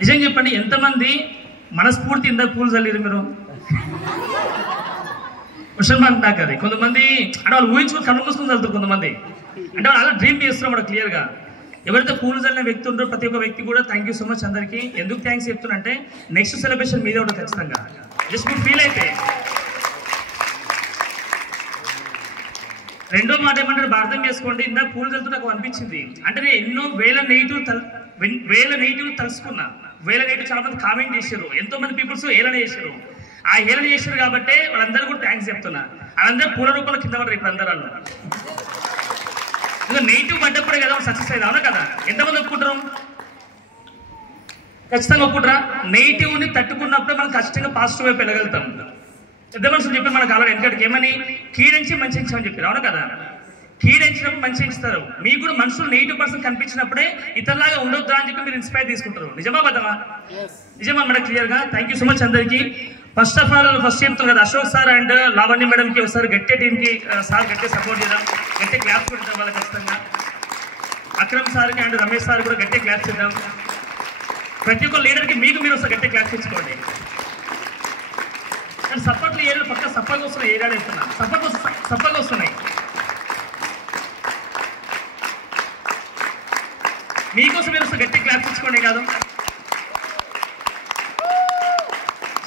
నిజం చెప్పండి, ఎంతమంది మనస్ఫూర్తి ఇందాక పూలు చల్లిరు మీరు? క్వశ్చన్ మార్క్ నాకు అది. కొంతమంది అంటే వాళ్ళు ఊహించుకుని కళ్ళు మూసుకుని చల్లుతారు కొంతమంది, అంటే వాళ్ళు అలా డ్రీమ్ చేస్తున్నారు కూడా క్లియర్గా. ఎవరైతే పూలు చల్లిన వ్యక్తి ఉంటారో ప్రతి ఒక్క వ్యక్తి కూడా థ్యాంక్ యూ సో మచ్ అందరికీ. ఎందుకు థ్యాంక్స్ చెప్తున్నా అంటే నెక్స్ట్ సెలబ్రేషన్ మీదే ఉంటుంది ఖచ్చితంగా. జస్ట్ మీరు ఫీల్ అయితే. రెండో మాట ఏమంటారు అర్థం చేసుకోండి. ఇందాక పూలు చల్లుతూ నాకు అనిపించింది, అంటే నేను ఎన్నో వేల నెగిటివ్ తలుసుకున్నా. వేల నెగిటివ్ చాలా మంది కామెంట్ చేశారు, ఎంతో మంది పీపుల్స్ హేళన చేశారు. ఆ హేళన చేశారు కాబట్టి వాళ్ళందరూ కూడా థ్యాంక్స్ చెప్తున్నా. వాళ్ళందరూ పూల రూపంలో కింద పడరు ఇప్పుడు అందరూ. ఇంకా నెగిటివ్ పడ్డప్పుడే కదా సక్సెస్ అయ్యింది, అవునా కదా? ఎంతమంది ఒప్పుకుంటారు? ఖచ్చితంగా ఒప్పుకుంటారా? నెగిటివ్ని తట్టుకున్నప్పుడే మనం ఖచ్చితంగా పాజిటివ్ వైపు వెళ్ళగలుగుతాం. పెద్ద మనుషులు చెప్పి మనకు కావాలి ఎందుకంటే ఏమని కీడించి మంచి ఎంచమని చెప్పారు, అవునా కదా? కీడించినప్పుడు మంచి ఎంచుతారు. మీకు కూడా మనుషులు నెగిటివ్ పర్సన్ కనిపించినప్పుడే ఇతరులాగా ఉండొద్దా అని చెప్పి మీరు ఇన్స్పైర్ తీసుకుంటారు. నిజమా బద్దమా? నిజమా మేడం? క్లియర్గా థ్యాంక్ యూ సో మచ్ అందరికీ. ఫస్ట్ ఆఫ్ ఆల్ ఫస్ట్ చెప్తాం కదా, అశోక్ సార్ అండ్ లావణ్య మేడంకి ఒకసారి గట్టే టీంకి సార్ గట్టే సపోర్ట్ చేద్దాం, గట్టే క్లాప్స్ కొట్టాం వాళ్ళకి ఖచ్చితంగా. అక్రమ్ సార్కి అండ్ రమేష్ సార్ కూడా గట్టే క్లాప్స్ ఇద్దాం. ప్రతి ఒక్క లీడర్కి మీకు మీరు ఒకసారి గట్టే క్లాప్స్ ఇచ్చుకోండి. అండ్ సపోర్ట్లు ఏరియాలు పక్క సప్పగా వస్తున్నాయి, ఏరియాలు ఇస్తున్నా సప్పగా వస్తున్నాయి. మీకోసం మీరు ఒకసారి గట్టి క్లాప్స్ ఇచ్చుకోండి కాదు,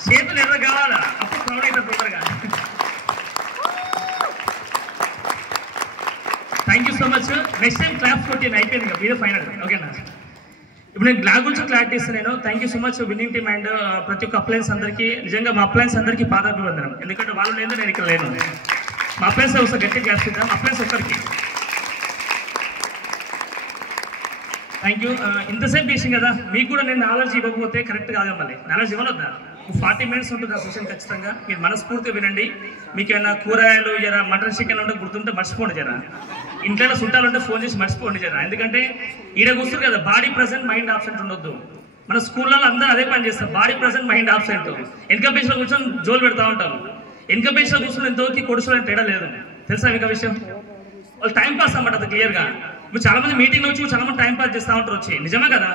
చేతులు ఎర్ర కావాలా, అప్పుడు క్రౌడ్ అవుతారు తొందరగా. Thank you so much. Next time claps కొట్టి అయిపోయింది కదా, మీరే ఫైనల్. ఓకేనా? ఇప్పుడు నేను గ్లాగ్ గురించి క్లారిటీ ఇస్తాను నేను. Thank you so much winning team and ప్రతి ఒక్క అప్లయన్స్ అందరికీ. నిజంగా మా అప్లయన్స్ అందరికీ పాదాభివందనం, ఎందుకంటే వాళ్ళు లేదు నేను ఇక్కడ లేను. మా అప్లయన్స్ ఒకసారి గట్టి క్లాప్స్ ఇద్దాం, అప్లయన్స్ ఒక్కరికి. Thank you. ఇంతసేపు చేసింది కదా, మీకు కూడా నేను నాలెడ్జ్ ఇవ్వకపోతే కరెక్ట్ కాదు. మళ్ళీ నాలెడ్జ్ ఇవ్వలేదా? 40 minutes ఉంటుంది ఆ సెషన్ ఖచ్చితంగా. మీరు మనస్ఫూర్తిగా వినండి. మీకు ఏమైనా కూరగాయలు జర మటన్ చికెన్ ఉంటే గుర్తుంటే మర్చిపోండి జర. ఇంట్లో చుట్టాలు ఉంటే ఫోన్ చేసి మర్చిపోండి జర. ఎందుకంటే ఈడ కూర్చుంది కదా, బాడీ ప్రెసెంట్ మైండ్ ఆబ్సెంట్ ఉండొద్దు. మన స్కూళ్ళలో అందరూ అదే పని చేస్తారు, బాడీ ప్రెసెంట్ మైండ్ ఆబ్సెంట్. వెనక బెంచ్లో కూర్చొని జోలు పెడతా ఉంటాం. వెనక బెంచ్లో కూర్చొని ఎంతోకి కొడుచులని తేడా లేదు, తెలుసా మీకు విషయం? వాళ్ళు టైం పాస్ అన్నమాట అది క్లియర్గా. ఇప్పుడు చాలా మంది మీటింగ్లో వచ్చి చాలా మంది టైం పాస్ చేస్తూ ఉంటారు వచ్చి, నిజమే కదా?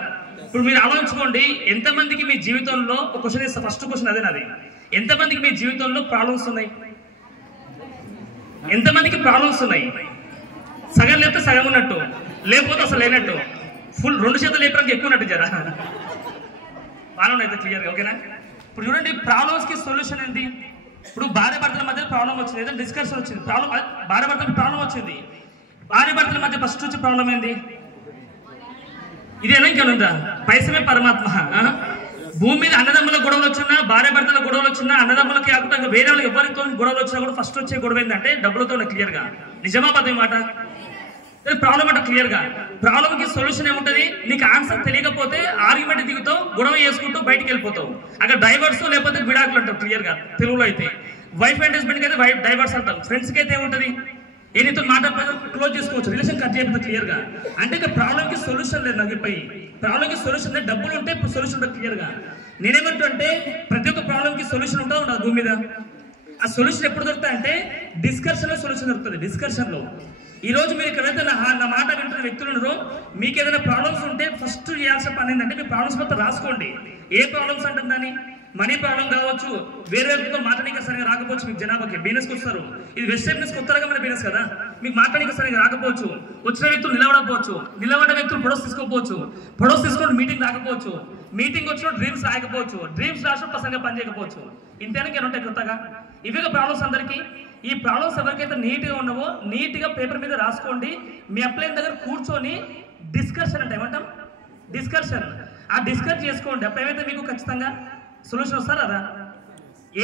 ఇప్పుడు మీరు ఆలోచించుకోండి, ఎంతమందికి మీ జీవితంలో ఒక క్వశ్చన్ ఇస్తా, ఫస్ట్ క్వశ్చన్ అదే నాది. ఎంతమందికి మీ జీవితంలో ప్రాబ్లమ్స్ ఉన్నాయి? ఎంతమందికి ప్రాబ్లమ్స్ ఉన్నాయి? సగం లేకపోతే సగం ఉన్నట్టు, లేకపోతే అసలు లేనట్టు, ఫుల్ 2 చేతులు లేపడానికి ఎక్కువ ఉన్నట్టు జరా ప్రాబ్లం అయితే క్లియర్గా. ఓకేనా? ఇప్పుడు చూడండి, ప్రాబ్లమ్స్కి సొల్యూషన్ ఏంటి? ఇప్పుడు భార్య భర్తల మధ్య ప్రాబ్లం వచ్చింది, ఏదైనా డిస్కషన్ వచ్చింది, భార్య భర్తలకు ప్రాబ్లం వచ్చింది. భార్య భర్తల మధ్య ఫస్ట్ వచ్చే ప్రాబ్లం ఏంది? ఇదేనా ఇంకేనుందా? పైసమే పరమాత్మ. భూమి మీద అన్నదమ్ముల గొడవలు వచ్చినా, భార్య భర్తల గొడవలు వచ్చినా, అన్నదమ్ములకి కాకుండా వేరే వాళ్ళకి ఎవరితో గొడవలు వచ్చినా కూడా ఫస్ట్ వచ్చే గొడవ ఏంటంటే డబ్బులతో. క్లియర్గా నిజమా పదవి మాట? ప్రాబ్లం అంటే క్లియర్గా ప్రాబ్లంకి సొల్యూషన్ ఏముంటుంది? నీకు ఆన్సర్ తెలియకపోతే ఆర్గ్యుమెంట్ దిగుతావు, గొడవ చేసుకుంటూ బయటికి వెళ్ళిపోతావు. అక్కడ డైవర్స్ లేకపోతే విడాకులు అంటారు క్లియర్గా తెలుగులో అయితే. వైఫ్ అండ్ హస్బెండ్కి అయితే వైఫ్ డైవర్స్ అంటాం. ఫ్రెండ్స్కి అయితే ఏముంటుంది? ఏదైతే మాట క్లోజ్ చేసుకోవచ్చు, రిలేషన్ కట్ చేయకపోతే క్లియర్గా. అంటే ఇక ప్రాబ్లంకి సొల్యూషన్ లేదు నాకు పై. ప్రాబ్లంకి సొల్యూషన్ లేదు, డబ్బులు ఉంటే సొల్యూషన్ ఉంటుంది క్లియర్గా. నేనేమంటూ అంటే ప్రతి ఒక్క ప్రాబ్లంకి సొల్యూషన్ ఉంటుందా ఉండదు భూమి మీద? ఆ సొల్యూషన్ ఎప్పుడు దొరుకుతాయి అంటే డిస్కషన్లో సొల్యూషన్ దొరుకుతుంది. డిస్కషన్లో ఈరోజు మీరు ఎక్కడైతే నా మాట వింటున్న వ్యక్తులు ఉన్నారో, మీకు ఏదైనా ప్రాబ్లమ్స్ ఉంటే ఫస్ట్ చేయాల్సిన పని ఏంటంటే మీ ప్రాబ్లమ్స్ మొత్తం రాసుకోండి. ఏ ప్రాబ్లమ్స్ అంటే దాన్ని మనీ ప్రాబ్లం కావచ్చు, వేరే వ్యక్తితో మాట్లాడడానికి సరిగా రాకపోవచ్చు, మీకు జనాభాకి బిజినెస్కి వస్తారు, ఇది వెస్ట్ బిజినెస్ కొత్తగా మన బిజినెస్ కదా, మీకు మాట్లాడడానికి సరిగా రాకపోవచ్చు, వచ్చిన వ్యక్తులు నిలబడకపోవచ్చు, నిలబడ్డ వ్యక్తులు పొడోస్ తీసుకోకపోవచ్చు, పొడోస్ తీసుకొని మీటింగ్ రాకపోవచ్చు, మీటింగ్ వచ్చిన డ్రీమ్స్ రాకపోవచ్చు, డ్రీమ్స్ రాసినప్పుడు సరిగా పని చేయకపోవచ్చు. ఇంతేనా ఉంటాయి కొత్తగా. ఇవిగా ప్రాబ్లమ్స్ అందరికీ. ఈ ప్రాబ్లమ్స్ ఎవరికైతే నీట్గా ఉన్నావో నీట్గా పేపర్ మీద రాసుకోండి. మీ అప్లైన్ దగ్గర కూర్చొని డిస్కషన్ అంటే ఏమంటాం, డిస్కషన్. ఆ డిస్కస్ చేసుకోండి. అప్పుడేమైతే మీకు ఖచ్చితంగా సొల్యూషన్ వస్తారు కదా.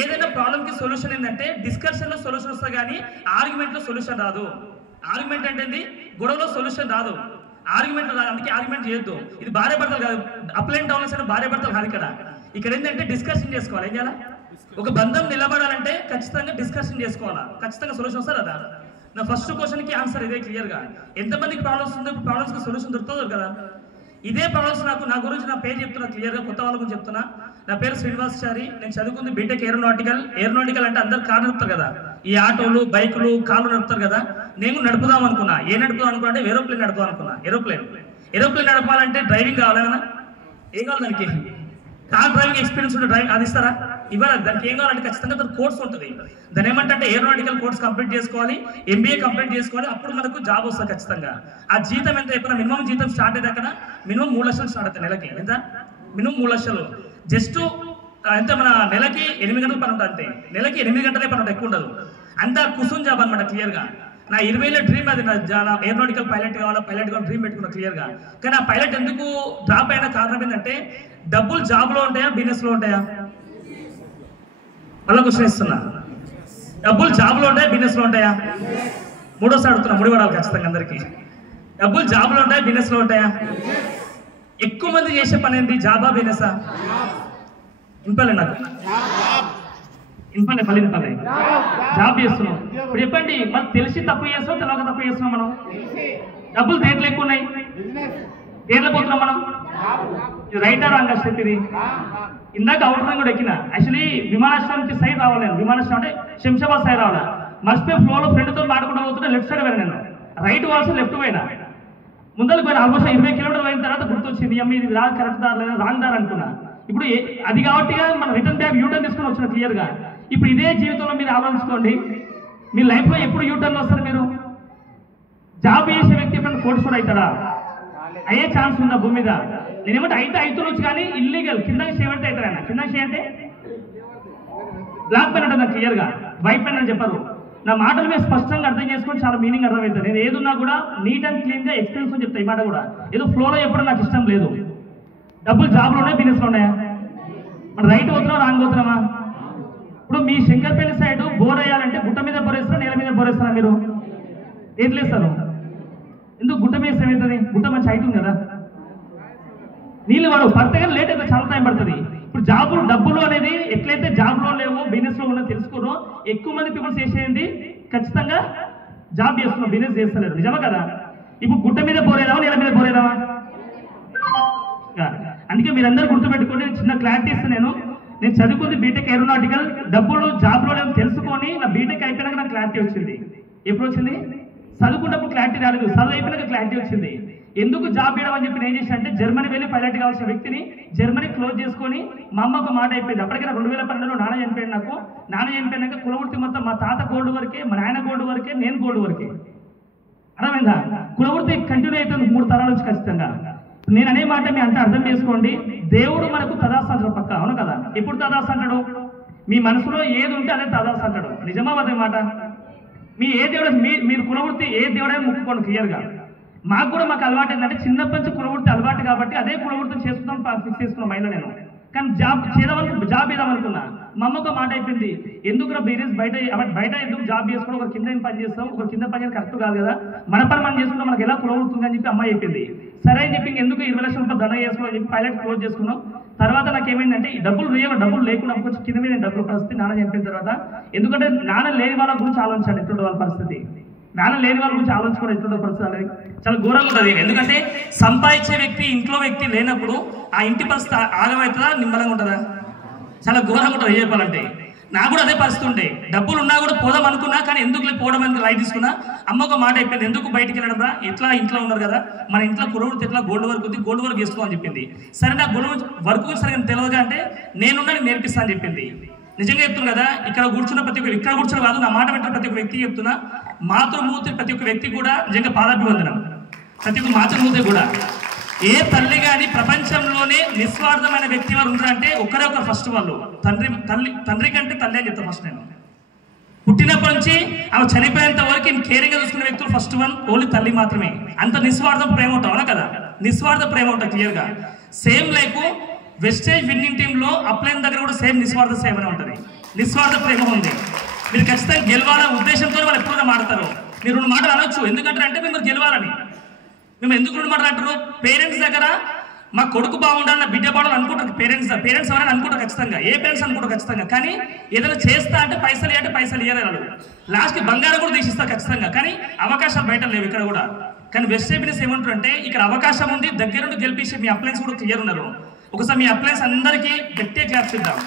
ఏదైనా ప్రాబ్లంకి సొల్యూషన్ ఏంటంటే డిస్కషన్లో సొల్యూషన్ వస్తుంది, కానీ ఆర్గ్యుమెంట్లో సొల్యూషన్ రాదు. ఆర్గ్యుమెంట్ అంటే గొడవలో సొల్యూషన్ రాదు, ఆర్గ్యుమెంట్ రాదు. అందుకే ఆర్గ్యుమెంట్ చేయొద్దు. ఇది భార్య భర్తలు కాదు, అప్లైన్ డౌన్లెస్ అయిన భార్య భర్తలు కాదు. ఇక్కడ ఏంటంటే డిస్కషన్ చేసుకోవాలి. ఏం చేయాలి? ఒక బంధం నిలబడాలంటే ఖచ్చితంగా డిస్కషన్ చేసుకోవాలా, ఖచ్చితంగా సొల్యూషన్ వస్తారు కదా. నా ఫస్ట్ క్వశ్చన్కి ఆన్సర్ ఇదే క్లియర్గా. ఎంతమందికి ప్రాబ్లమ్స్ ఉందో ప్రాబ్లమ్స్కి సొల్యూషన్ దొరుకుతుందో కదా. ఇదే ప్రాబ్లమ్స్ నా గురించి నా పేరు చెప్తున్నా క్లియర్గా, కొత్త వాళ్ళ గురించి చెప్తున్నా. నా పేరు శ్రీనివాసాచారి, నేను చదువుకుంది బీటెక్ ఏరోనాటికల్. ఏరోనాటికల్ అంటే అందరు కారు నడుపుతారు కదా, ఈ ఆటోలు బైకులు కార్లు నడుపుతారు కదా. నేను నడుపుదాం అనుకున్నా. నడుపుదాం అనుకున్నా అంటే ఏరోప్లేన్ నడుపుదాం అనుకున్నా. ఏరోప్లేన్ నడపాలంటే డ్రైవింగ్ కావాలన్నా ఏం కావాలి దానికి? కార్ డ్రైవింగ్ ఎక్స్పీరియన్స్ ఉంటే డ్రైవింగ్ అది ఇస్తారా? ఇవ్వాలి. దానికి ఏం కావాలంటే ఖచ్చితంగా దాని కోర్స్ ఉంటుంది. దాని ఏమంటే ఏరోనాటికల్ కోర్స్ కంప్లీట్ చేసుకోవాలి, MBA కంప్లీట్ చేసుకోవాలి, అప్పుడు మనకు జాబ్ వస్తుంది ఖచ్చితంగా. ఆ జీతం ఎంత చెప్పినా మినిమం జీతం స్టార్ట్ అయితే అక్కడ మినిమం 3 లక్షలు స్టార్ట్ అవుతాయి నెలకి. ఎంత? మినిమం 3 లక్షలు. జస్ట్ అంటే మన నెలకి 8 గంటలు పని ఉంటుంది అంతే. నెలకి 8 గంటలే పని ఉంటుంది, ఎక్కువ ఉండదు. అంతా కుసున్ జాబ్ అనమాట క్లియర్గా. నా 20 డ్రీమ్ అది, నా ఏరోనాటికల్ పైలట్ కావాలా, పైలట్ కావాలి డ్రీమ్ పెట్టుకున్నా క్లియర్గా. కానీ ఆ పైలట్ ఎందుకు డ్రాప్ అయిన కారణం ఏంటంటే డబ్బులు జాబ్లో ఉంటాయా బిజినెస్లో ఉంటాయా? మళ్ళీ క్వశ్చన్ ఇస్తున్నా, డబ్బులు జాబ్లో ఉంటాయా బిజినెస్లో ఉంటాయా? మూడోసారి అడుగుతున్నా, ముడిపడాలి ఖచ్చితంగా అందరికీ. డబ్బులు జాబ్లో ఉంటాయా బిజినెస్లో ఉంటాయా? ఎక్కువ మంది చేసే పని ఏంటి, జాబా బిజినెసా? ఇంపలే నాకు ఇంపలే మళ్ళీ ఇంపలే జాబ్ చేస్తున్నాం. ఇప్పుడు చెప్పండి, మరి తెలిసి తప్పు చేస్తున్నాం, తెలియక తప్పు చేస్తున్నాం మనం? డబ్బులు దేంట్లో ఎక్కువ ఉన్నాయి, దేంట్లో పోతున్నాం మనం? రైటర్ అంగస్థితి ఇందాక అవుట్ కూడా ఎక్కిన. యాక్చువల్లీ విమానాశ్రయానికి సైడ్ రావాలి నేను. విమానాశ్రయం అంటే శంషాబాద్ సైడ్ రావాలా, మర్చిపోయి ఫ్లోలో ఫ్రెండ్తో మాట్లాడుకుంటూ పోతుంటే లెఫ్ట్ సైడ్ పోయినా నేను. రైట్ వాల్సి లెఫ్ట్ పోయినా, ముందరకు పోయినా. ఆల్మోస్ట్ 20 కిలోమీటర్లు అయిన తర్వాత గుర్తొచ్చింది, అమ్మ ఇది రాదు, కరెక్ట్ దారి లేదా, రాంగ్ దారి అనుకున్నా. ఇప్పుడు అది కాబట్టి మన రిటర్న్ బ్యాక్ యూటర్న్ తీసుకొని వచ్చిన క్లియర్గా. ఇప్పుడు ఇదే జీవితంలో మీరు ఆలోచించుకోండి, మీ లైఫ్లో ఎప్పుడు యూటర్న్ వస్తారు మీరు? జాబ్ చేసే వ్యక్తి ఎప్పుడైనా కోటీశ్వరుడు అవుతాడా? అయ్యే ఛాన్స్ ఉందా భూమి మీద? నేనేమంటే అయితే అవుతుండొచ్చు, కానీ ఇల్లీగల్. కిందకి చేయమంటే అవుతారు ఆయన. కిందకి చేయంటే బ్లాక్ పెన్ అంటే నాకు క్లియర్గా, వైట్ పెన్ అని చెప్పారు. నా మాటలు మీరు స్పష్టంగా అర్థం చేసుకొని చాలా మీనింగ్ అర్థమవుతుంది. నేను ఏదున్నా కూడా నీట్ అండ్ క్లీన్గా ఎక్స్పీరియన్స్ అని చెప్తాను. ఈ మాట కూడా ఏదో ఫ్లోలో చెప్పడం నాకు ఇష్టం లేదు. డబ్బులు జాబ్లో ఉన్నాయా బిజినెస్లో ఉన్నాయా? మన రైట్ పోతున్నాం, రాంగ్ పోతున్నామా? ఇప్పుడు మీ శంకర్పల్లి సైడ్ బోర్ వేయాలంటే గుట్ట మీద బోరేస్తారా, నేల మీద బోరేస్తారా? మీరు ఏం లేస్తారు? ఎందుకు గుట్ట మీద ఏమవుతుంది? గుట్ట మంచి హైట్ ఉంది కదా, నీళ్ళు వాడు పడితే కానీ లేట్ అయితే చాలా టైం పడుతుంది. ఇప్పుడు జాబులు డబ్బులు అనేది ఎట్లయితే జాబ్లో లేవో బిజినెస్లో ఉన్నో తెలుసుకోరో, ఎక్కువ మంది పీపుల్స్ చేసేది ఖచ్చితంగా జాబ్ చేస్తున్నాం, బిజినెస్ చేస్తలేరు. నిజమా కదా? ఇప్పుడు గుట్ట మీద బోరేదావా, నేల మీద బోరేదావా? అందుకే మీరందరూ గుర్తుపెట్టుకోండి. చిన్న క్లారిటీ ఇస్తాను. నేను చదువుకుంది బీటెక్ ఏరోనాటికల్. డబ్బులు జాబ్లో లేవు తెలుసుకొని నా బీటెక్ అయిపోయినాక నాకు క్లారిటీ వచ్చింది. ఎప్పుడు వచ్చింది? చదువుకున్నప్పుడు క్లారిటీ రాలేదు, చదువు అయిపోయినాక క్లారిటీ వచ్చింది. ఎందుకు జాబ్ ఇవ్వడం అని చెప్పి నేను చేసి అంటే, జర్మనీ వెళ్ళి పైలట్ కావాల్సిన వ్యక్తిని జర్మనీ క్లోజ్ చేసుకొని మా అమ్మ ఒక మాట అయిపోయింది. అప్పటికైనా 2012లో నాన్న చనిపోయాడు. నాకు నాన్న చనిపోయినాక కులవృత్తి మొత్తం మా తాత గోల్డ్ వరకే, మా నాయన గోల్డ్ వరకే, నేను గోల్డ్ వరకే. అర్థమైందా? కులవృత్తి కంటిన్యూ అవుతుంది 3 తరాల నుంచి ఖచ్చితంగా. నేను అనే మాట మీ అంటే అర్థం చేసుకోండి, దేవుడు మనకు తదాస్తు అంటాడు పక్క. అవును కదా? ఎప్పుడు తదాస్తు అంటాడు? మీ మనసులో ఏది ఉంటే అదే తదాస్తు అంటాడు. నిజమా అదే మాట? మీ ఏ దేవుడు, మీరు కులవృత్తి ఏ దేవుడైనా ముక్కుకోండి క్లియర్గా. మాకు కూడా మాకు అలవాటు ఏంటంటే చిన్నప్పటి నుంచి కులవృత్తి అలవాటు కాబట్టి అదే కులవృత్తిని చేసుకుందాం ఫిక్స్ చేసుకున్న మైండ్లో నేను. కానీ జాబ్ ఇద్దామనుకున్నా. మా అమ్మ ఒక మాట అయిపోయింది, ఎందుకు బిజినెస్ బయట ఎందుకు జాబ్ చేసుకుని ఒకరు కింద పని చేస్తాం, ఒకరు కింద పని చేయడం కరెక్ట్ కాదు కదా, మన పని మనం చేసుకుంటాం, మనకి ఎలా కులవృత్తుంది అని చెప్పి అమ్మాయి చెప్పింది. సరే అని చెప్పి ఎందుకు 20 లక్షల రూపాయలు దండ చేసుకోవాలని చెప్పి పైలట్ క్లోజ్ చేసుకున్నాం. తర్వాత నాకు ఏమైందంటే ఈ డబ్బులు లేకుండా కొంచెం కింద మీద డబ్బుల పరిస్థితి నాన్న చనిపోయిన తర్వాత. ఎందుకంటే నాన్న లేని వాళ్ళ గురించి ఆలోచించండి ఎట్లుండే వాళ్ళ పరిస్థితి, నాన్న లేని వాళ్ళ గురించి ఆలోచించుకోవడం ఎట్లుండే పరిస్థితి అనేది చాలా ఘోరంగా ఉంటుంది. ఎందుకంటే సంపాదించే వ్యక్తి ఇంట్లో వ్యక్తి లేనప్పుడు ఆ ఇంటి పరిస్థితి ఆగమవుతుందా, నిమ్మలంగా ఉంటుందా? చాలా ఘోరంగా ఉంటుంది చెప్పాలంటే. నాకు కూడా అదే పరిస్థితి ఉండే, డబ్బులు ఉన్నా కూడా పోదాం అనుకున్నా, కానీ ఎందుకు పోవడం అనేది లైట్ తీసుకున్నా. అమ్మ ఒక మాట అయిపోయింది, ఎందుకు బయటికి వెళ్ళడం రా, ఎట్లా ఇంట్లో ఉన్నారు కదా, మన ఇంట్లో కులవృత్తి ఎట్లా గోల్డ్ వర్క్ ఉంది, గోల్డ్ వర్క్ చేసుకో అని చెప్పింది. సరే నాకు గోల్డ్ వర్క్ సరిగ్గా తెలియదుగా అంటే నేనున్నా నేను నేర్పిస్తా అని చెప్పింది. నిజంగా చెప్తున్నా కదా, ఇక్కడ కూర్చున్న ప్రతి ఒక్క, ఇక్కడ కూర్చున్న కాదు నా మాట పెట్టిన ప్రతి ఒక్క వ్యక్తి చెప్తున్నా, మాతృమూర్తి ప్రతి ఒక్క వ్యక్తి కూడా నిజంగా పాదాభివందనం. ప్రతి ఒక్క మాతృమూర్తి కూడా, ఏ తల్లి కానీ ప్రపంచంలోనే నిస్వార్థమైన వ్యక్తి వారు ఉంటారంటే ఒకరే ఒకరు. ఫస్ట్ వాళ్ళు తండ్రి కంటే తల్లి అని చెప్తాను ఫస్ట్ నేను. పుట్టినప్పటి నుంచి ఆమె చనిపోయేంత వరకు కేరింగ్గా చూసుకునే వ్యక్తులు ఫస్ట్ వన్ ఓన్లీ తల్లి మాత్రమే. అంత నిస్వార్థం ప్రేమ ఉంటాం, అవునా కదా? నిస్వార్థ ప్రేమ ఉంటుంది క్లియర్గా. సేమ్ లైక్ వెస్టేజ్ విన్నింగ్ టీంలో అప్లైన్ దగ్గర కూడా సేమ్ నిస్వార్థ సేవనే ఉంటుంది, నిస్వార్థ ప్రేమ ఉంది. మీరు ఖచ్చితంగా గెలవాలనే ఉద్దేశంతో వాళ్ళు ఎప్పుడైనా మాడతారు. మీరు 2 మాటలు అనొచ్చు, ఎందుకంటే మేము గెలవాలని. మేము ఎందుకు 2 మాటలు అంటారు? పేరెంట్స్ దగ్గర మా కొడుకు బాగుండాలి, నా బిడ్డ బాగుండాలి అనుకుంటారు పేరెంట్స్ ఎవరైనా అనుకుంటారు ఖచ్చితంగా, ఏ పేరెంట్స్ అనుకుంటారు ఖచ్చితంగా. కానీ ఏదైనా చేస్తా అంటే పైసలు ఇవ్వంటే పైసలు ఇవ్వలేరు, లాస్ట్కి బంగారం కూడా తీసిస్తారు ఖచ్చితంగా. కానీ అవకాశాలు బయట లేవు ఇక్కడ కూడా. కానీ వెస్టేజ్ బిజినెస్ ఏమంటారు అంటే, ఇక్కడ అవకాశం ఉంది, దగ్గరుండి గెలిపించి మీ అప్లయన్స్ కూడా క్లియర్ ఉన్నారు. ఒకసారి మీ అప్లయన్స్ అందరికీ గట్టిగా క్లాప్స్ ఇద్దాం.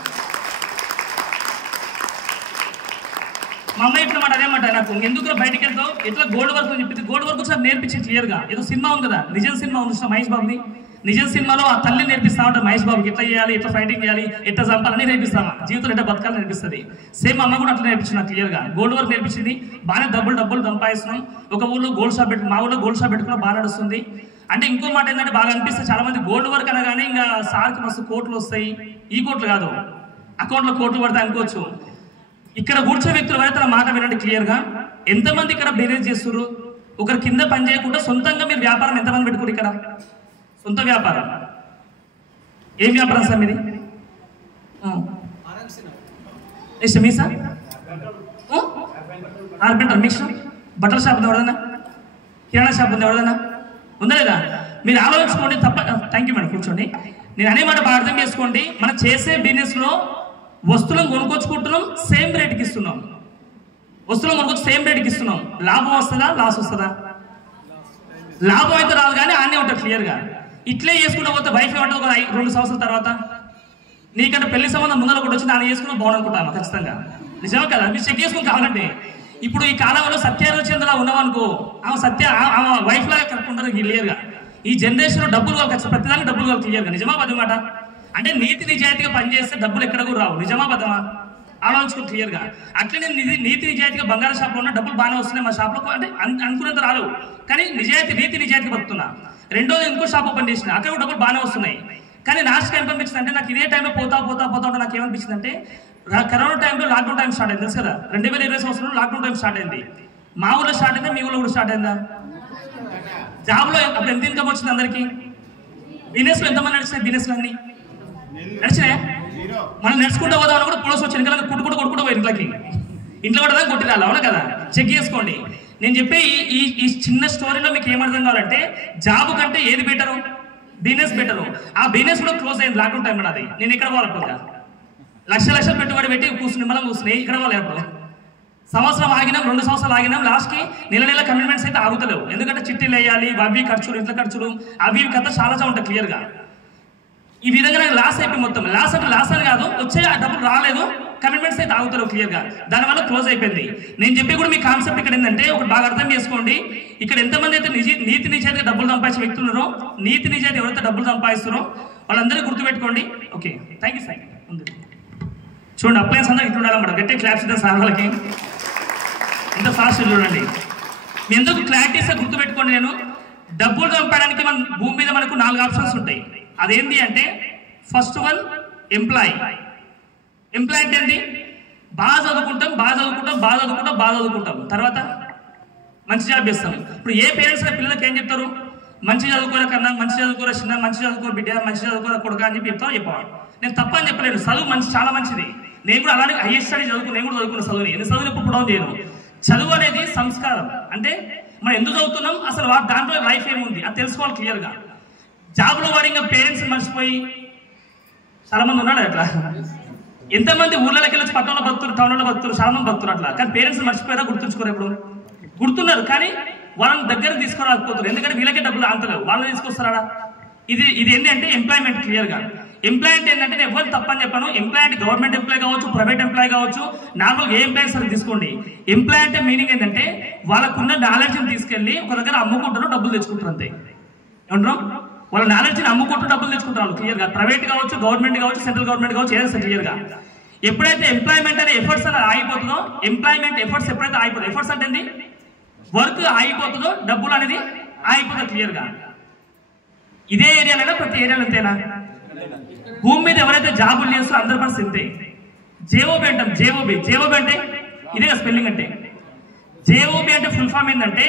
మా అమ్మాయి ఇప్పుడు మాట అదేమాట, నాకు ఎందుకు బయటకు వెళ్తావు, ఎట్లా గోల్డ్ వర్క్ అని చెప్పింది. గోల్డ్ వర్క్ ఒకసారి నేర్పించి క్లియర్గా. ఏదో సినిమా ఉంది కదా, నిజం సినిమా ఉంది మహేష్ బాబుని, నిజం సినిమాలో ఆ తల్లి నేర్పిస్తా ఉంటారు మహేష్ బాబుకి ఎట్లా చేయాలి, ఎట్లా ఫైటింగ్ చేయాలి, ఎట్లా చంపాలని నేర్పిస్తామా, జీవితంలో ఎట్లా బతకాలని నేర్పిస్తుంది. సేమ్ అమ్మ కూడా అట్లా నేర్పించిన క్లియర్గా. గోల్డ్ వర్క్ నేర్పించింది, బాగానే డబ్బులు సంపాదిస్తున్నాం. ఒక ఊళ్ళో గోల్డ్ షాప్ పెట్టుకుని, మా ఊళ్ళో గోల్డ్ షాప్ పెట్టుకుని బాగా నడుస్తుంది. అంటే ఇంకో మాట ఏంటంటే బాగా అనిపిస్తే చాలా మంది గోల్డ్ వర్క్ అనగానే ఇంకా సార్కి మస్తు కోట్లు వస్తాయి. ఈ కోట్లు కాదు, అకౌంట్లో కోట్లు పడతాయి అనుకోవచ్చు. ఇక్కడ కూర్చో వ్యక్తులు అయితే మాట వినండి క్లియర్గా. ఎంతమంది ఇక్కడ బిజినెస్ చేస్తున్నారు? ఒకరి కింద పని చేయకుండా సొంతంగా మీరు వ్యాపారం ఎంతమంది పెట్టుకోరు? ఇక్కడ సొంత వ్యాపారం. ఏం వ్యాపారం సార్ మీది? మీ సార్ కార్పెంటర్, మిక్స్, బట్టల షాప్ ఉంది ఎవడదన్నా, కిరాణా షాప్ ఉంది ఎవడదన్నా, ఉందా లేదా? మీరు ఆలోచించుకోండి. థ్యాంక్ యూ మేడం, కూర్చోండి. నేను అనే మాట బాగా అర్థం చేసుకోండి. మనం చేసే బిజినెస్లో వస్తువులను కొనుక్కొచ్చుకుంటున్నాం, సేమ్ రేట్కి ఇస్తున్నాం. వస్తువులను కొనుక్కొచ్చి సేమ్ రేట్కి ఇస్తున్నాం. లాభం వస్తుందా, లాస్ వస్తుందా? లాభం అయితే రాదు, కానీ ఆనే ఉంటుంది క్లియర్గా. ఇట్లే చేసుకుంటూ పోతే వైఫ్ ఏమంటుంది ఒక 2 సంవత్సరాల తర్వాత, నీకంటే పెళ్లి సంబంధం ముందర కూడా వచ్చి దాన్ని చేసుకుని బాగుందనుకుంటాను ఖచ్చితంగా. నిజమే కదా? మీరు చెక్ చేసుకుని కావాలంటే. ఇప్పుడు ఈ కాలంలో సత్యారుచేంద్రలా ఉన్నామనుకో, ఆమె వైఫ్ లాగా కరెక్ట్ ఉంటారు క్లియర్గా. ఈ జనరేషన్లో డబ్బులు కావాలి ఖచ్చితంగా, ప్రతిదానికి డబ్బులు కావాలి క్లియర్గా. నిజమా పదమాట? అంటే నీతి నిజాయితీగా పనిచేస్తే డబ్బులు ఎక్కడ కూడా రావు. నిజమా పదమా? ఆలోచించుకో క్లియర్గా. అట్లే నేను నీతి నిజాయితీగా బంగారు షాప్లో ఉన్న డబ్బులు బాగానే వస్తున్నాయి మా షాప్లో, అంటే అనుకున్నంత రాదు, కానీ నీతి నిజాయితీగా బతుకుతున్నా. రెండోది ఇంకో షాప్ ఓపెన్ చేసిన, అక్కడ కూడా డబ్బులు బాగానే వస్తున్నాయి. కానీ లాస్ట్ టైం ఏమనిపించింది అంటే, నాకు ఇదే టైంలో పోతా ఉంటే నాకు ఏమనిపించింది అంటే, కరోనా టైంలో లాక్డౌన్ టైం స్టార్ట్ అయింది తెలుసు కదా. 2020 సంవత్సరంలో లాక్డౌన్ టైం స్టార్ట్ అయింది. మా ఊళ్ళో స్టార్ట్ అయిందా, మీ ఊళ్ళో కూడా స్టార్ట్ అయిందా? జాబ్లో అప్పుడు ఎంత ఇన్కమ్ వచ్చింది అందరికీ? బిజినెస్లో ఎంతమంది నడిచినాయి? బిజినెస్లు అన్నీ నడిచినాయా? మనం నడుచుకుంటూ పోదామని కూడా పోలీసు వచ్చి వెనకాల కొట్టుకుంటూ పోయి ఇంట్లో కూడా కొట్టిరాలి. అవునా కదా? చెక్ చేసుకోండి. నేను చెప్పే ఈ చిన్న స్టోరీలో మీకు ఏమర్థం కావాలంటే, జాబ్ కంటే ఏది బెటరు? Business better. ఆ బిజినెస్ కూడా క్లోజ్ అయింది లాక్డౌన్ టైం. అది నేను ఎక్కడ పోవాలప్పుడు లక్షలు పెట్టుబడి పెట్టి కూర్చుని ఇక్కడ పోవాలి. అప్పుడు సంవత్సరం ఆగినాం, 2 సంవత్సరాలు ఆగినాం, లాస్ట్కి నెల కమిట్మెంట్స్ అయితే ఆగుతలేవు. ఎందుకంటే చిట్టీలు వేయాలి, అవి ఖర్చులు, ఇంట్లో ఖర్చులు, అవి కథ చాలా ఉంటాయి క్లియర్గా. ఈ విధంగా నాకు లాస్ అయిపోయి మొత్తం. లాస్ అంటే లాస్ అని కాదు, వచ్చే ఆ డబ్బులు రాలేదు, కమిట్మెంట్స్ అయితే ఆగుతారు క్లియర్గా. దానివల్ల క్లోజ్ అయిపోయింది. నేను చెప్పి కూడా మీ కాన్సెప్ట్ ఇక్కడ ఏంటంటే, ఒకటి బాగా అర్థం చేసుకోండి. ఇక్కడ ఎంతమంది అయితే నీతి నిజాయితీగా డబ్బులు సంపాదించే వ్యక్తులు ఉన్నారో, నీతి నిజాయితీ ఎవరైతే డబ్బులు సంపాదిస్తున్నారో వాళ్ళందరికీ గుర్తుపెట్టుకోండి. Okay, thank you sir. చూడండి, అప్లయన్స్ అందరూ ఇట్లా ఉండాలన్నమాట. గట్టి క్లాప్స్ ఇద్దాం సార్ వాళ్ళకి. ఎంత ఫాస్ట్ చూడండి. మీ ఎందుకు క్లారిటీస్గా గుర్తుపెట్టుకోండి. నేను డబ్బులు సంపాదడానికి మన భూమి మీద మనకు 4 ఆప్షన్స్ ఉంటాయి. అదేంటి అంటే, ఫస్ట్ వన్ ఎంప్లాయీ. ఎంప్లాయీ అంటే ఏంటి? బాగా చదువుకుంటాం, తర్వాత మంచి జాబ్ చేస్తాం. ఇప్పుడు ఏ పేరెంట్స్ పిల్లలకి ఏం చెప్తారు? మంచి చదువుకోరా కన్నా, మంచి చదువుకోరా చిన్న, మంచి చదువుకోర బిడ్డ, మంచి చదువుకోరా కొడుక అని చెప్పేవాడు. నేను తప్ప అని చెప్పలేను. చదువు చాలా మంచిది. నేను కూడా అలానే హైయర్ స్టడీ నేను కూడా చదువుకున్న చదువుని. నేను చదువుని ఎప్పుడు పుడౌన్ చేయను. చదువు అనేది సంస్కారం. అంటే మనం ఎందుకు చదువుతున్నాం, అసలు దాంట్లో లైఫ్ ఏముంది అది తెలుసుకోవాలి క్లియర్గా. జాబ్లో వాడు ఇంకా పేరెంట్స్ మర్చిపోయి చాలా మంది ఉన్నాడు అట్లా. ఎంతమంది ఊళ్ళకి వెళ్ళి పట్టణంలో బతున్నారు, టౌన్లో బతున్నారు, చాలా మంది బతున్నారు అట్లా. కానీ పేరెంట్స్ మర్చిపోయారా? గుర్తుంచుకోరు. ఎప్పుడు గుర్తున్నారు, కానీ వాళ్ళని దగ్గర తీసుకురాకపోతారు. ఎందుకంటే వీళ్ళకే డబ్బులు అంతలేవు, వాళ్ళని తీసుకొస్తారా? ఇది ఏంటి అంటే ఎంప్లాయ్మెంట్ క్లియర్గా. ఎంప్లాయ్మెంట్ ఏంటంటే, నేను ఎవరు తప్పని చెప్పాను. ఎంప్లాయ్ గవర్నమెంట్ ఎంప్లాయ్ కావచ్చు, ప్రైవేట్ ఎంప్లాయ్ కావచ్చు, నార్మల్గా ఏ ఎంప్లాయ్ సరే తీసుకోండి. ఎంప్లాయ్ అంటే మీనింగ్ ఏంటంటే, వాళ్ళకున్న నాలెడ్జ్ని తీసుకెళ్ళి ఒక దగ్గర అమ్ముకుంటారు, డబ్బులు తెచ్చుకుంటారు అంతే. ఏమంటారు? వాళ్ళ నాలెడ్జ్ని అమ్ముకుంటూ డబ్బులు తెచ్చుకుంటారు క్లియర్గా. ప్రైవేట్ కావచ్చు, గవర్నమెంట్ కావచ్చు, సెంట్రల్ గవర్నమెంట్ కావచ్చు, ఏదైనా క్లియర్గా. ఎప్పుడైతే ఎంప్లాయ్మెంట్ అనే ఎఫర్ట్స్ అనేది ఆగిపోతుందో, ఎంప్లాయ్మెంట్ ఎఫర్ట్స్ ఎప్పుడైతే ఆగిపోతుందో, ఎఫర్ట్స్ అంటే ఏంటి? వర్క్ ఆగిపోతుందో డబ్బులు అనేది ఆగిపోతుంది క్లియర్గా. ఇదే ఏరియాలో ప్రతి ఏరియాలో అంతేనా? భూమి మీద ఎవరైతే జాబులు చేస్తారో అందరి పరిస్థితి ఇంతే. జేఓబి అంటాం. జేఓబి అంటే ఇదే స్పెల్లింగ్. అంటే జేఓబి అంటే ఫుల్ ఫామ్ ఏంటంటే,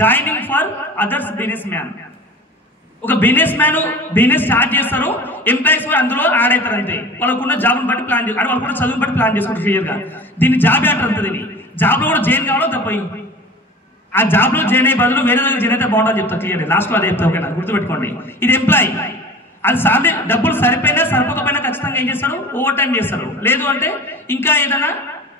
joining for others business man. ఒక బిజినెస్ మ్యాన్ బిజినెస్ స్టార్ట్ చేస్తారు, ఎంప్లాయీస్ కూడా అందులో యాడ్ అవుతారు అంతే. వాళ్ళకున్న జాబ్ని బట్టి ప్లాన్ చేస్తారు, వాళ్ళకున్న చదువుని బట్టి ప్లాన్ చేసుకుంటారు క్లియర్గా. దీన్ని జాబ్ అంటారు. దీన్ని జాబ్లో కూడా జైన్ కావాలో తప్ప, ఆ జాబ్లో జైన్ అయ్యే బదులు వేరే దగ్గర జైన్ అయితే బాగుంటుందని చెప్తారు క్లియర్గా. లాస్ట్లో అదే చెప్తారు. ఓకేనా? గుర్తుపెట్టుకోండి. ఇది ఎంప్లాయీ. అది సాలరీ డబ్బులు సరిపోకపోయినా ఖచ్చితంగా ఏం చేస్తారు? ఓవర్ టైం చేస్తారు. లేదు అంటే ఇంకా ఏదైనా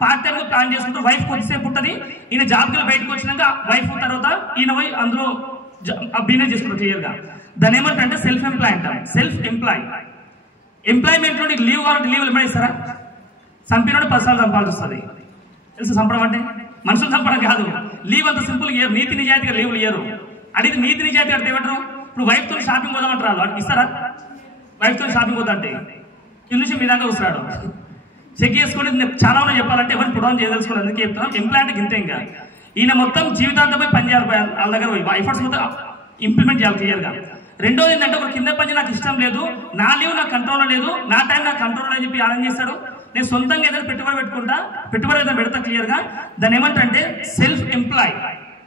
పార్ట్ టైం గా ప్లాన్ చేసుకుంటారు. వైఫ్ కొద్దిసేపు ఉంటుంది, ఈయన జాబ్కి బయటకు వచ్చినాక వైఫ్ తర్వాత ఈయన పోయి అందులో బిజినెస్ చేసుకుంటారు క్లియర్గా. దాని ఏమంటే సెల్ఫ్ ఎంప్లాయ్ అంటారు. Self employee. ఎంప్లాయ్మెంట్ లో లీవ్ కావాలంటే లీవ్ ఏమైనా ఇస్తారా? చంపినోడు 10 సార్లు చంపాల్సి వస్తుంది. తెలుసు చంపడం అంటే? మనుషులు చంపడం కాదు. లీవ్ అంత సింపుల్ ఇయ్యరు. నీతి నిజాయితీగా లీవ్లు ఇయ్యరు. అడిగి నీతి నిజాయితీ అంటే ఏమంటారు? ఇప్పుడు వైఫ్తో షాపింగ్ పోదామంటారు వాడికి ఇస్తారా? వైఫ్తో షాపింగ్ పోతా అంటే కింద నుంచి మీ దాకా వస్తాడు. చెక్ చేసుకొని చాలా ఉన్నాయి చెప్పాలంటే ఎవరిని పుడవని చేయదలుచుకోవాలి. అందుకే చెప్తాం ఎంప్లాయ్ అంటే ఇంతే. ఇంకా ఈయన మొత్తం జీవితాంతమై పని చేయాలి వాళ్ళ దగ్గర పోయి ఎఫర్ట్స్ మొత్తం ఇంప్లిమెంట్ చేయాలి క్లియర్గా. రెండోది ఏంటంటే ఒక కింద పని నాకు ఇష్టం లేదు, నా లీవ్ నాకు కంట్రోల్లో లేదు, నా టైం నాకు కంట్రోల్ అని చెప్పి ఆనందం చేస్తాడు. నేను సొంతంగా ఏదైనా పెట్టుబడి పెట్టుకుంటా, పెట్టుబడి ఏదైనా పెడతా క్లియర్గా. దాన్ని ఏమంటారంటే సెల్ఫ్ ఎంప్లాయ్.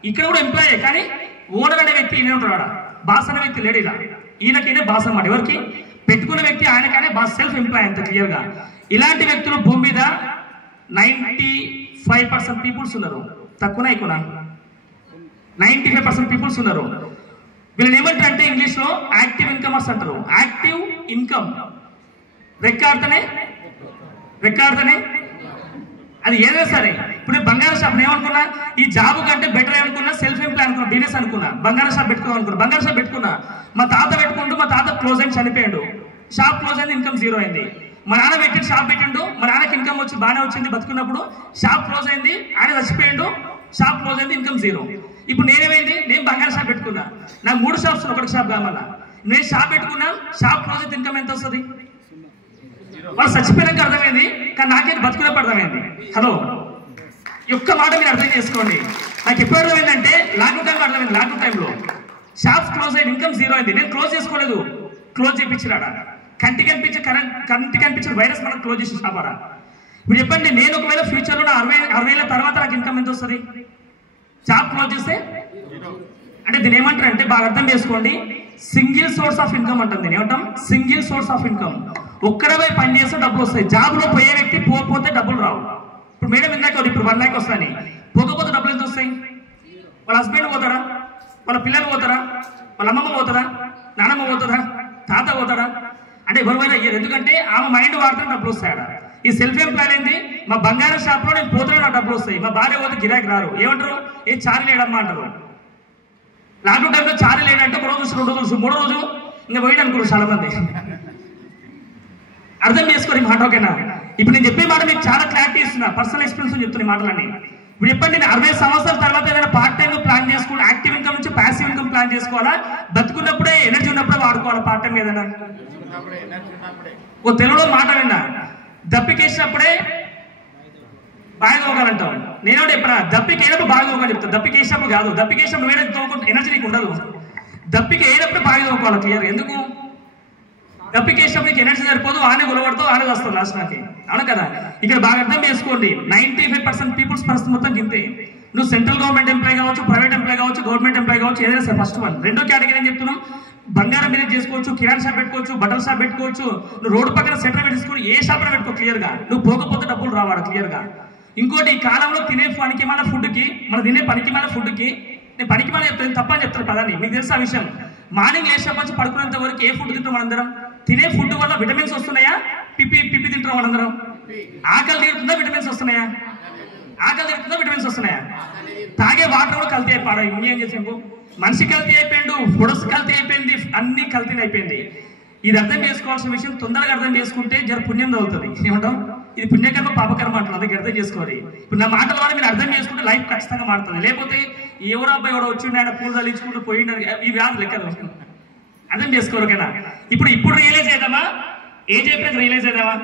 ఇక్కడ కూడా ఎంప్లాయే కానీ ఓనర్ అనే వ్యక్తి ఈయన ఉంటాడు, బాస్ అనే వ్యక్తి లేడు. ఇలా ఈయనకైనా బాస్ అన్నమాట. ఎవరికి పెట్టుకున్న వ్యక్తి ఆయనకైనా బాస్, సెల్ఫ్ ఎంప్లాయ్ అంత క్లియర్గా. ఇలాంటి వ్యక్తులు భూమి మీద 95% పీపుల్స్ ఉన్నారు. తక్కువనా ఎక్కువనా? 95% పీపుల్స్ ఉన్నారు. వీళ్ళని ఏమంటారు అంటే ఇంగ్లీష్ లో యాక్టివ్ ఇన్కమర్స్ అంటారు. యాక్టివ్ ఇన్కమ్ రెక్కాడుతనే అది ఏదో సరే. ఇప్పుడు నేను బంగారం షాప్ ఏమనుకున్నా, ఈ జాబ్ కంటే బెటర్ ఏమనుకున్నా, సెల్ఫ్ ఎంప్లాయ్ అనుకున్నా, బిజినెస్ అనుకున్నా, బంగారం షాప్ పెట్టుకుందాం అనుకున్నా. బంగారం షాప్ పెట్టుకున్నా, మా తాత పెట్టుకుంటూ మా తాత క్లోజ్ అయింది, చనిపోయాడు. షాప్ క్లోజ్ అయింది, ఇన్కమ్ జీరో అయింది. మా నాన్న పెట్టి షాప్ పెట్టిండు, మా నాన్నకి ఇన్కమ్ వచ్చి బాగానే వచ్చింది బతుకున్నప్పుడు. షాప్ క్లోజ్ అయింది, ఆయన చచ్చిపోయిండు, షాప్ క్లోజ్ అయింది, ఇన్కమ్ జీరో. ఇప్పుడు నేనేమైంది, నేను బంగారం షాప్ పెట్టుకున్నా, నాకు 3 షాప్స్ ఒకటి షాప్ కావాలా. నేను షాప్ పెట్టుకున్నా, షాప్ క్లోజ్ అయితే ఇన్కమ్ ఎంత వస్తుంది? వాళ్ళు చచ్చిపోయినాక అర్థమైంది, కానీ నాకేం బతుకునేప్పుడు అర్థమైంది. హలో, ఒక్క మాట మీరు అర్థం చేసుకోండి. నాకు ఎప్పుడు అర్థమైందంటే లాక్డౌన్ టైంలో అర్థమైంది. లాక్డౌన్ టైంలో షాప్స్ క్లోజ్ అయింది, ఇన్కమ్ జీరో అయింది. నేను క్లోజ్ చేసుకోలేదు, క్లోజ్ చేయించిరాడా. కంటికి కనిపించిన వైరస్ మనం క్లోజ్ చేసి షాపారా. ఇప్పుడు చెప్పండి, నేను ఒకవేళ ఫ్యూచర్లో నా 60 తర్వాత నాకు ఇన్కమ్ ఎంత వస్తుంది? షాప్ క్లోజ్ చేస్తే అంటే దీని ఏమంటారు అంటే బాగా అర్థం చేసుకోండి, సింగిల్ సోర్స్ ఆఫ్ ఇన్కమ్ అంటాం. దీని ఏమంటాం? Single source of income. ఒక్కడపై పని చేస్తే డబ్బులు వస్తాయి. జాబ్ లో పోయే వ్యక్తి పోతే డబ్బులు రావు. ఇప్పుడు మేడం ఇందాక ఇప్పుడు 1 lakh వస్తాయని, పోకపోతే డబ్బులు ఎంత వస్తాయి? వాళ్ళ హస్బెండ్ పోతారా? వాళ్ళ పిల్లలు పోతారా? వాళ్ళ అమ్మమ్మ పోతారా? నానమ్మ పోతారా? తాత పోతారా? అంటే ఎవరివైనా అయ్యారు. ఎందుకంటే ఆమె మైండ్ వాడితే డబ్బులు వస్తాయట. ఈ సెల్ఫ్ ఎంప్లాయ్ ఏంది, మా బంగారం షాప్ లో నేను పోతున్నా నాకు డబ్బులు వస్తాయి, మా భార్య పోతే గిరాకీ రారు. ఏమంటారు? ఏ చారీ లేడమ్మా అంటారు. లాక్డౌన్ టైంలో చారీ లేడంటే 1 రోజు 2 రోజులు 3 రోజు ఇంకా పోయిన అనుకోరు చాలా మంది. అర్థం చేసుకోరు ఈ మాట. ఓకేనా? ఇప్పుడు నేను చెప్పే మాట మీకు చాలా క్లారిటీ ఇస్తున్నా, పర్సనల్ ఎక్స్పీరియన్స్ చెప్తున్నా ఈ మాటలన్నీ. ఇప్పుడు చెప్పండి, నేను 60 సంవత్సరాల తర్వాత ఏదైనా పార్ట్ టైం ప్లాన్ చేసుకోవాలి, యాక్టివ్ ఇన్కమ్ నుంచి ప్యాసివ్ ఇన్కమ్ ప్లాన్ చేసుకోవాలా? బతుకున్నప్పుడే ఎనర్జీ ఉన్నప్పుడే వాడుకోవాలా పార్ట్ టైం ఏదైనా? ఓ తెలుగులో మాట విన్నా, దప్పికేసినప్పుడే బాగా తోగాలంటాం. నేను చెప్పినా దప్పికి అయినప్పుడు బాగా తోగాలని చెప్తాను. దప్పికి వేసినప్పుడు కాదు, దప్పికి వేసినప్పుడు వేరే తోకుంటే ఎనర్జీ నీకు ఉండదు. దప్పికి అయినప్పుడు బాగా తోకోవాలి క్లియర్. ఎందుకు? దప్పికి వేసినప్పుడు నీకు ఎనర్జీ సరిపోదు, ఆనే గొలవడతావు, ఆనే వస్తావు లాస్ట్ నాకి. అవును కదా? ఇక్కడ బాగా అర్థం చేసుకోండి, 95% పీపుల్స్ పరిస్థితి మొత్తం గింతే. నువ్వు సెంట్రల్ గవర్నమెంట్ ఎంప్లాయ్ కావచ్చు, ప్రైవేట్ ఎంప్లాయ్ కావచ్చు, గవర్నమెంట్ ఎంప్లాయ్ కావచ్చు, ఏదైనా సరే. First one. రెండో కేటగిరీ ఏం చెప్తున్నాం, బంగారం బిజినెస్ చేసుకోవచ్చు, కిరాణా షాప్ పెట్టుకోవచ్చు, బట్టల షాప్ పెట్టుకోవచ్చు, నువ్వు రోడ్డు పక్కన సెంటర్ పెట్టుకుని ఏ షాప్ పెట్టుకో క్లియర్గా. నువ్వు పోకపోతే డబ్బులు రావాడు క్లియర్గా. ఇంకోటి, ఈ కాలంలో తినే పనికి మన ఫుడ్కి, మన తినే పనికి మన ఫుడ్కి, నేను పనికి మన చెప్తాను తప్పని చెప్తాను పదాన్ని. మీకు తెలుసు ఆ విషయం. మార్నింగ్ లేచినప్పటి నుంచి పడుకునేంత వరకు ఏ ఫుడ్ తింటాం మనందరం? తినే ఫుడ్ వల్ల విటమిన్స్ వస్తున్నాయా? పిప్పి తింటాం మనందరం. ఆకలి తీరుతుందా? విటమిన్స్ వస్తున్నాయా? ఆకలి తీరుతుందా? విటమిన్స్ వస్తున్నాయా? తాగే వాటర్ కూడా కల్తీ అయిపోయాడు. ఇంకేం చేసాము? మనిషి కల్తీ అయిపోయిండు, ఫుడ్స్ కల్తీ అయిపోయింది, అన్ని కల్తీ అయిపోయింది. ఇది అర్థం చేసుకోవాల్సిన విషయం. తొందరగా అర్థం చేసుకుంటే జర పుణ్యం తగులుతుంది. ఏమంటాం? ఇది పుణ్యకర్మ పాపకర్మ అంటారు, అందుకే అర్థం చేసుకోవాలి. ఇప్పుడు నా మాటల ద్వారా మీరు అర్థం చేసుకుంటే లైఫ్ ఖచ్చితంగా మారుతుంది. లేకపోతే ఎవరో అబ్బాయి ఎవడో వచ్చిండు, ఆయన పూలు తలించుకుంటూ పోయిండు, ఇవి వ్యాధులు లెక్కలు. అర్థం చేసుకోరు కదా? ఇప్పుడు రియలైజ్ అవుతామా? ఏం చెప్పాక రియలైజ్ అవుతామా?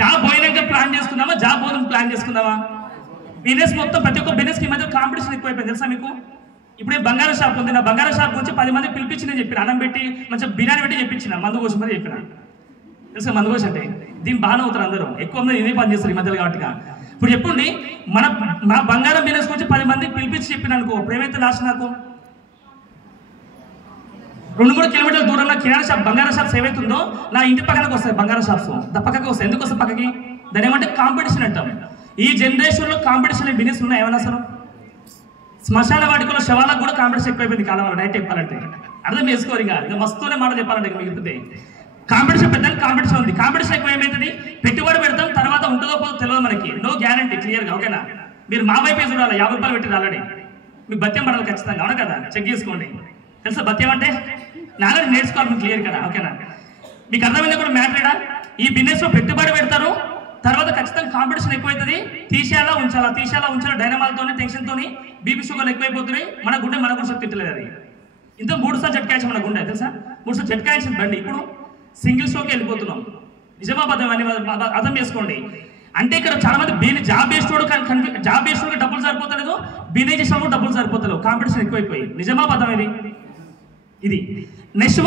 జాబ్ పోయినాక ప్లాన్ చేసుకుందామా? జాబ్ పోయిన ప్లాన్ చేసుకుందామా? బిజినెస్ మొత్తం ప్రతి ఒక్క బిజినెస్ కి మధ్య కాంపిటీషన్ ఎక్కువైపోయింది తెలుసా మీకు? ఇప్పుడు బంగారం షాప్ ఉంది, నా బంగారం షాప్ గురించి 10 మంది పిలిపించి నేను చెప్పిన, అన్నం పెట్టి మంచిగా బిర్యానీ పెట్టి చెప్పించిన, మందు కోసం అని చెప్పిన. తెలుసా మందు కోసం అంటే? దీన్ని బాగానే అవుతారు అందరూ, ఎక్కువ మంది ఇదే పని చేస్తారు ఈ మధ్యలో కాబట్టి. ఇప్పుడు చెప్పండి, నా బంగారం బిజినెస్ గురించి 10 మంది పిలిపించి చెప్పిన అనుకో, ప్రేమైతే లాస్ట్ నాకు 2-3 కిలోమీటర్ల దూరంలో కిరాణా షాప్, బంగారం షాప్స్ ఏవైతుందో నా ఇంటి పక్కనకు వస్తాయి బంగారం షాప్స్, పక్కకి వస్తాయి. ఎందుకు వస్తాయి పక్కకి? దాని ఏమంటే కాంపిటీషన్ అంటాం. ఈ జనరేషన్లో కాంపిటీషన్ బిజినెస్ ఉన్నాయి ఏమన్నా అసలు? శ్మశాన వాటికలో శవాలకు కూడా కాంపిటీషన్ ఎక్కువైపోయింది కాలంలో. డైరెక్ట్ చెప్పాలంటే అర్థం చేసుకోరు. ఇంకా మస్తూనే మాట చెప్పాలంటే మిగిలితే కాంపిటీషన్ పెద్ద కాంపిటీషన్ ఉంది. కాంపిటీషన్ ఎక్కువ ఏమవుతుంది? పెట్టుబడి పెడతాం, తర్వాత ఉంటుందో పోదో తెలియదు మనకి, నో గ్యారంటీ క్లియర్గా. ఓకేనా? మీరు మా వైపే చూడాలి, 50 రూపాయలు పెట్టి ఆల్రెడీ మీకు బత్యం పడాలి ఖచ్చితంగా. అవునా కదా? చెక్ చేసుకోండి. తెలుసా బత్యం అంటే? నాలుగు నేర్చుకోవాలి మీకు క్లియర్ కదా? ఓకేనా? మీకు అర్థమైంది కూడా మ్యాటర్. ఈ బిజినెస్ లో పెట్టుబడి పెడతారు, తర్వాత ఖచ్చితంగా కాంపిటీషన్ ఎక్కువైతుంది. తీసేయాలా ఉంచాలా డైనమాలతోని, టెన్షన్తోని బీపీ షుగర్లు ఎక్కువైపోతున్నాయి. మన గుండె మన కూడా తిట్టలేదు. అది ఇంత 3 సార్లు జట్కాయించి మనకు ఉండే తెలుసా, 3 సార్లు జట్కాయించింది బండి. ఇప్పుడు సింగిల్ స్ట్రోక్ వెళ్ళిపోతున్నాం. నిజామాబాద్ అని అర్థం చేసుకోండి. అంటే ఇక్కడ చాలా మంది జాబ్ బేస్డ్ డబ్బులు సరిపోతలేదు, బీనే చేసినప్పుడు డబ్బులు సరిపోతలేవు, కాంపిటీషన్ ఎక్కువైపోయి. నిజామాబాద్ ఇది. నెక్స్ట్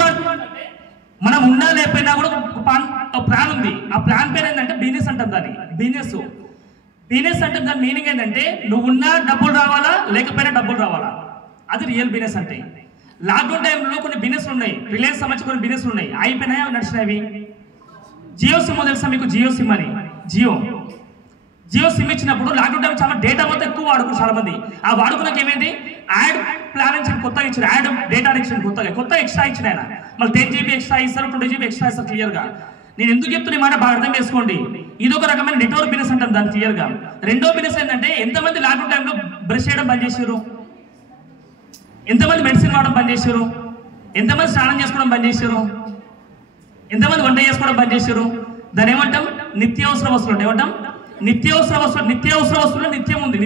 మనం ఉన్నా లేకపోయినా కూడా ఒక ప్లాన్ ఉంది. ఆ ప్లాన్ పేరు ఏంటంటే బిజినెస్ అంటాం దాన్ని. బిజినెస్ అంటే దాని మీనింగ్ ఏంటంటే నువ్వు ఉన్నా డబ్బులు రావాలా, లేకపోయినా డబ్బులు రావాలా, అది రియల్ బిజినెస్ అంటే. లాక్డౌన్ టైంలో కొన్ని బిజినెస్ ఉన్నాయి, రిలయన్స్ సంబంధించి కొన్ని బిజినెస్ ఉన్నాయి, అయిపోయినాయా నడిచినవి. జియో సిమ్ తెలుసా మీకు? జియో సిమ్ అని జియో సిమ్ ఇచ్చినప్పుడు లాక్డౌన్ టైం చాలా డేటా మొత్తం ఎక్కువ వాడుకున్నారు చాలా మంది. ఆ వాడుకున్నాక ఏమైంది, యాడ్ ప్లాన్ అని కొత్తగా ఇచ్చారు, యాడ్ డేటా ఇచ్చారు, కొత్త ఎక్స్ట్రా ఇచ్చిన ఆయన. మళ్ళీ 10 GB ఎక్స్ట్రా ఇస్తారు, 20 GB ఎక్స్ట్రా ఇస్తారు. క్లియర్గా నేను ఎందుకు చెప్తున్నా ఈ మాట బాగా అర్థం చేసుకోండి. ఇది ఒక రకమైన నెట్వర్క్ బిజినెస్ అంటాం దాన్ని క్లియర్గా. రెండో బిజినెస్ ఏంటంటే ఎంతమంది లాక్డౌన్ టైంలో బ్రష్ చేయడం బంద్ చేశారు, ఎంతమంది మెడిసిన్ వాడడం బంద్ చేశారు, ఎంతమంది స్నానం చేసుకోవడం బంద్ చేశారు, ఎంతమంది వంట చేసుకోవడం బంద్ చేశారు. దాని ఏమంటాం, నిత్యావసర వస్తువులు. ఏమంటాం, నిత్యావసర వస్తువులు. నిత్యం ఉంది,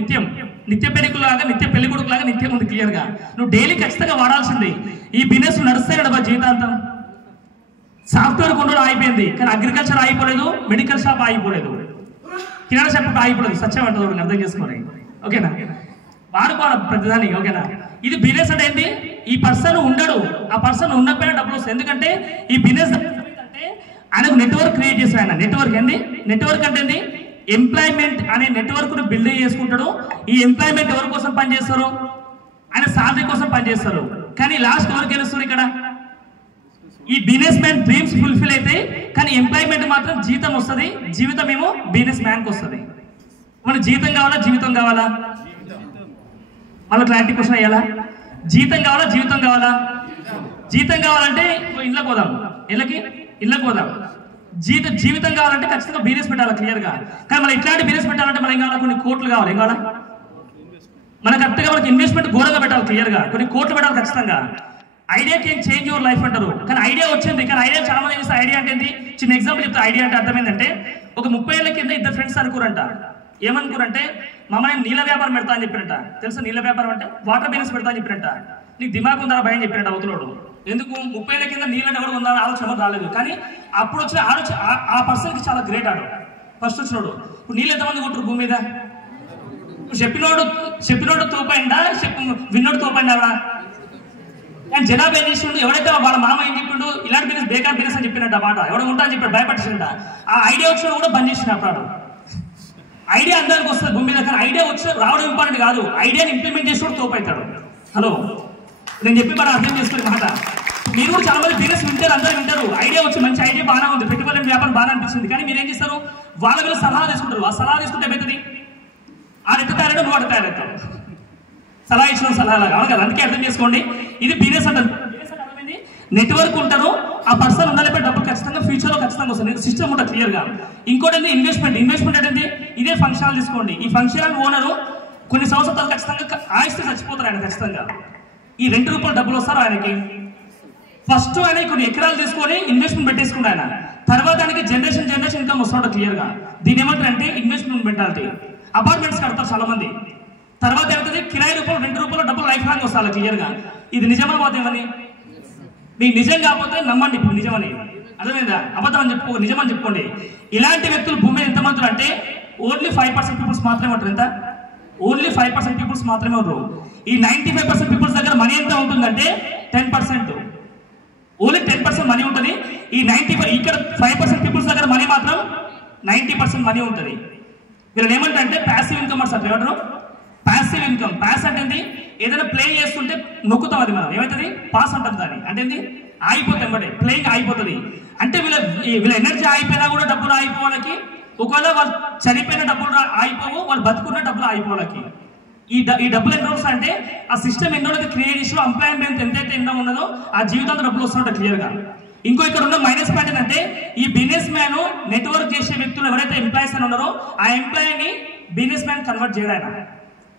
నిత్య పెళ్లికులాగా, నిత్య పెళ్లి కొడుకులాగా నిత్యం ఉంది క్లియర్గా. నువ్వు డైలీ ఖచ్చితంగా వాడాల్సింది. ఈ బిజినెస్ నడుస్తాయి కదా జీవితాంతం. సాఫ్ట్వేర్ కొనుగోలు ఆగిపోయింది, కానీ అగ్రికల్చర్ ఆగిపోలేదు, మెడికల్ షాప్ ఆగిపోలేదు, కిరాణా షాప్ ఆగిపోలేదు. సత్యం అంటారు, అర్థం చేసుకోవాలి. ఓకేనా, వాడుకోవాలి ప్రతిదానికి. ఓకేనా, ఇది బిజినెస్ అంటే ఏంటి, ఈ పర్సన్ ఉండడు, ఆ పర్సన్ ఉన్నప్పుడే డబ్బులు వస్తాయి. ఎందుకంటే ఈ బిజినెస్ అంటే ఆయనకు నెట్వర్క్ క్రియేట్ చేశారు. ఆయన నెట్వర్క్ ఏంటి, నెట్వర్క్ అంటే ఏంటి, ఎంప్లాయ్మెంట్ అనే నెట్వర్క్ ను బిల్డ్ చేసుకుంటాడు. ఈ ఎంప్లాయ్మెంట్ ఎవరి కోసం పనిచేస్తారు, ఆయన సాలరీ కోసం పనిచేస్తారు. కానీ లాస్ట్ ఎవరికి గెలుస్తారు ఇక్కడ, ఈ బిజినెస్ మ్యాన్ డ్రీమ్స్ ఫుల్ఫిల్ అయితే, కానీ ఎంప్లాయ్మెంట్ మాత్రం జీతం వస్తుంది, జీవితం ఏమో బిజినెస్ మ్యాన్కి వస్తుంది. మన జీతం కావాలా, జీవితం కావాలా? మళ్ళీ క్లారిటీ క్వశ్చన్ అయ్యాలా? జీతం కావాలా, జీవితం కావాలా? జీతం కావాలంటే ఇళ్ళకి పోదాం, ఇళ్ళకి పోదాం. జీవితం కావాలంటే ఖచ్చితంగా బిజినెస్ పెట్టాలి క్లియర్గా. కానీ మనం ఇట్లాంటి బిజినెస్ పెట్టాలంటే మనం ఏం కావాలి, కొన్ని కోట్లు కావాలి. ఏం కావాలా, మనకు కరెక్ట్గా మనకి ఇన్వెస్ట్మెంట్ ఘోరంగా పెట్టాలి క్లియర్గా, కొన్ని కోట్లు పెట్టాలి ఖచ్చితంగా. Idea can change your life అంటారు. కానీ ఐడియా వచ్చింది, కానీ ఐడియా చాలా మంది చేస్తే ఐడియా అంటే చిన్న ఎగ్జాంపుల్ చెప్తే ఐడియా అంటే అర్థమైందంటే, ఒక 30 ఏళ్ల కింద ఇద్దరు ఫ్రెండ్స్ అనుకోరంట. ఏమనుకోరంటే, మామ నేను నీళ్ళ వ్యాపారం పెడతా అని చెప్పినట్ట. తెలుసా నీళ్ళ వ్యాపారం అంటే, వాటర్ బిజినెస్ పెడతా అని చెప్పినట్ట. నీకు దిమాగ్ ఉందా భయం చెప్పినట్ట అవతలోడు. ఎందుకు 30 ఏళ్ల కింద నీళ్ళని ఎవరు ఉందా ఆలోచన ఎవరు రాలేదు. కానీ అప్పుడు వచ్చిన ఆలోచన ఆ పర్సన్కి చాలా గ్రేట్ ఆడు. ఫస్ట్ వచ్చినోడు. ఇప్పుడు నీళ్ళు ఎంతమంది కొట్టరు భూమి మీద? చెప్పినోడు తోపైందా, విన్నోడు తోపైందా? కానీ జనాభా ఏం చేసిండు, ఎవరైతే వాళ్ళ మామ ఏం చెప్పిండు, ఇలాంటి బిజినెస్ బేకార్ బిజినెస్ అని చెప్పినట్ట మాట. ఎవడో ఉంటా అని చెప్పాడు, భయపట్టిండ. ఆ ఐడియా వచ్చినా కూడా బంద్ చేసినప్పుడు. ఐడియా అందరికి వస్తుంది భూమి మీద, కానీ ఐడియా వచ్చి రావడం ఇంపార్టెంట్ కాదు, ఐడియాని ఇంప్లిమెంట్ చేసి కూడా తోపవుతాడు. హలో, నేను చెప్పి మనం అర్థం చేసుకునే మాట. మీరు కూడా చాలా మంది బిజినెస్ వింటారు, అందరూ వింటారు. ఐడియా వచ్చి మంచి ఐడియా బాగా ఉంది, పెట్టుబడి వ్యాపారం బాగా అనిపిస్తుంది. కానీ మీరు ఏం చేస్తారు, వాళ్ళ మీద సలహా తీసుకుంటారు. ఆ సలహా తీసుకుంటే ఏమవుతుంది, ఆ రెట్టు తయారైతే నువ్వు తయారవుతావు. సలహా ఇచ్చిన సలహాలాగా. అవును కదా, అందుకే అర్థం చేసుకోండి. ఇది బిజినెస్ అంటారు. నెట్వర్క్ ఉంటారు, ఆ పర్సన్ ఉండాలి, డబ్బులు ఖచ్చితంగా ఫ్యూచర్లో ఖచ్చితంగా వస్తుంది. సిస్టమ్ ఉంటుంది క్లియర్గా. ఇంకోటి ఏంటి, ఇన్వెస్ట్మెంట్ అంటే ఇదే ఫంక్షన్ హాల్ తీసుకోండి. ఈ ఫంక్షన్ హాల్ ఓనరు కొన్ని సంవత్సరాలు ఖచ్చితంగా ఆయిస్తే చచ్చిపోతారు ఆయన ఖచ్చితంగా. ఈ ₹2 డబ్బులు వస్తారు ఆయనకి. ఫస్ట్ ఆయన కొన్ని ఎకరాలు తీసుకొని ఇన్వెస్ట్మెంట్ పెట్టేసుకుంటే ఆయన తర్వాత ఆయనకి జనరేషన్ ఇన్కమ్ వస్తుంట క్లియర్గా. దీని ఏమంటారు అంటే ఇన్వెస్ట్మెంట్ మెంటాలిటీ. అపార్ట్మెంట్స్ కడతారు చాలా మంది. తర్వాత ఏమవుతుంది, కిరాయి ₹2 డబ్బులు లైఫ్ లాంగ్ వస్తారు క్లియర్గా. ఇది నిజమా పోతేమని మీకు నిజం కాకపోతే నమ్మండి, ఇప్పుడు నిజమని. అర్థమైందా? అబద్ధం అని చెప్పుకో, నిజమని చెప్పుకోండి. ఇలాంటి వ్యక్తులు భూమి మీద ఎంతమంది అంటే ఓన్లీ 5% పీపుల్స్ మాత్రమే ఉంటారు. ఎంత? ఓన్లీ 5% పీపుల్స్ మాత్రమే ఉంటారు. ఈ 95% పీపుల్స్ దగ్గర మనీ ఎంత ఉంటుందంటే 10%. ఓన్లీ 10% మనీ ఉంటుంది. ఈ 95 ఇక్కడ 5% పీపుల్స్ దగ్గర మనీ మాత్రం 90% మనీ ఉంటుంది. వీళ్ళు ఏమంటారంటే ప్యాసివ్ ఇన్కమర్స్ అంటే ఏమంటారు, ప్యాసివ్ ఇన్కమ్. ప్యాస్ అంటే ఏదైనా ప్లే చేస్తుంటే నొక్కుతాం, అది మనం ఏమవుతుంది, పాస్ అంటాం దాన్ని. అంటే ఆగిపోతాం, బట్ ప్లేయింగ్ ఆగిపోతుంది. అంటే వీళ్ళ ఎనర్జీ ఆగిపోయినా కూడా డబ్బులు ఆగిపోవాలకి, ఒకవేళ వాళ్ళు చనిపోయిన డబ్బులు ఆగిపోవు, వాళ్ళు బతుకున్న డబ్బులు ఆగిపోవాలకి. ఈ డబ్బులు ఎన్ని రోజులు అంటే ఆ సిస్టమ్ ఎన్నో క్రియేట్ చేసి ఎంప్లాయ్మెంట్ ఎంతైతే ఎన్నో ఉన్నదో ఆ జీవితాంతో డబ్బులు వస్తుంటాయి క్లియర్గా. ఇంకో ఇక్కడ ఉన్న మైనస్ పాయింట్ ఏంటంటే ఈ బిజినెస్ మ్యాన్ నెట్వర్క్ చేసే వ్యక్తులు ఎవరైతే ఎంప్లాయీస్ అని ఉన్నారో ఆ ఎంప్లాయీని బిజినెస్ మ్యాన్ కన్వర్ట్ చేయడానికి.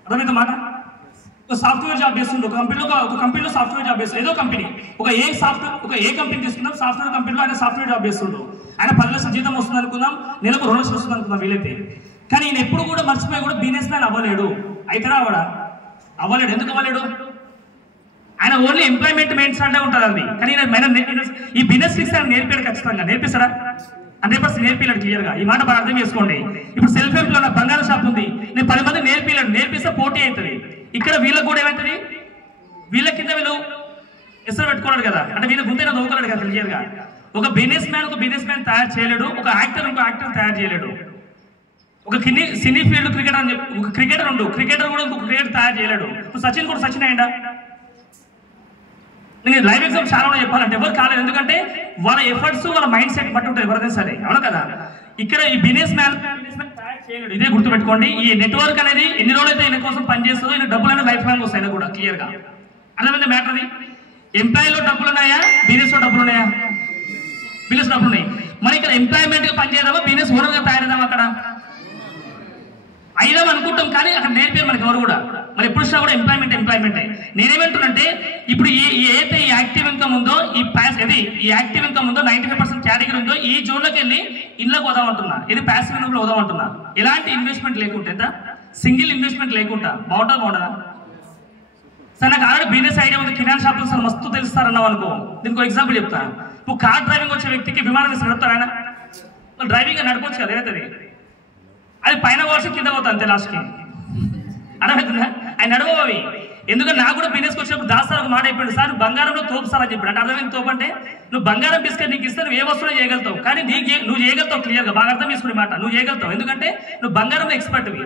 అర్థమైంది మాట. ఒక సాఫ్ట్వేర్ జాబ్ చేస్తుండే ఒక కంపెనీలో సాఫ్ట్వేర్ జాబ్ చేస్తుంది. ఏదో కంపెనీ ఒక ఏ కంపెనీ తీసుకుందాం, సాఫ్ట్వేర్ కంపెనీలో ఆయన సాఫ్ట్వేర్ జాబ్ చేస్తుండ్రు. ఆయన 10 లక్షల జీతం వస్తుంది అనుకుందాం, నెలకు 2 లక్షలు వస్తుంది అనుకుందాం వీలైతే. కానీ ఈయన ఎప్పుడు కూడా మర్చిపోయి కూడా బిజినెస్ మ్యాన్ అవ్వలేడు. అయితే అవ్వలేడు. ఎందుకు అవ్వలేడు? ఆయన ఓన్లీ ఎంప్లాయ్మెంట్ మెయిన్స్ అంటే ఉంటుంది అది. కానీ ఈ బిజినెస్ ఫిక్స్ ఆయన నేర్పాడు ఖచ్చితంగా. నేర్పిస్తాడా? 100% నేర్పిల్లాడు క్లియర్గా. ఈ మాట బాగా అర్థం చేసుకోండి. ఇప్పుడు సెల్ఫ్ ఎంప్లాయ్ బంగారం షాప్ ఉంది, నేను 10 మంది నేర్పిల్లాడు. నేర్పిస్తే పోటీ అవుతుంది. ఇక్కడ వీళ్ళకి కూడా ఏమవుతుంది, వీళ్ళ కింద వీళ్ళు ఎసరు పెట్టుకోలేడు కదా, అంటే వీళ్ళ గుంతైనా దొరకలేడు కదా క్లియర్గా. ఒక బిజినెస్ మ్యాన్ తయారు చేయలేడు, ఒక యాక్టర్ తయారు చేయలేడు. ఒక సినీ ఫీల్డ్ క్రికెటర్ అని చెప్పి ఒక క్రికెటర్ కూడా ఇంకొక క్రికెటర్ తయారు చేయలేడు. ఇప్పుడు సచిన్ కూడా సచిన్ అయ్యిందా? నేను లైవ్ ఎగ్జామ్ చాలా చెప్పాలంటే ఎవరు కాలేదు. ఎందుకంటే వాళ్ళ ఎఫర్ట్స్ వాళ్ళ మైండ్ సెట్ బట్టి ఉంటుంది ఎవరైనా సరే, అవును కదా. ఇక్కడ ఈ బిజినెస్ మ్యాన్ తయారు చేయలేడు. ఇదే గుర్తుపెట్టుకోండి. ఈ నెట్వర్క్ అనేది ఎన్ని రోజులు అయితే ఈయన కోసం పనిచేస్తుందో ఈయన డబ్బులు అనేది లైఫ్ లాంగ్ వస్తాయి కూడా క్లియర్గా. అర్థమైంది మ్యాటర్ అది. ఎంప్లాయీలో డబ్బులు ఉన్నాయా, బిజినెస్లో డబ్బులు ఉన్నాయా? బిజినెస్ డబ్బులు ఉన్నాయి. మరి ఇక్కడ ఎంప్లాయ్మెంట్ గా పనిచేద్దామా, బిజినెస్ ఓనర్ గా తయారైదామా? అక్కడ అయిదాం అనుకుంటాం, కానీ అక్కడ నేర్పారు మనకి ఎవరు కూడా. మరి ఎప్పుడు వచ్చినా కూడా ఎంప్లాయ్మెంట్. నేనేమంటున్నంటే ఇప్పుడు ఏదైతే ఈ యాక్టివ్ ఇన్కమ్ ఉందో, ఈ యాక్టివ్ ఇన్కమ్ ఉందో 95% కేటగిరీ ఉందో, ఈ జోన్లోకి వెళ్ళి ఇళ్ళకి వదామంటున్నా. ఇది ప్యాసివ్ ఇన్కమ్ లో వదామంటున్నా. ఎలాంటి ఇన్వెస్ట్మెంట్ లేకుండా, ఎంత సింగిల్ ఇన్వెస్ట్మెంట్ లేకుండా బాగుంటుందా? సార్ నాకు ఆల్రెడీ బిజినెస్ ఐడియా ఉంది, కిరాణా షాపులు సార్ మస్తు తెలుస్తారన్నావు అనుకో. దీనికి ఎగ్జాంపుల్ చెప్తా. ఇప్పుడు కార్ డ్రైవింగ్ వచ్చే వ్యక్తికి విమానం వేసి నడుపుతారు ఆయన, డ్రైవింగ్ నడపవచ్చు కదా ఏదైతుంది. అది పైన పోవచ్చు కింద పోతా అంతే లాస్ట్కి. అర్థమవుతుందా? ఆయన నడవవు అవి. ఎందుకంటే నాకు కూడా బిజినెస్కి వచ్చినప్పుడు దాస్తారు ఒక మాట అయిపోయింది, సార్ బంగారంలో తోపు సార్ అని చెప్పాడు. అంటే అర్థమైంది తోపు అంటే నువ్వు బంగారం బిస్కెట్ నీకు ఇస్తే నువ్వు ఏ వస్తువులో చేయగలుగుతావు, కానీ నువ్వు చేయగలుగుతావు క్లియర్గా. బాగా అర్థం చేసుకునే మాట, నువ్వు చేయగలుగుతావు. ఎందుకంటే నువ్వు బంగారంలో ఎక్స్పర్ట్వి,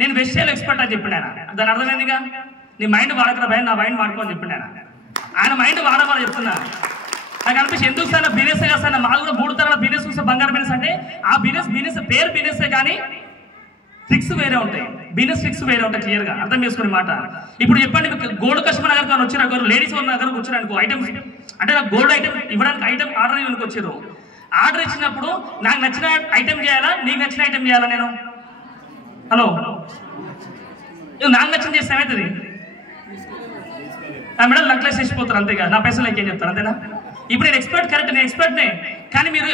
నేను వెజిటేబుల్ ఎక్స్పర్ట్ అని చెప్పాడు ఆయన. దాని అర్థమైందిగా. నీ మైండ్ వాడకరా భయ, నా మైండ్ వాడుకో అని చెప్పిండు ఆయన మైండ్ వాడమని చెప్తున్నా. నాకు అనిపించి ఎందుకు సార్ బిజినెస్ కదా సార్, మాకు కూడా 3 తరాల బిజినెస్ చూస్తే బంగారం బిజినెస్ అంటే ఆ బిజినెస్ పేరు బిజినెస్ కానీ ట్రిక్స్ వేరే ఉంటాయి, బిజినెస్ ట్రిక్స్ వేరే ఉంటాయి క్లియర్గా అర్థం చేసుకునే మాట. ఇప్పుడు చెప్పండి, గోల్డ్ కస్టమర్ దగ్గర వచ్చిన లేడీస్ ఉన్న దగ్గరకు వచ్చారు అనుకో, ఐటమ్స్ అంటే నాకు గోల్డ్ ఐటమ్ ఇవ్వడానికి ఐటమ్ ఆర్డర్ ఇవ్వడానికి వచ్చారు. ఆర్డర్ ఇచ్చినప్పుడు నాకు నచ్చిన ఐటమ్ చేయాలా, నీకు నచ్చిన ఐటమ్ చేయాలా? నేను హలో నాకు నచ్చిన చేస్తే ఏమవుతుంది? నా మెడల్ నక్లెస్ చేసిపోతారు అంతేగా, నా పైసలు ఇంకేం చెప్తారు అంతేనా? ఇప్పుడు నేను ఎక్స్పర్ట్, కరెక్ట్ నేను ఎక్స్పర్ట్నే, కానీ మీరు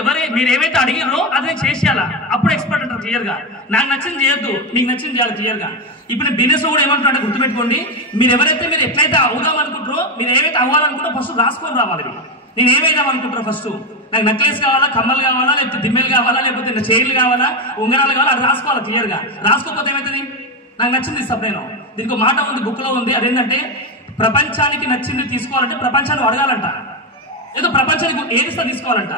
ఏమైతే అడిగారో అది నేను చేసేయాలా, అప్పుడు ఎక్స్పర్ట్ అంటారు క్లియర్గా. నాకు నచ్చింది చేయొద్దు, మీకు నచ్చింది చేయాలి క్లియర్గా. ఇప్పుడు బిజినెస్ కూడా ఏమంటున్నారంటే గుర్తుపెట్టుకోండి, మీరు ఎట్లయితే అవుదాం అనుకుంటారో, మీరు ఏవైతే అవ్వాలనుకుంటారో ఫస్ట్ రాసుకొని రావాలి. నేను ఏమైదాం అనుకుంటారో ఫస్ట్, నాకు నెక్లెస్ కావాలా, కమ్మలు కావాలా, లేకపోతే దిమ్మెలు కావాలా, లేకపోతే చైర్లు కావాలా, ఉంగరాలు కావాలా, అది రాసుకోవాలి క్లియర్గా. రాసుకోకపోతే ఏమవుతుంది? నాకు నచ్చింది ఇస్తాను నేను. దీనికి మాట ఉంది, బుక్లో ఉంది. అదేంటంటే ప్రపంచానికి నచ్చింది తీసుకోవాలంటే ప్రపంచాన్ని అడగాలంట. ఏదో ప్రపంచానికి ఏది ఇస్తా తీసుకోవాలంట.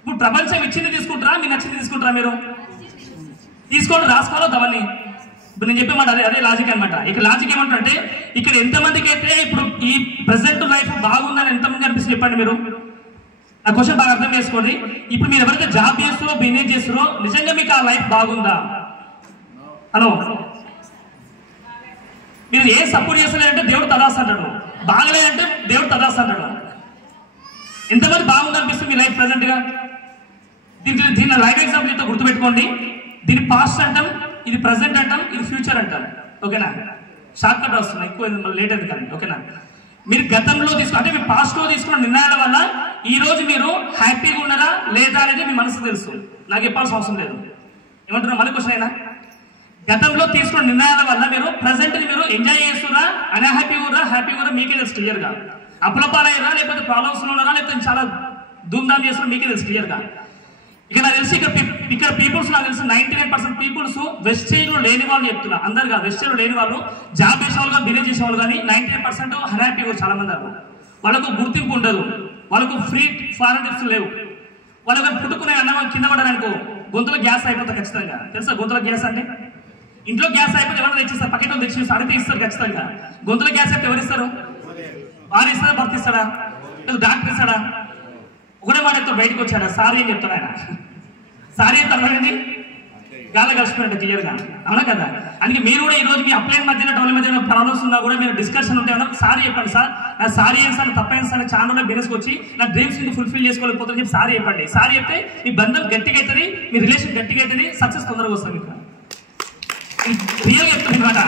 ఇప్పుడు ప్రపంచం ఇచ్చింది తీసుకుంటారా, మీకు నచ్చింది తీసుకుంటారా? మీరు తీసుకోవాలి, రాసుకోవాలో దవన్ని. ఇప్పుడు నేను చెప్పే మాట అదే లాజిక్ అనమాట. ఇక్కడ లాజిక్ ఏమంటారంటే, ఇక్కడ ఎంతమందికి అయితే ఇప్పుడు ఈ ప్రెసెంట్ లైఫ్ బాగుందని ఎంతమంది అనిపిస్తుంది చెప్పండి మీరు. ఆ క్వశ్చన్ బాగా అర్థం చేసుకోండి. ఇప్పుడు మీరు ఎవరైతే జాబ్ చేస్తారో, బిజినెస్ చేస్తారో, నిజంగా మీకు ఆ లైఫ్ బాగుందా? హలో, మీరు ఏ సపోర్ట్ చేస్తలేదంటే దేవుడు తదాస్ అంటాడు, బాగలేదంటే దేవుడు తదాస్ అంటాడు. ఎంతమంది బాగుంది అనిపిస్తుంది మీ లైఫ్ ప్రెసెంట్ గా? దీని లైఫ్ ఎగ్జాంపుల్ అయితే గుర్తుపెట్టుకోండి. దీని పాస్ట్ అంటాం, ఇది ప్రెసెంట్ అంటాం, ఇది ఫ్యూచర్ అంటాం. ఓకేనా? షార్ట్ కట్ వస్తుంది, ఎక్కువ లేట్ అయింది కానీ. ఓకేనా? మీరు గతంలో అంటే మీ పాస్ట్ లో తీసుకున్న నిర్ణయాల వల్ల ఈ రోజు మీరు హ్యాపీగా ఉన్నారా లేదా అనేది మీ మనసు తెలుసు, నాకు చెప్పాల్సిన అవసరం లేదు. ఏమంటున్నా? మళ్ళీ క్వశ్చన్ అయినా, గతంలో తీసుకున్న నిర్ణయాల వల్ల మీరు ప్రెసెంట్ మీరు ఎంజాయ్ చేస్తున్నా, హ్యాపీగా మీకే తెలుసు క్లియర్గా. అప్పులపాలయ్యారా, లేకపోతే ప్రాబ్లమ్స్ ఉన్నారా, లేకపోతే చాలా ధూమ్ధామ్ చేస్తున్నా, మీకే తెలుసు క్లియర్గా. ఇక నాకు తెలిసి ఇక్కడ పీపుల్స్ నాకు తెలిసి 99% పీపుల్స్ వెస్టేజ్లో లేని వాళ్ళు చెప్తున్నా, అందరు కాదు, వెస్టేజ్లో లేని వాళ్ళు, జాబ్ చేసే వాళ్ళు కానీ బిజినెస్ చేసేవాళ్ళు కానీ 99% హ్యాపీగా చాలా మంది అన్నారు. వాళ్ళకు గుర్తింపు ఉండదు, వాళ్ళకు ఫ్రీ ఫారెన్ టిప్స్ లేవు, వాళ్ళకు పుట్టుకునే అన్నం కింద పడడానికి గొంతులో గ్యాస్ అయిపోతుంది ఖచ్చితంగా. తెలుసా గొంతులో గ్యాస్ అంటే? ఇంట్లో గ్యాస్ అయిపోతే ఎవరు తెచ్చిస్తారు? పకెట్ తెచ్చి అడిగితే ఇస్తారు ఖచ్చితంగా. గొంతులో గ్యాస్ అయితే ఎవరు ఇస్తారు? వారు ఇస్తారా, భర్త ఇస్తాడా, డాక్టర్ ఇస్తాడా? ఒకటే మాట చెప్తాడు, బయటకు వచ్చాడా, సారీ అని చెప్తాడు ఆయన. సారీ చెప్తారు కదండి, గాలి కలిసిపోయినట్టు క్లియర్గా, అవునా కదా? అందుకే మీరు కూడా ఈ రోజు మీ అప్లైన్ మధ్యలో డెవలప్ మధ్యలో ప్రాబ్లమ్స్ ఉన్నా కూడా మీరు డిస్కషన్ ఉంటే సారీ చెప్పండి. సార్ నా సారీ ఏం సార్, తప్పైన సార్, ఛానల్లో బిజినెస్కి వచ్చి నా డ్రీమ్స్ ని ఫుల్ఫిల్ చేసుకోలేకపోతే చెప్పి సారీ చెప్పండి. సారీ చెప్తే మీ బంధం గట్టిగా అవుతుంది, మీ రిలేషన్ గట్టిగా అవుతుంది, సక్సెస్ తొందరగా వస్తుంది. మీకు రియల్ చెప్తుంది అనమాట.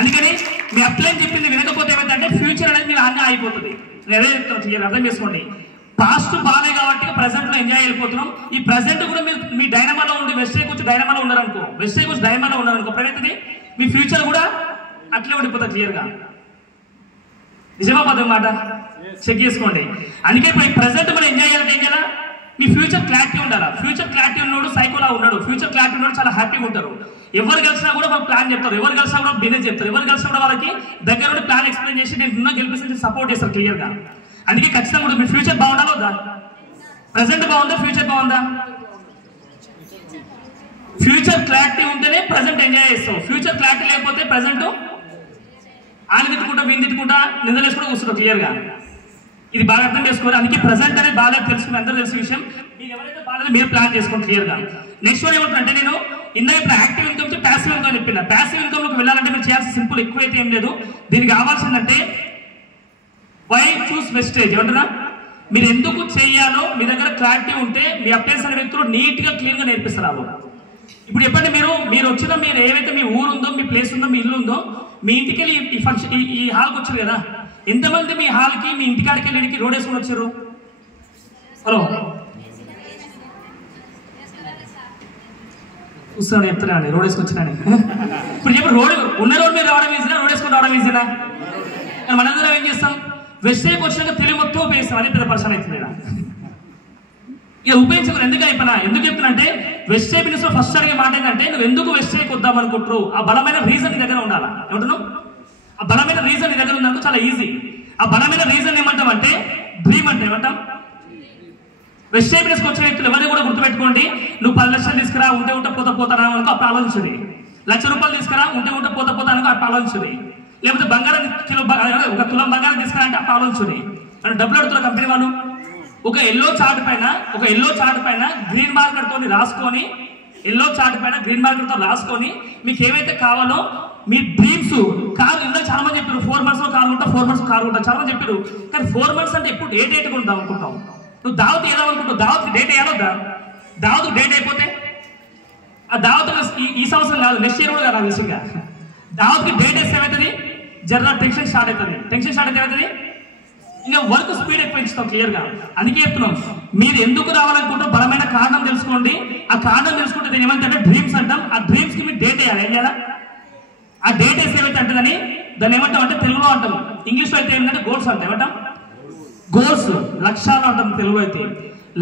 అందుకని మీ అప్లైన్ చెప్పింది వినకపోతే ఏమైందంటే ఫ్యూచర్ అనేది మీరు అన్నీ అయిపోతుంది. నేను అదే చెప్తాను క్లియర్, అర్థం చేసుకోండి. పాస్ట్ బాగాలే కాబట్టి ప్రెసెంట్ లో ఎంజాయ్ అయిపోతున్నాం. ఈ ప్రెసెంట్ కూడా మీరు మీ డైనమాలో ఉండి వెస్టేజ్ వచ్చి డైనమాలో ఉన్నారనుకో, వెస్టేజ్ వచ్చి డైనమాలో ఉన్నారనుకో, ప్రవేశది మీ ఫ్యూచర్ కూడా అట్లే ఉండిపోతుంది క్లియర్గా. నిజమా పదం మాట చెక్ చేసుకోండి. అందుకే ఇప్పుడు ప్రెసెంట్ మనం ఎంజాయ్ చేయాలంటే ఏం చేయాలా? మీ ఫ్యూచర్ క్లారిటీ ఉండాలా. ఫ్యూచర్ క్లారిటీ ఉన్నాడు సైకోలా ఉన్నాడు. ఫ్యూచర్ క్లారిటీ ఉన్నాడు చాలా హ్యాపీగా ఉంటారు. ఎవరు కలిసినా కూడా వాళ్ళు ప్లాన్ చెప్తారు, ఎవరు కలిసినా కూడా బిజినెస్ చెప్తారు, ఎవరు కలిసినా కూడా వాళ్ళకి దగ్గర నుండి ప్లాన్ ఎక్స్ప్లెయిన్ చేసి నేను ఉన్న గెలిపిస్తే సపోర్ట్ చేస్తారు క్లియర్గా. అందుకే ఖచ్చితంగా కూడా మీ ఫ్యూచర్ బాగుండాలి వద్దా? ప్రెసెంట్ బాగుందా? ఫ్యూచర్ బాగుందా? ఫ్యూచర్ క్లారిటీ ఉంటేనే ప్రెసెంట్ ఎంజాయ్ చేస్తావు. ఫ్యూచర్ క్లారిటీ లేకపోతే ప్రెసెంట్ ఆయన తిట్టుకుంటా వీని తిట్టుకుంటా నిందలేసుకుంటూ కూర్చుంటావు క్లియర్గా. ఇది బాగా అర్థం చేసుకోవాలి. అందుకే ప్రెసెంట్ అనేది బాగా తెలుసుకుని అందరూ తెలిసిన విషయం. మీకు ఎవరైతే బాగా మీరు ప్లాన్ చేసుకోండి క్లియర్గా. నెక్స్ట్ వన్ ఏమంటుంటే నేను ఇందాక ఇప్పుడు యాక్టివ్ ఇన్కమ్ నుంచి ప్యాసివ్ ఇన్కమ్ చెప్పిన. ప్యాసివ్ ఇన్కమ్లోకి వెళ్ళాలంటే మీరు చేయాల్సిన సింపుల్ ఎక్కువైతే ఏం లేదు. దీనికి కావాల్సిందంటే వై చూస్ వెస్టేజ్ ఏమంటారా? మీరు ఎందుకు చేయాలో మీ దగ్గర క్లారిటీ ఉంటే మీ అప్లైన్స్ అనే వ్యక్తులు నీట్గా క్లియర్గా నేర్పిస్తారు. ఇప్పుడు చెప్పండి, మీరు వచ్చిన మీరు ఏవైతే మీ ఊరు ఉందో, మీ ప్లేస్ ఉందో, మీ ఇల్లు ఉందో, మీ ఇంటికి వెళ్ళి ఈ ఫంక్షన్ ఈ హాల్కి వచ్చారు కదా, ఎంతమంది మీ హాల్కి మీ ఇంటికాడికి వెళ్ళి రోడ్ వేసుకొని వచ్చారు? హలో చూస్తున్నాను చెప్తున్నా అండి, రోడ్ వేసుకొని వచ్చినా. ఇప్పుడు చెప్పి రోడ్ ఉన్న రోడ్ మీద రావడం ఈజీనా, రోడ్ వేసుకొని రావడం ఈజీనా? మనందరం ఏం చేస్తాం? వెస్టేజ్కి వచ్చినాక తెలివి మొత్తం ఉపయోగిస్తాం. అదే పెద్ద పర్సన్ అవుతుంది. ఇక ఉపయోగించకూడదు. ఎందుకు చెప్తున్నా అంటే వెస్టేజ్ బిజినెస్ లో ఫస్ట్ అడిగే మాట ఏంటంటే నువ్వు ఎందుకు వెస్టేజ్కి వద్దాం అనుకుంటారు? ఆ బలమైన రీజన్ నీ దగ్గర ఉండాలా. ఏమంటున్నావు? ఆ బలమైన రీజన్ నీ దగ్గర ఉందనుకో చాలా ఈజీ. ఆ బలమైన రీజన్ ఏమంటాం అంటే డ్రీమ్ అంటే ఏమంటాం? వెస్టేజ్ బిజినెస్కి వచ్చే వ్యక్తులు ఎవరిని కూడా గుర్తుపెట్టుకోండి. నువ్వు 10 లక్షలు తీసుకురా, ఉంటే పోతానా అనుకో అప్పుడు ఆలోచించుది. ₹1,00,000 తీసుకురా, ఉంటే పోతా అనుకో అప్పుడు ఆలోచించుది. లేకపోతే బంగారం ఒక తులం బంగారం తీసుకురా అంటే అప్పుడు ఆలోచించుది. డబ్బులు అడుగుతున్న కంపెనీ వాళ్ళు ఒక ఎల్లో చార్ట్ పైన గ్రీన్ మార్కర్ తోని రాసుకొని, మీకు ఏవైతే కావాలో మీ డ్రీమ్స్ కారు ఇందాక చాలా మంది చెప్పారు 4 months లో కారు ఉంటా, 4 months కారు ఉంటా చాలా మంది చెప్పారు. కానీ 4 months అంటే ఎప్పుడు ఏ డేట్ కొందాం అనుకుంటావు? నువ్వు దావత్ ఏదో అనుకుంటావు, దావత్ డేట్ వేయాలొద్దా? దావత్ డేట్ అయిపోతే ఆ దావత్ ఈ సంవత్సరం కాదు, నెక్స్ట్ ఇయర్ కూడా కాదు. విషయంగా దావత్కి డేట్ వేస్తే ఏమవుతుంది? జర్రా టెన్షన్ స్టార్ట్ అవుతుంది. ఏమవుతుంది? ఇంకా వర్క్ స్పీడ్ ఎక్కువ ఇస్తాం క్లియర్గా. అందుకే చెప్తున్నాం, మీరు ఎందుకు రావాలనుకుంటారో బలమైన కారణం తెలుసుకోండి. ఆ కారణం తెలుసుకుంటే దీని ఏమంటే డ్రీమ్స్ అంటాం. ఆ డ్రీమ్స్ కి మీరు డేట్ వేయాలి. ఏం చేయాలా? ఆ డేట్ వేస్తే ఏమైతే అంటదని దాన్ని ఏమంటాం అంటే తెలుగులో అంటాం. ఇంగ్లీష్లో అయితే ఏంటంటే గోల్స్ అంటాం. ఏమంటాం? గోల్స్, లక్ష్యాలు అంటాం తెలుగు అయితే.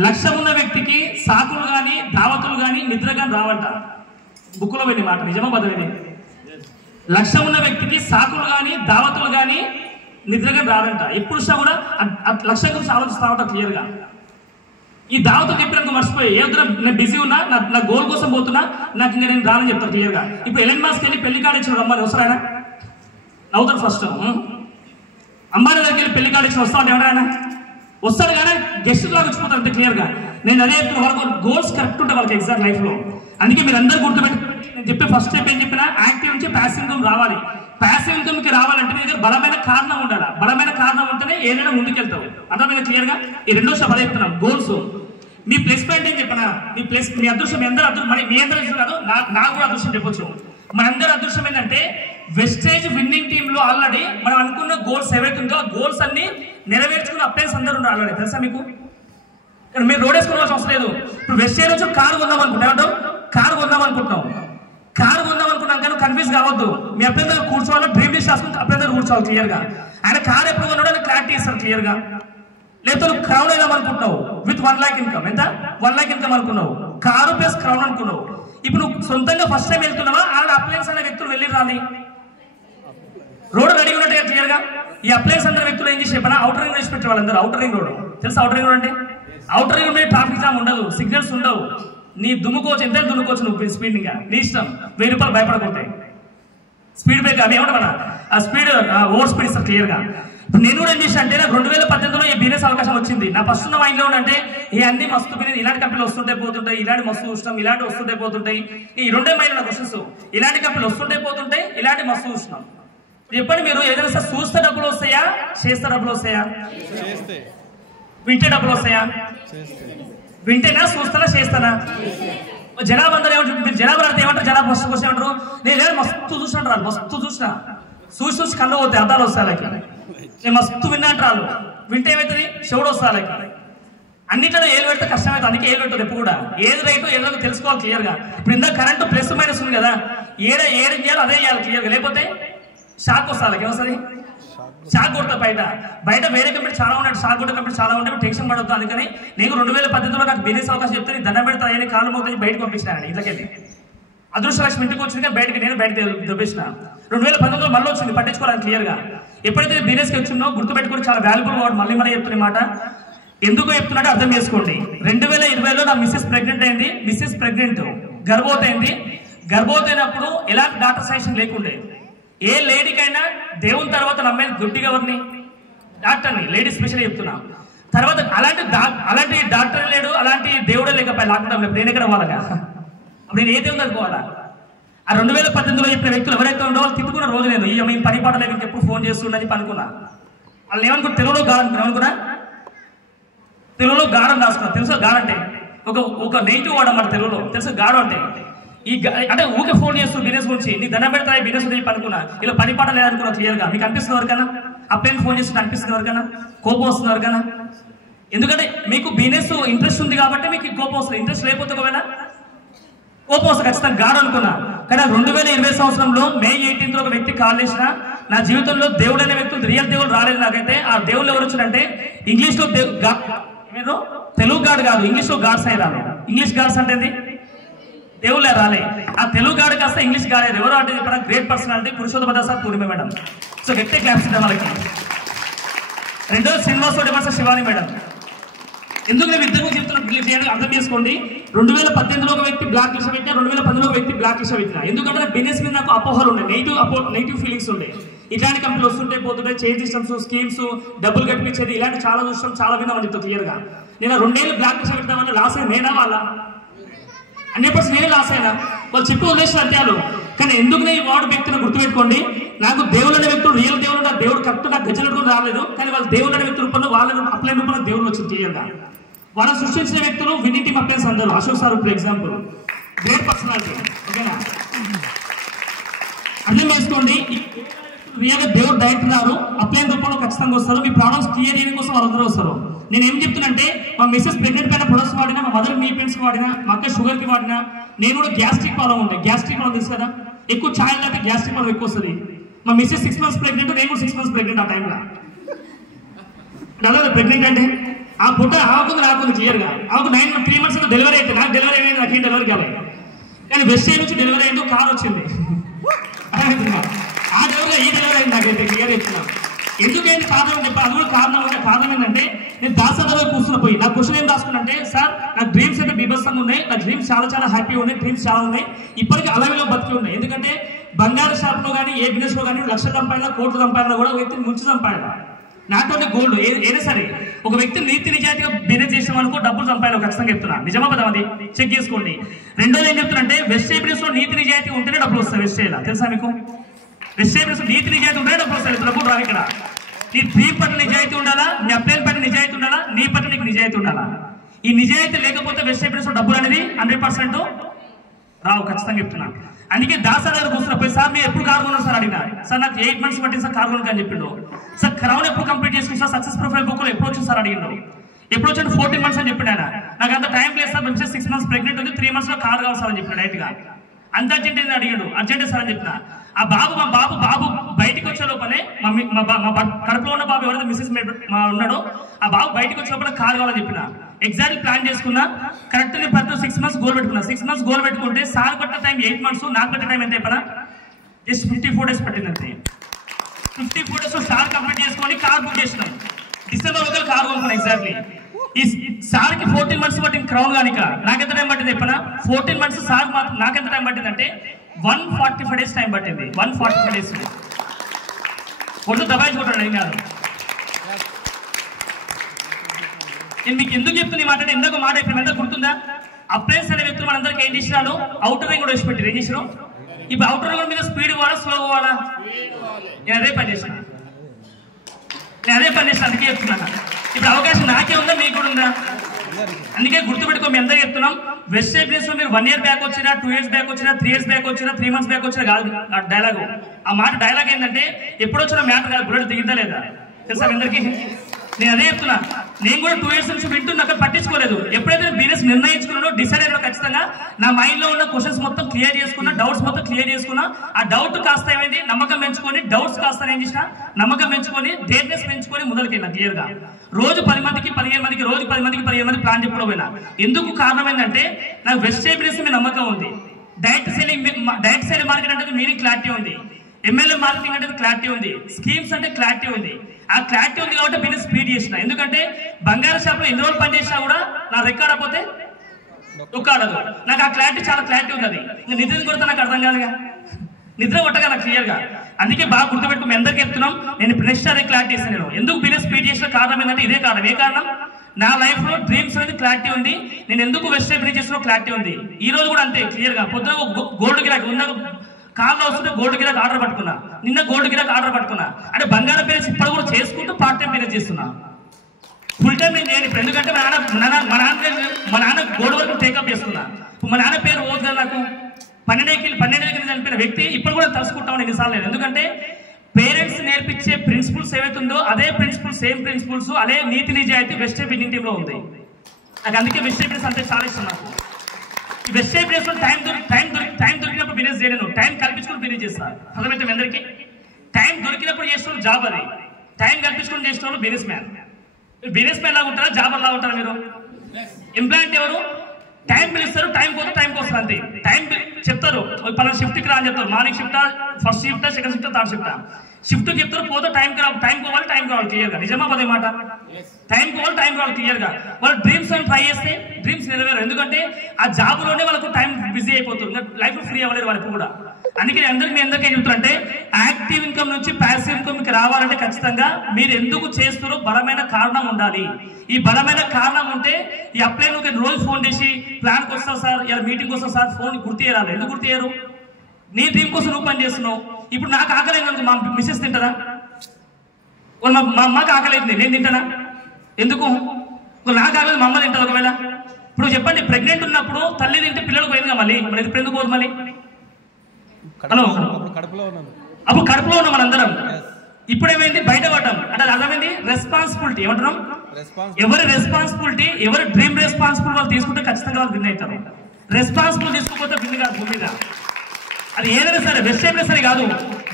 లక్ష్యం ఉన్న వ్యక్తికి సాకులు కానీ దావతులు కానీ నిద్ర కానీ రావంట. బుక్లో పెట్టిన మాట నిజమా బదలేదు? లక్ష్యం ఉన్న వ్యక్తికి సాకులు కానీ దావతులు కానీ నిద్రగా రాదంట. ఎప్పుడు వచ్చినా కూడా లక్ష్యం గురించి ఆలోచిస్తా ఉంటా క్లియర్గా. ఈ దావతో చెప్పినాక మర్చిపోయి ఏదో నేను బిజీ ఉన్నా, నా గోల్ కోసం పోతున్నా, నాకు ఇంకా నేను రానని చెప్తాను క్లియర్గా. ఇప్పుడు ఎలన్ మస్క్ వెళ్ళి పెళ్లి కార్డు ఇచ్చిన రమ్మని వస్తారా? నవ్వుతాడు ఫస్ట్. అంబానీ దగ్గరికి వెళ్ళి పెళ్లి కార్డు ఇచ్చిన వస్తా అంటే ఎవరైనా వస్తాడు కానీ గెస్ట్ లాగా వచ్చిపోతారు అంతే క్లియర్గా. నేను అదే చెప్తున్నా, వాళ్ళకి గోల్స్ కరెక్ట్ ఉంటాయి వాళ్ళకి ఎగ్జాక్ట్ లైఫ్లో. అందుకే మీరు అందరూ గుర్తుపెట్టి నేను చెప్పి ఫస్ట్ స్టెప్ ఏం చెప్పినా యాక్టివ్ నుంచి ప్యాసివ్ ఇన్కమ్ రావాలి. ప్యాసివ్ ఇన్కమ్కి రావాలంటే మీ దగ్గర బలమైన కారణం ఉండాలి. బలమైన కారణం ఉంటేనే ఏదైనా ముందుకెళ్తావు. అర్థమైనా క్లియర్గా? ఈ రెండో స్టెప్ అదే చెప్తున్నాం, గోల్స్. మీ ప్లస్ పాయింట్ ఏం చెప్పనా? మీ అదృష్టం, మీ అందరూ అదృష్టం కాదు, నాకు కూడా అదృష్టం చెప్పొచ్చు. మనందరూ అదృష్టం ఏంటంటే వెస్టేజ్ విన్నింగ్ టీమ్ లో ఆల్రెడీ మనం అనుకున్న గోల్స్ ఏవైతే ఉందో ఆ గోల్స్ అన్ని నెరవేర్చుకున్న అప్లైన్స్ అందరూ ఉన్నారు ఆల్రెడీ. తెలుసా మీకు? మీరు రోడ్ వేసుకోవాల్సిన అవసరం లేదు. ఇప్పుడు వెస్టేజ్ నుంచి కారు కొందాం అనుకుంటున్నాం, కారు కొందాం అనుకున్నాం కానీ కన్ఫ్యూజ్ కావద్దు. మీ అప్లైన్ దగ్గర కూర్చోవాలి, డ్రీమ్ లిస్ట్ రాసుకుని అప్లైన్ దగ్గర కూర్చోవాలి క్లియర్గా. ఆయన కారు ఎప్పుడు కొన్నాడో అని క్లారిటీ ఇస్తారు క్లియర్గా. లేకపోతే నువ్వు క్రౌన్ వేద్దాం అనుకుంటున్నావు విత్ 1 lakh ఇన్కమ్. ఎంత? 1 lakh ఇన్కమ్ అనుకున్నావు, కారు ప్లస్ క్రౌన్ అనుకున్నావు. ఇప్పుడు నువ్వు సొంతంగా ఫస్ట్ టైం వెళ్తున్నావా? ఆల్రెడీ అప్లైన్స్ అనే వ్యక్తులు వెళ్ళి రాలి రోడ్ రెడీ ఉన్నట్టుగా క్లియర్గా. ఈ అప్లైన్స్ అందరి వ్యక్తులు ఏం చేసి చెప్పినా అవుటర్ రింగ్ వేసి పెట్టే వాళ్ళందరూ. అవుటర్ రింగ్ రోడ్ తెలుసా? అవుటర్ రింగ్ రోడ్ అంటే అవుటర్ రింగ్ మీద ట్రాఫిక్ జామ్ ఉండదు, సిగ్నల్స్ ఉండవు, నీ దుమ్ముకోవచ్చు, ఎంత దున్నుకోవచ్చు నువ్వు స్పీడ్. ఇంకా నీ ఇష్టం, ₹1000 భయపడకుంటాయి. స్పీడ్ బ్రేక్ అవి ఏమంటా ఆ స్పీడ్ ఓవర్ స్పీడ్ ఇస్తారు క్లియర్గా. ఇప్పుడు నేను కూడా ఏం చేసిన అంటే నాకు 2018లో ఈ బిజినెస్ అవకాశం వచ్చింది. నా ఫస్ట్ ఉన్న మైండ్లో ఉంటే ఈ అన్ని మస్తు బిజినెస్, ఇలాంటి కంపెనీలు వస్తుంటే పోతుంటాయి, ఇలాంటి మస్తు చూసినాం, ఇలాంటి వస్తుంటే పోతుంటాయి. ఈ రెండే మైండ్ నాకు క్వశ్చన్స్. ఇలాంటి కంపెనీలు వస్తుంటే పోతుంటాయి, ఇలాంటి మస్తు చూసినాం. చెప్పండి, మీరు ఏదైనా చూస్తే డబ్బులు వస్తాయా, చేస్తే డబ్బులు వస్తాయా? వింటే డబ్బులు వస్తాయా? వింటేనా, చూస్తానా, చేస్తానా? జనాభా అందరూ ఏమంటారు? మీరు జనాభా అంటే ఏమంటారు? జనాభా ఫస్ట్ క్వశ్చన్ ఏమంటారు? నేను మస్తు చూసినట్టు రాదు, మస్తు చూసి కళ్ళు పోతాయి, అర్థాలు వస్తాయి వాళ్ళకి. నేను మస్తు విన్నట్టు రాదు, వింటే ఏమవుతుంది? చెవుడు వస్తాయి వాళ్ళకి. అన్నింటిలో ఏలు పెడితే కష్టమైతే, అందుకే ఏలు పెట్టదు ఎప్పుడు కూడా. ఏది రైట్ ఏదో తెలుసుకోవాలి క్లియర్గా. ఇప్పుడు ఇందాక కరెంటు ప్లస్ మైనస్ ఉంది కదా, ఏది చేయాలో అదే చేయాలి క్లియర్గా, లేకపోతే షాక్ వస్తుంది. ఏమొస్తుంది? షాక్ కొడతా బయట వేరే కంపెనీ చాలా ఉన్నాయి, షాక్ కొట్టే కంపెనీ చాలా ఉంటాయి, టెన్షన్ పడొద్దు. అందుకని నేను 2018లో నాకు బిజినెస్ అవకాశం చెప్తే దండం పెడతా అని కాళ్ళు మొత్తం బయటకు పంపించినాను ఇంట్లోకెళ్ళి. అదృష్టలక్ష్మి ఇంటికి వచ్చింది నేను బయట దొబ్బేసిన. 2019లో మళ్ళీ వచ్చింది, పట్టించుకోవాలి క్లియర్గా. ఎప్పుడైతే బిజినెస్కి వచ్చిందో గుర్తుపెట్టుకుని చాలా వాల్యుబుల్ వర్డ్ మళ్ళీ చెప్తున్న మాట. ఎందుకు చెప్తున్నట్టు అర్థం చేసుకోండి. 2020లో నా మిస్సెస్ ప్రెగ్నెంట్ అయింది. మిస్సెస్ ప్రెగ్నెంట్ గర్భవతి అయింది. గర్భవతి అయినప్పుడు ఎలాంటి డాక్టర్ సజెషన్ లేకుండే. ఏ లేడీకైనా దేవుని తర్వాత నమ్మేది గుడ్డిగా ఎవరిని? డాక్టర్ని. లేడీ స్పెషల్ చెప్తున్నా. తర్వాత అలాంటి డాక్టర్ లేడు, అలాంటి దేవుడే లేకపోయి లాక్డౌన్ లేదు. నేను ఎక్కడ పోవాలగా? అప్పుడు నేను ఏ దేవుని అనుకోవాలా? ఆ 2018లో చెప్పిన వ్యక్తులు ఎవరైతే ఉండో వాళ్ళు తిట్టుకున్న రోజు నేను ఈ పని పాట లేక ఎప్పుడు ఫోన్ చేస్తుండని అనుకున్నా. వాళ్ళు ఏమనుకున్నా? తెలుగులో అనుకున్నా, తెలుగులో గాఢం రాసుకున్నా. తెలుసు గాఢ అంటే ఒక నెగిటివ్ వర్డ్ అన్నమాట తెలుగులో. తెలుసు గాఢం అంటే అంటే ఊకే ఫోన్ చేస్తూ బిజినెస్ గురించి నీ దండం పెడతా బిజినెస్ గురించి అనుకున్నా. ఇలా పని పాట లేదనుకున్నా క్లియర్గా. మీకు అనిపిస్తుంది ఎవరికైనా? అప్పుడేం ఫోన్ చేస్తుంటే అనిపిస్తుంది ఎవరికైనా? కోపం వస్తుంది ఎవరికైనా? ఎందుకంటే మీకు బిజినెస్ ఇంట్రెస్ట్ ఉంది కాబట్టి మీకు కోపం వస్తుంది. ఇంట్రెస్ట్ లేకపోతే ఒకవేళ కోపం వస్తుంది ఖచ్చితంగా. గాఢ అనుకున్నా. కానీ 2020 సంవత్సరంలో May 18th ఒక వ్యక్తి కాల్ చేసిన నా జీవితంలో దేవుడు అనే వ్యక్తులు రియల్ దేవుడు రాలేదు నాకైతే. ఆ దేవుళ్ళు ఎవరు వచ్చారంటే ఇంగ్లీష్లో మీరు తెలుగు గాడు కాదు, ఇంగ్లీష్లో గాడ్స్ అయి రాలేదు. ఇంగ్లీష్ గాడ్స్ అంటే దేవుళ్ళే రాలే. ఆ తెలుగు గాడు కాస్త ఇంగ్లీష్ గాడేది. ఎవరు అంటే చెప్పిన గ్రేట్ పర్సనాలిటీ పురుషోత్తమ దాస్ పూర్ణిమ మేడం. సో గట్టి క్లాప్స్ ఇద్దాం వాళ్ళకి. రెండోది శ్రీనివాస శివాని మేడం. ఎందుకు నేను ఇద్దరు చెప్తున్నా అర్థం చేసుకోండి. 2018లో ఒక వ్యక్తి బ్లాక్ లిస్ట్ పెట్టినా, 2010లో ఒక వ్యక్తి బ్లాక్ లిస్ట్ పెట్టినా. ఎందుకంటే నా బిజినెస్ మీద నాకు అపోహలు ఉండే, నెగిటివ్ ఫీలింగ్స్ ఉండే. ఇలాంటి కంపెనీలు వస్తుంటే పోతుంటే చేంజ్ సిస్టమ్స్, స్కీమ్స్, డబ్బులు కట్టించేది ఇలాంటి చాలా చూస్తాం, చాలా విన్నామని చెప్తా క్లియర్గా. నేను 2 ఏళ్ళు బ్లాక్ లిస్ట్ పెట్టడం వల్ల లాస్ అయినా నేనా వాళ్ళ 100% నేనే లాస్ అయినా. వాళ్ళు చెప్పి వదిలేసిన అంత్యాలు. కానీ ఎందుకు ఈ వార్డు వ్యక్తిని గుర్తుపెట్టుకోండి. నాకు దేవుడు అనే వ్యక్తులు రియల్ దేవుడు, నా దేవుడు కరెక్ట్ నాకు గజలెట్టుకుని రాలేదు. కానీ వాళ్ళు దేవుడు అనే వ్యక్తి రూపంలో వాళ్ళ అప్లైన్ రూపంలో దేవుడు వచ్చింది క్లియర్గా. వాళ్ళని సృష్టించిన వ్యక్తులు విన్నింగ్ టీమ్ అప్లైన్స్ అందరూ. Ashok sir for example great personality. ఓకేనా? అర్థం చేసుకోండి. రియల్గా దేవుడు డైరెక్ట్ రారు, అప్లైన్ రూపంలో ఖచ్చితంగా వస్తారు. మీ ప్రాబ్లమ్స్ క్లియర్ చేయడం కోసం వాళ్ళందరూ వస్తారు. నేను ఏం చెప్తున్నంటే మా మిస్సెస్ ప్రెగ్నెంట్ పైన ప్రొడక్ట్స్ వాడినా, మా మదర్ మీల్ పెయింట్స్ వాడినా, మా అక్క షుగర్కి వాడినా, నేను కూడా గ్యాస్ట్రిక్ ప్రాబ్లం ఉండే. గ్యాస్ట్రిక్ ప్రాబ్లం తెలుసు కదా, ఎక్కువ ఛాయ్ అయితే గ్యాస్ట్రిక్ ప్రాబ్లం ఎక్కువ వస్తుంది. మా మిస్సెస్ 6 months ప్రెగ్నెంట్, నేను కూడా 6 months ప్రెగ్నెంట్. ఆ టైంలో అలా ప్రెగ్నెంట్ అంటే ఆ పుట్ట ఆవుకుంది రాకుంది క్లియర్గా. ఆవుకు 3 months డెలివరీ అయితే నాకు డెలివరీ అయింది. నాకేం డెలివరీ కాలేదు. కానీ వెస్ట్ సైడ్ నుంచి డెలివరీ అయిందో కార్ వచ్చింది. ఆ డెలివరీ ఈ డెలివరీ అయింది నాకైతే క్లియర్ చెప్తున్నాను. ఎందుకంటే కారణం చెప్పి అది కూడా కారణం ఏంటంటే నేను దాసదాలో కూర్చున్న పోయి నా క్వశ్చన్ ఏం రాసుకున్నంటే, సార్ నా డ్రీమ్స్ అయితే బీభత్సంగా ఉన్నాయి, నా డ్రీమ్స్ చాలా హ్యాపీ ఉన్నాయి, డ్రీమ్స్ చాలా ఉన్నాయి, ఇప్పటికీ అలవిలో బతికి ఉన్నాయి. ఎందుకంటే బంగారు షాప్లో కానీ ఏ బిజినెస్లో కానీ లక్షలు సంపాదన, కోట్లు సంపాదన కూడా ఒక వ్యక్తిని ముంచి సంపాదన. నాతోటి గోల్డ్ ఏదైనా సరే ఒక వ్యక్తి నీతి నిజాయితీగా బిజినెస్ చేసిన అనుకో డబ్బులు సంపాదన ఖచ్చితంగా చెప్తున్నా. నిజమా పదం అది చెక్ చేసుకోండి. రెండోది ఏం చెప్తున్నా, వెస్ట్ బిజినెస్ లో నీతి నిజాయితీ ఉంటేనే డబ్బులు వస్తాయి. వెస్ట్ తెలుసా మీకు? వెస్ట్ బిజినెస్ నీతి నిజాయితీ ఉంటేనే డబ్బులు వస్తాయి. డబ్బులు రావు ఇక్కడ. నీ డ్రీమ్ పట్ల నిజాయితీ ఉండాలా, నీ అప్లైన్ పట్ల నిజాయితీ ఉండాలా, నీ పట్ల నీకు నిజాయితీ ఉండాలా. ఈ నిజాయితీ లేకపోతే వెస్ట్ బిజినెస్ లో డబ్బులు అనేది 100% రావు. ఖచ్చితంగా చెప్తున్నాను. అందుకే దాసా దగ్గర కూర్చున్నప్పుడు, సార్ మీరు ఎప్పుడు కార్ కొన్నారు సార్ అడిగినా. సార్ నాకు 8 months పట్టింది సార్ కార్ కొనుక అని చెప్పిండు. సార్ క్రౌన్ ఎప్పుడు కంప్లీట్ చేసుకుని సార్, సక్సెస్ ప్రొఫైల్ బుక్ ఎప్పుడు వచ్చింది సార్ అడిగిండు. ఎప్పుడు వచ్చాడు? 14 months అని చెప్పిండు ఆయన. నాకు అంత టైం లేదు సార్, మంచిగా 6 months ప్రెగ్నెంట్ ఉంది, 3 months లో కార్ కావాలి సార్ అని చెప్పాడు డైరెక్ట్ గా. అంత అర్జెంట్ ఏంటి అడిగాడు. అర్జెంటే సార్ అని చెప్పిన. ఆ మా బాబు బయటకు వచ్చే లోపలే మా కడుపులో ఉన్న బాబు ఎవరైతే మిస్సెస్ ఉన్నాడో ఆ బాబు బయటకు వచ్చే లోపల కార్ కావాలని చెప్పిన. ఎగ్జాక్ట్ ప్లాన్ చేసుకున్నా. కరెక్ట్ 6 months గోల్ పెట్టుకున్నా. 6 months గోల్ పెట్టుకుంటే సార్ పట్టిన టైం 8 months, నాకు పట్టిన టైం ఎంత అయిపోయినా జస్ట్ 54 days పట్టింది అంతే. 54 days సార్ కంప్లీట్ చేసుకొని కార్ బుక్ చేసినాం. డిసెంబర్ ఒకరు కార్ కొనుక్కున్నాం. ఎగ్జాక్ట్లీ ఈ సార్కి 14 months పట్టింది క్రౌన్ కానిక. నాకెంత టైం పట్టింది చెప్పినా? 14 months సార్ నాకెంత టైం పట్టింది అంటే 145 days టైం పట్టింది. 145 days ఒళ్ళు దబాయించుకుంటాడు ఏం కాదు. నేను మీకు ఎందుకు చెప్తున్నా ఈ మాట అంటే, ఎందుకు మాట ఇప్పుడు ఎంత గుర్తుందా? అప్లయన్స్ అనే వ్యక్తులు మనందరికీ ఏం చేసినాడు? అవుటర్ రింగ్ కూడా వేసి పెట్టారు. ఏం చేసినాం? ఇప్పుడు అవుటర్ రింగ్ మీద స్పీడ్ పోవాలా, స్లో పోవాలా? నేను అదే పని చేసిన. అందుకే చెప్తున్నాను. ఇప్పుడు అవకాశం నాకే ఉందా, మీకు కూడా ఉందా? అందుకే గుర్తుపెట్టుకో, మీ అందరూ చెప్తున్నాం. వెస్ట్ బిజినెస్ లో మీరు 1 year బ్యాక్ వచ్చినా, 2 years బ్యాక్ వచ్చినా, 3 years బ్యాక్ వచ్చినా, 3 months బ్యాక్ వచ్చినా కాదు ఆ డైలాగ్. ఆ మాట డైలాగ్ ఏంటంటే ఎప్పుడు వచ్చిన మ్యాటర్ కాదు, బుల్లెట్ దిగిందా లేదా తెలుసా అందరికీ. నేను అదే చెప్తున్నా. నేను కూడా 2 years నుంచి వింటున్నా, అక్కడ పట్టించుకోలేదు. ఎప్పుడైతే నేను బిజినెస్ నిర్ణయించుకున్నానో డిసైడ్ అయినా ఖచ్చితంగా నా మైండ్ లో ఉన్న క్వశ్చన్స్ మొత్తం క్లియర్ చేసుకున్నా, డౌట్స్ మొత్తం క్లియర్ చేసుకున్నా. ఆ డౌట్ కాస్త ఏమైంది, నమ్మకం పెంచుకొని, డౌట్స్ కాస్త ఏం చేసిన నమ్మకం పెంచుకొని, డేట్నెస్ పెంచుకొని ముందరికైనా క్లియర్ గా రోజు 10 మందికి 15 మందికి, రోజు 10 మందికి 15 మంది ప్లాన్ చెప్పడం పోయినా. ఎందుకు కారణం ఏంటంటే నాకు వెజిటేబుల్స్ మీద నమ్మకం ఉంది. డైరెక్ట్ సేలింగ్ మార్కెట్ అంటే మీనింగ్ క్లారిటీ ఉంది. MLM మార్కెటింగ్ అంటే క్లారిటీ ఉంది. స్కీమ్స్ అంటే క్లారిటీ ఉంది. ఆ క్లారిటీ ఉంది కాబట్టి బిజినెస్ స్పీడ్ చేసిన. ఎందుకంటే బంగారు షాప్ లో ఎన్ని రోజులు పనిచేసినా కూడా నా రికార్డ్ అయిపోతే ఒక్కడదు. నాకు ఆ క్లారిటీ చాలా క్లారిటీ ఉన్నది. ఇంకా నిద్ర కొడితే నాకు అర్థం కాదుగా, నిద్ర కొట్టగల క్లియర్ గా. అందుకే బాగా గుర్తుపెట్టుకుని మీ అందరికి చెప్తున్నాం. నేను నెక్స్ట్ అదే క్లారిటీ ఇస్తాను. నేను ఎందుకు బిజినెస్ స్పీడ్ చేసిన కారణం ఏంటంటే ఇదే కారణం. ఏ కారణం, నా లైఫ్ లో డ్రీమ్స్ అనేది క్లారిటీ ఉంది. నేను ఎందుకు వెస్టర్న్ బిజినెస్ చేసిన క్లారిటీ ఉంది. ఈ రోజు కూడా అంతే క్లియర్ గా. పొద్దున గోల్డ్ గిరాక్ ఉన్న కార్లో వస్తుంటే గోల్డ్ గిరాక్ ఆర్డర్ పట్టుకున్నా, నిన్న గోల్డ్ గిరాక్ ఆర్డర్ పట్టుకున్నా. అంటే బంగారం బిజినెస్ ఇప్పుడు కూడా చేసుకుంటూ పార్ట్ టైం బిజినెస్ చేస్తున్నా. ఫుల్ టైం నేను చేయను ఇప్పుడు. ఎందుకంటే మా నాన్న గోల్డ్ వరకు టేకప్ చేస్తున్నా. మా నాన్న పేరు ఓదు కదా నాకు. 12 కింద చనిపోయిన వ్యక్తి ఇప్పుడు కూడా తలుసుకుంటామని ఎన్నిసార్లు లేదు. ఎందుకంటే పేరెంట్స్ నేర్పించే ప్రిన్సిపల్స్ ఏవైతుందో అదే ప్రిన్సిపల్స్, సేమ్ ప్రిన్సిపల్స్, అదే నీతి నిజాయితీ వెస్టర్న్ విన్నింగ్ టీమ్ లో ఉంది. నాకు అందుకే వెస్టర్న్ బిజినెస్ అంటే చాలా ఇష్టం. నాకు ఈ వెస్టర్న్ బిజినెస్ లో టైం దొరికినప్పుడు బిజినెస్ చేయలేను, టైం కల్పించుకుని బిజినెస్ చేస్తాను. అర్థమైతే మీ అందరికీ. టైం దొరికినప్పుడు చేసిన జాబ్ అది, టైం కల్పించుకుని చేసిన వాళ్ళు బిజినెస్ మ్యాన్. బిజినెస్ మ్యాన్ లాగా ఉంటారా, జాబర్ లాగా ఉంటారా మీరు? ఎంప్లాయ్ ఎవరు? టైం పిలుస్తారు, టైం పోతే టైంకి వస్తారు అంతే. టైం చెప్తారు, పలానా షిఫ్ట్కి రా అని చెప్తారు. మార్నింగ్ షిఫ్టా, ఫస్ట్ షిఫ్టా, సెకండ్ షిఫ్టా, థర్డ్ షిఫ్టా. షిఫ్ట్ చెప్తారు, పోతే టైం పోవాలి, టైం కావాలి క్లియర్ గా. నిజమా పదే మాట? టైం పోవాలి, టైం కావాలి క్లియర్ గా. వాళ్ళు డ్రీమ్స్ అని ట్రై చేస్తే డ్రీమ్స్ నెరవేరు. ఎందుకంటే ఆ జాబ్ లోనే వాళ్ళకు టైం బిజీ అయిపోతుంది, లైఫ్ ఫ్రీ అవ్వలేదు వాళ్ళకి కూడా. అందుకే మీ అందరికీ ఏం చెప్తారంటే యాక్టివ్ ఇన్కమ్ నుంచి ప్యాసివ్ ఇన్కమ్ కి రావాలంటే ఖచ్చితంగా మీరు ఎందుకు చేస్తారో బలమైన కారణం ఉండాలి. ఈ బలమైన కారణం ఉంటే ఈ అప్లై నువ్వు రోజు ఫోన్ చేసి ప్లాన్కి వస్తావు సార్, ఇలా మీటింగ్ వస్తావు సార్, ఫోన్ గుర్తు చేయాలి. ఎందుకు గుర్తు చేయరు? నీ డ్రీమ్ కోసం నువ్వు పని చేస్తున్నావు. ఇప్పుడు నాకు ఆకలి అయింది, మా మిస్సెస్ తింటారా? మా అమ్మకి ఆకలి అయింది, నేను తింటానా? ఎందుకు? నాకు ఆకలి మా అమ్మ తింటారు. ఒకవేళ ఇప్పుడు చెప్పండి, ప్రెగ్నెంట్ ఉన్నప్పుడు తల్లి తింటే పిల్లలకు పోయిందిగా, మళ్ళీ ఇప్పుడు ఎందుకు పోదు? మళ్ళీ హలో, అప్పుడు కడుపులో ఉన్నాం మనందరం. ఇప్పుడు ఏమైంది? బయట పడ్డాం. అంటే అర్థమైంది రెస్పాన్సిబిలిటీ. ఏమంటున్నాం? ఎవరి రెస్పాన్సిబిలిటీ, ఎవరి డ్రీమ్ రెస్పాన్సిబిలిటీ వాళ్ళు తీసుకుంటే ఖచ్చితంగా వాళ్ళు విన్ అవుతారు. రెస్పాన్సిబిలిటీ తీసుకోకపోతే విన్ కాదు భూమి మీద. అది ఏదైనా సరే, వెస్టర్న్ సరే కాదు,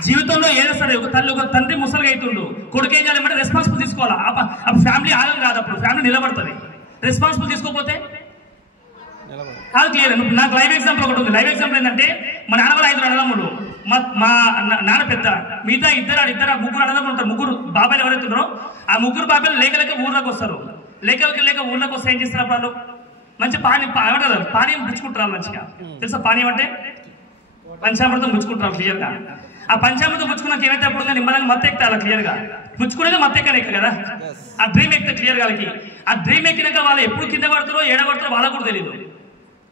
జీవితంలో ఏదైనా సరే. ఒక తండ్రి ముసలిగా అవుతుండు, కొడుకు ఏం చేయాలంటే రెస్పాన్సిబిలిటీ తీసుకోవాలా. అప్పుడు ఫ్యామిలీ ఆగం కాదు, అప్పుడు ఫ్యామిలీ నిలబడుతుంది. రెస్పాన్సిబిలిటీ తీసుకోకపోతే కాదు క్లియర్. నాకు లైవ్ ఎగ్జాంపుల్ ఒకటి ఉంది. లైవ్ ఎగ్జాంపుల్ ఏంటంటే మా నాన్న వాళ్ళ 5 అన్నదమ్ములు. మా నాన్న పెద్ద, మిగతా ఇద్దరు ముగ్గురు అన్నదమ్ములు ఉంటారు. ముగ్గురు బాబాయిలు ఎవరైతే ఉన్నారో ఆ ముగ్గురు బాబాయిలు లేక ఊర్లోకి వస్తారు. లేక ఊర్లోకి వస్తే ఏం చేస్తారు? వాళ్ళు మంచి పానీయం పుచ్చుకుంటారు. మంచిగా తెలుసా పానీయం అంటే? పంచామృతం పుచ్చుకుంటారు క్లియర్ గా. ఆ పంచామృతం పుచ్చుకున్నాక ఏమైతే అప్పుడు నిమ్మలంగా మత్తు ఎక్కుతారు క్లియర్ గా. పుచ్చుకునేది మత్తు ఎక్క కదా, ఆ డ్రీమ్ ఎక్కితే క్లియర్ గారికి. ఆ డ్రీమ్ ఎక్కినాక వాళ్ళు ఎప్పుడు కింద పడతారో ఏడబడతారో వాళ్ళకు కూడా తెలియదు.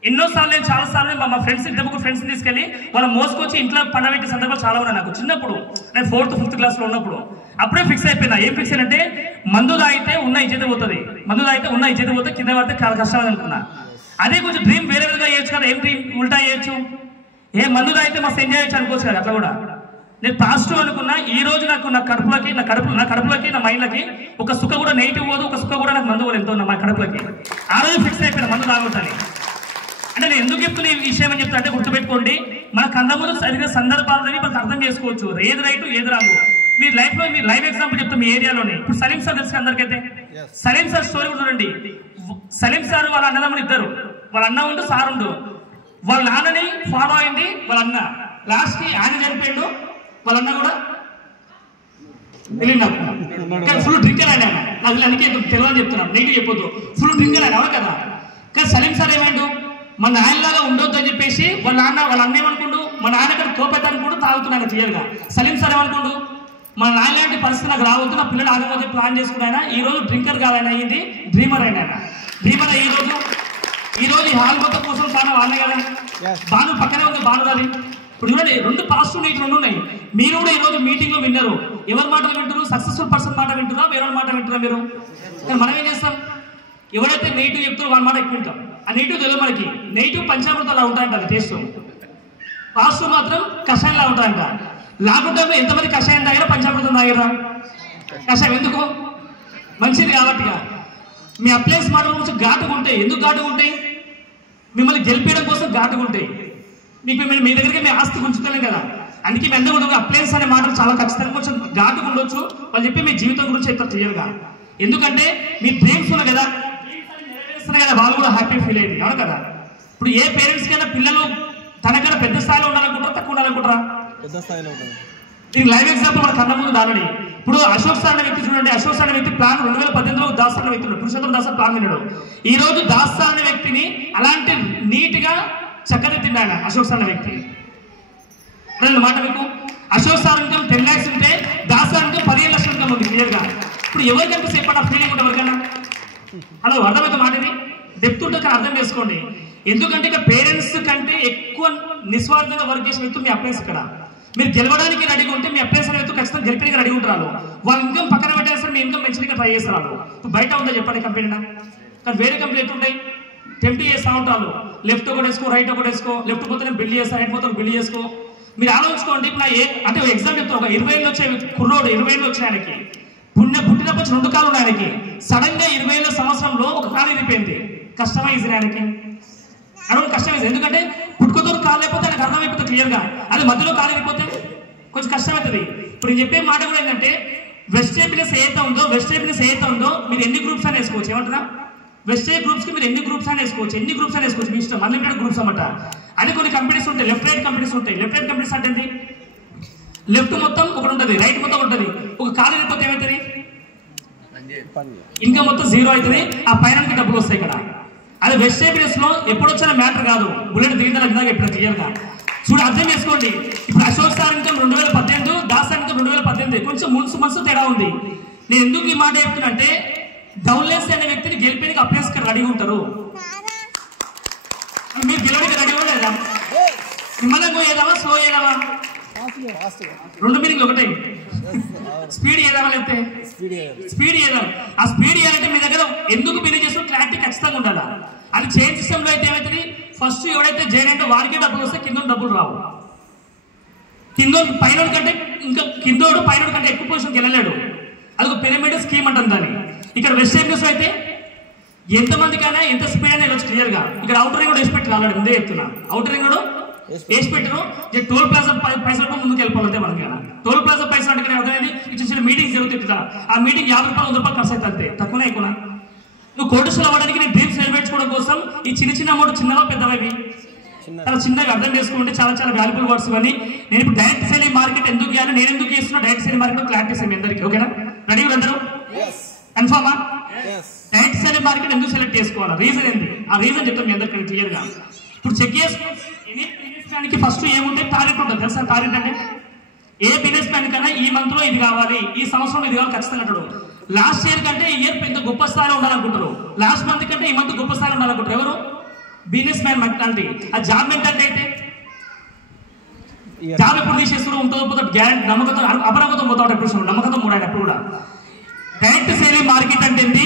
ఎన్నోసార్లు నేను చాలాసార్లు మా ఫ్రెండ్స్, ఇద్దరు ఫ్రెండ్స్ తీసుకెళ్ళి వాళ్ళని మోసుకొచ్చి ఇంట్లో పండబెట్టే సందర్భాలు చాలా ఉన్నాయి నాకు. చిన్నప్పుడు నేను 4th, 5th క్లాస్ లో ఉన్నప్పుడు అప్పుడే ఫిక్స్ అయిపోయినా. ఏం ఫిక్స్ అయినంటే మందు తాగితే ఉన్న ఇజ్జత పోతుంది, మందు తాగితే ఉన్న ఇజ్జత పోతే కింద పడితే చాలా కష్టం అనుకున్నా. అదే కొంచెం డ్రీమ్ వేరే విధంగా చేయొచ్చు కదా. ఏం డ్రీమ్ ఉల్టా చేయొచ్చు, ఏ మందు తాగితే మస్తు ఎంజాయ్ చేయొచ్చు అనుకోవచ్చు కదా. అట్లా కూడా నేను పాజిటివ్ అనుకున్నా. ఈ రోజు నాకు నా కడుపులోకి నా మైండ్లకి ఒక సుఖ కూడా నెగిటివ్ పోదు, ఒక సుఖ కూడా నాకు మందు కూడా ఎంతో ఉన్నా మా కడుపులోకి. ఆ రోజు ఫిక్స్ అయిపోయినా మందు తాగొద్దని. అంటే నేను ఎందుకు చెప్తున్నా ఈ విషయం అని చెప్తా అంటే గుర్తుపెట్టుకోండి, మన కళ్ళ ముందు జరిగిన సందర్భాలని మనకు అర్థం చేసుకోవచ్చు. ఏది రైట్ ఏది రాంగు. మీ లైఫ్ లో మీ లైవ్ ఎగ్జాంపుల్ చెప్తాం మీ ఏరియాలోనే. ఇప్పుడు సలీం సార్ తెలుసు అందరికైతే. సలీం సార్ స్టోరీ కూడా చూడండి. సలీం సార్ వాళ్ళ అన్నదమ్ములు ఇద్దరు, వాళ్ళ అన్న ఉండు సార్ ఉండు. వాళ్ళ నాన్నని ఫాలో అయింది వాళ్ళ అన్న. లాస్ట్ కి ఆయన చనిపోయాడు, వాళ్ళ అన్న కూడా తెలియదు. ఫుల్ డ్రింకర్ ఆయన. నాకు అందుకే తెలియని చెప్తున్నాను, నెగిటివ్ చెప్పొద్దు. ఫుల్ డ్రింకర్ ఆయన, అవును కదా. కానీ సలీం సార్ ఏమైండు, మన నాయనలాగా ఉండొద్దు అని చెప్పేసి వాళ్ళ అన్న ఏమనుకుండు, మా నాన్నగారు తోపెట్టానికి కూడా తాగుతున్నాను క్లియర్ గా. సలీం సార్ ఏమనుకుండు, మన నాయన లాంటి పరిస్థితి నాకు రావద్దు, నా పిల్లలు ఆగబోతే ప్లాన్ చేసుకున్నాయన. ఈ రోజు డ్రింకర్ కాదని అయ్యింది డ్రీమర్ అయినా. డ్రీమర్ ఈ రోజు ఈ హాల్ మొత్తం కోసం చాలా వాళ్ళే కదా. బాను పక్కనే ఉంది భానుదారి. ఇప్పుడు చూడండి, 2 పాజిటివ్ నెగిటివ్ 2 ఉన్నాయి. మీరు కూడా ఈ రోజు మీటింగ్ లో విన్నారు. ఎవరి మాటలు వింటారు? సక్సెస్ఫుల్ పర్సన్ మాట వింటున్నా, వేరే మాట వింటున్నా మీరు? కానీ మనం ఏం చేస్తాం, ఎవరైతే నెగిటివ్ చెప్తారో వాళ్ళ మాట ఎక్కువ వింటాం. ఆ నెగిటివ్ తెలియదు మనకి. నెగిటివ్ పంచామృతం అలా ఉంటాయంట, అది టేస్ట్. పాజిటివ్ మాత్రం కషాయంలా ఉంటాయంట. లాక్డౌన్ టైంలో ఎంతమంది కషాయం తాగారా, పంచామృతం తాగారా? కషాయం ఎందుకు? మంచిది కాబట్టి మీ అప్లయన్స్ మాటలు కొంచెం ఘాటుగా ఉంటాయి. ఎందుకు ఘాటుగా ఉంటాయి? మిమ్మల్ని గెలిపేయడం కోసం ఘాటుగా ఉంటాయి. మీకు మీ దగ్గరికి మీ ఆస్తి ఉంచుతలేం కదా, అందుకే మీ అందరూ అప్లయన్స్ అనే మాటలు చాలా ఖచ్చితంగా కొంచెం ఘాటుగా ఉండొచ్చు. వాళ్ళు చెప్పి మీ జీవితం గురించి చెప్తారు క్లియర్గా. ఎందుకంటే మీ డ్రీమ్స్ ఉన్నాయి కదా, నెరవేరుస్తున్నారు కదా, వాళ్ళు కూడా హ్యాపీ ఫీల్ అయ్యింది అవును కదా. ఇప్పుడు ఏ పేరెంట్స్ కైనా పిల్లలు తనకన్నా పెద్ద స్థాయిలో ఉండాలనుకుంటారా, తక్కువ ఉండాలనుకుంటారా? పెద్ద స్థాయిలో ఉంటుంది. దీనికి లైవ్ ఎగ్జాంపుల్ మన కళ్ళ ముందు దాని ఇప్పుడు అశోక్ సార్ అనే వ్యక్తి చూడండి. అశోక్ సార్ అనే వ్యక్తి ప్లాన్ 2018లో దాస్ అనే వ్యక్తి పురుషోత్తమ దాస్ ప్లాన్ విన్నాడు. ఈ రోజు దాస్ సార్ అనే వ్యక్తిని అలాంటి నీట్ గా చక్కదిద్దిండు ఆయన. అశోక్ సార్ అనే వ్యక్తి మాట మీకు అశోక్ సార్ ఇన్కమ్ 10 lakhs ఉంటే దాస్ సార్ ఇన్కమ్ 15 లక్షల ఇన్కమ్ ఉంది క్లియర్ గా. ఇప్పుడు ఎవరికి ఎంతసేపు ఆ ఫీలింగ్ ఉంటుంది ఎవరికైనా? హలో అర్థమైతే మాటని డెప్త్ ఉంటుంది అర్థం చేసుకోండి. ఎందుకంటే ఇక పేరెంట్స్ కంటే ఎక్కువ నిస్వార్థంగా వర్క్ చేసిన వ్యక్తులు మీ అప్లయన్స్. ఇక్కడ మీరు గెలవడానికి రెడీగా ఉంటే మీ అప్లయన్స్ అనే వ్యక్తులు ఖచ్చితంగా గెలిపడానికి రెడీ ఉంటారు. వాళ్ళ ఇన్కమ్ పక్కన పెట్టేస్తారు, మీ ఇన్కమ్ పెంచడానికి ట్రై చేస్తారు. ఇప్పుడు బయట ఉందా చెప్పండి కంపెనీ? కానీ వేరే కంపెనీ ఎట్లుంటాయి, టెంప్ట్ చేస్తూ ఉంటారు. లెఫ్ట్ ఒకటి వేసుకో, రైట్ ఒకటి వేసుకో, లెఫ్ట్ పోతే బిల్డ్ చేస్తా, రైట్ పోతే బిల్డ్ చేసుకో. మీరు ఆలోచించుకోండి. ఇప్పుడు అంటే ఎగ్జామ్ చెప్తాను, ఒక 20 వచ్చే కుర్రోడు 20 వచ్చిన ఆయనకి పుట్టినప్పుడు 2 కాళ్ళు ఉన్నాయి ఆయనకి. సడన్ గా 20 సంవత్సరంలో ఒక కాలు ఇరిపోయింది. కష్టమా ఈజీ ఆయనకి? అడవులు కష్టమైంది. ఎందుకంటే పుట్టుకతో కాలు లేకపోతే ఆయనకు అర్థమైపోతుంది క్లియర్ గా. అది మధ్యలో కాలు అయిపోతే కొంచెం కష్టమవుతుంది. ఇప్పుడు నేను చెప్పే మాట కూడా ఏంటంటే వెజిటేబుల్స్ ఏదైతే ఉందో మీరు ఎన్ని గ్రూప్స్ అని వేసుకోవచ్చు. ఏమంటారా? వెజిటేబుల్ గ్రూప్స్ కి మీరు ఎన్ని గ్రూప్స్ అని వేసుకోవచ్చు, మీ ఇష్టం. అన్లిమిటెడ్ గ్రూప్స్ అన్నమాట. అది కొన్ని కంపెనీస్ ఉంటాయి, లెఫ్ట్ రైట్ కంపెనీస్ ఉంటాయి. లెఫ్ట్ రైట్ కంపెనీస్ అంటే లెఫ్ట్ మొత్తం ఒకటి ఉంటుంది, రైట్ మొత్తం ఉంటుంది. ఒక కాలు అయిపోతే ఏమవుతుంది? ఇన్కమ్ మొత్తం 0 అవుతుంది. ఆ పైన డబ్బులు వస్తాయి ఇక్కడ. అది వెజిటేబుల్స్ లో ఎప్పుడు వచ్చిన మ్యాటర్ కాదు. బుల్లెట్ దిగిందా ఇప్పుడు క్లియర్ గా చూడు, అర్థం చేసుకోండి. ఇప్పుడు Ashok sir income 2018, Das sir income 2018, కొంచెం మనసు తేడా ఉంది. నేను ఎందుకు ఈ మాట చెప్తున్నా అంటే డౌన్లెస్ అనే వ్యక్తిని గెలిపేందుకు అప్లయన్స్ రెడీగా ఉంటారు. మీరు గెలవడానికి రెడీ లేదా? నిమ్మలంగా ఏదామా, స్లో ఏదామా? 2 మీనింగ్ ఒకటే. స్పీడ్ ఏదామా లేకపోతే స్పీడ్ ఏదాం. ఆ స్పీడ్ ఏదంటే మీ దగ్గర ఎందుకు బిల్డ్ చేస్తూ క్లారిటీ ఖచ్చితంగా ఉండాలి. అది చైన్ సిస్టమ్ లో అయితే ఏమవుతుంది, ఫస్ట్ ఎవడైతే జైన్ అంటే వాడికి డబ్బులు వస్తే కింద డబ్బులు రావు. పైన కంటే ఇంకా కిందోడు పైన కంటే ఎక్కువ పొజిషన్కి వెళ్ళలేడు. అది ఒక పిరమిడ్ స్కీమ్ అంటుంది దాన్ని. ఇక్కడ వెస్ట్ ఏరియాస్ అయితే ఎంతమందికైనా ఎంత స్పీడ్ అయినా వెళ్ళొచ్చు క్లియర్ గా. ఇక్కడ అవుటర్ రింగ్ కూడా వేసి పెట్టి రాలేడు, ముందే చెప్తున్నా. అవుటర్ రింగ్ కూడా వేసి పెట్టరు. టోల్ ప్లాజా పైసలు ముందుకు వెళ్ళిపోతే మనకి టోల్ ప్లాజా పైసలు అంటే అర్థమైంది. చిన్న మీటింగ్ జరుగుతుంది. ఆ మీటింగ్ 50 రూపాయలు 100 రూపాయలు ఖర్చు అవుతుంది అంతే, తక్కువనే ఎక్కువ. నువ్వు కోటేశ్వరం అవ్వడానికి నీ డ్రీమ్స్ నెరవేర్చుకోవడం కోసం ఈ చిన్న అమౌంట్ చిన్నవా పెద్దవి చాలా చిన్నగా అర్థం చేసుకుంటే చాలా వాల్యుబుల్ వర్డ్స్. కానీ నేను ఇప్పుడు డైరెక్ట్ సెల్లింగ్ మార్కెట్ ఎందుకు చేయాలి, నేను ఎందుకు చేస్తున్నా డైరెక్ట్ సెల్లింగ్ మార్కెట్ క్లారిటీ మీ అందరికీ. ఓకేనా? రెడీ అందరూ? కన్ఫర్మా? డైరెక్ట్ సెల్లింగ్ మార్కెట్ ఎందుకు సెలెక్ట్ చేసుకోవాలి, రీజన్ ఏంటి? ఆ రీజన్ చెప్తాను మీ అందరికీ క్లియర్ గా. ఇప్పుడు చెక్ చేసుకోవడానికి ఫస్ట్ ఏముంటే టార్గెట్ ఉంటుంది తెలుసా? టార్గెట్ అంటే ఏ బిజినెస్ మ్యాన్ కన్నా ఈ మంత్ లో ఇది కావాలి, ఈ సంవత్సరంలో ఇది కావాలి ఖచ్చితంగా అంటాడు. లాస్ట్ ఇయర్ కంటే ఈ ఇయర్ ఇంత గొప్ప స్థాయిలో ఉండాలనుకుంటారు. లాస్ట్ మంత్ కంటే ఈ మంత్ గొప్ప స్థాయిలో ఉండాలనుకుంటారు. ఎవరు? Business man mentality. ఆ జాబ్ మెంటాలిటీ అయితే జాబ్ ఎప్పుడు తీసేస్తూ ఉంటుందో గ్యారెంటీ, నమ్మకంతో అపనమ్మకంతో పోతాడు. ఎప్పుడు నమ్మకంతో మూడాడు ఎప్పుడు కూడా. డైరెక్ట్ సేలింగ్ మార్కెట్ అంటే ఏంటి?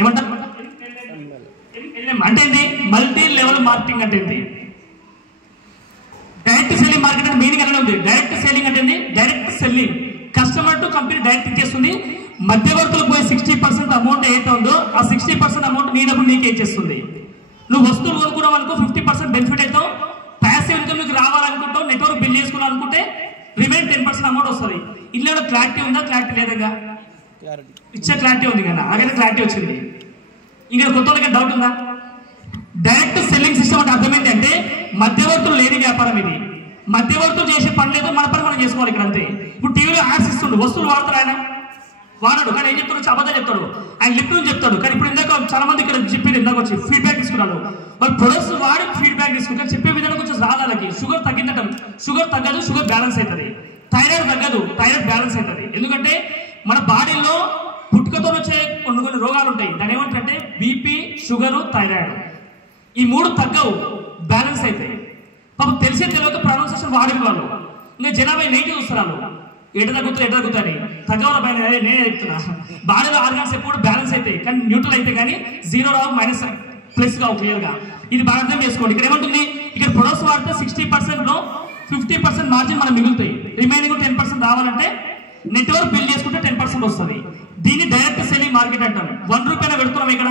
ఏమంటారు అంటే ఏంటి? మల్టీ లెవెల్ మార్కెటింగ్ అంటే ఏంటి? డైరెక్ట్ సెల్లింగ్ మార్కెట్ అంటే మీనింగ్ ఎలా ఉంది? డైరెక్ట్ సెల్లింగ్ అంటే direct selling, customer to company direct ఇచ్చేస్తుంది. మధ్యవర్తులకు పోయి 60% అమౌంట్ ఏదైతే ఉందో ఆ 60% అమౌంట్ నీ డబ్బులు నీకే ఇచ్చేస్తుంది. నువ్వు వస్తువులు కొనుక్కున్నావు అనుకో 50% బెనిఫిట్ అవుతావు. ప్యాసివ్ ఇన్కమ్ మీకు రావాలనుకుంటావు, నెట్వర్క్ బిల్డ్ చేసుకున్నావు అనుకుంటే రిమైన్ 10% అమౌంట్ వస్తుంది. ఇందులో క్లారిటీ ఉందా? క్లారిటీ లేదంగా ఇచ్చే క్లారిటీ ఉంది కదా, అలాగే క్లారిటీ వచ్చింది. ఇంకా కొత్త వాళ్ళకి డౌట్ ఉందా? డైరెక్ట్ సెల్లింగ్ సిస్టమ్ అంటే అర్థం ఏంటంటే మధ్యవర్తులు లేని వ్యాపారం ఇది. మధ్యవర్తులు చేసే పని లేదు, మన పని మనం చేసుకోవాలి ఇక్కడ అంతే. ఇప్పుడు టీవీలో యాడ్స్ ఇస్తుండు, వస్తువులు వాడతారు ఆయన వాడాడు, కానీ ఏం చెప్తాడు? అబద్ధం చెప్తాడు. ఆయన లిప్ నుంచి చెప్తాడు. కానీ ఇప్పుడు ఇందాక చాలా మంది ఇక్కడ చెప్పేది ఇందాక వచ్చి ఫీడ్బ్యాక్ తీసుకున్నాను. వాళ్ళు ప్రొడక్ట్స్ వాడి ఫీడ్బ్యాక్ తీసుకుంటారు. చెప్పే విధానం కొంచెం రాదాలకి. షుగర్ తగ్గిందట, షుగర్ తగ్గదు, షుగర్ బ్యాలెన్స్ అవుతుంది. థైరాయిడ్ తగ్గదు, థైరాయిడ్ బ్యాలెన్స్ అవుతుంది. ఎందుకంటే మన బాడీలో పుట్టుకతో వచ్చే కొన్ని రోగాలు ఉంటాయి. దాని ఏమంటారంటే బీపీ, షుగరు, థైరాయిడ్. ఈ 3 తగ్గవు, బ్యాలెన్స్ అవుతాయి. పాపం తెలిసే తెలియక ప్రొనౌన్సియేషన్ వాడిన వాళ్ళు ఇంకా జనాభా నెగిటివ్ వస్తారు. ఎట తగ్గుతాయి తగ్గవల పైన నేనే చెప్తున్నా. బాడీలో ఆర్గాన్స్ ఎప్పుడు బ్యాలెన్స్ అవుతాయి, కానీ న్యూట్రల్ అయితే కానీ 0 రావు, -+ కావు క్లియర్గా. ఇది బాగా అర్థం చేసుకోండి. ఇక్కడ ఏమంటుంది? ఇక్కడ ప్రొడక్ట్స్ వాడితే 60%లో 50% మార్జిన్ మనం మిగులుతాయి. రిమైనింగ్ 10% రావాలంటే నెట్వర్క్ బిల్డ్ చేసుకుంటే 10% వస్తుంది. దీన్ని డైరెక్ట్ సెల్లింగ్ మార్కెట్ అంటాం. 1 రూపాయన పెడుతున్నాం ఇక్కడ.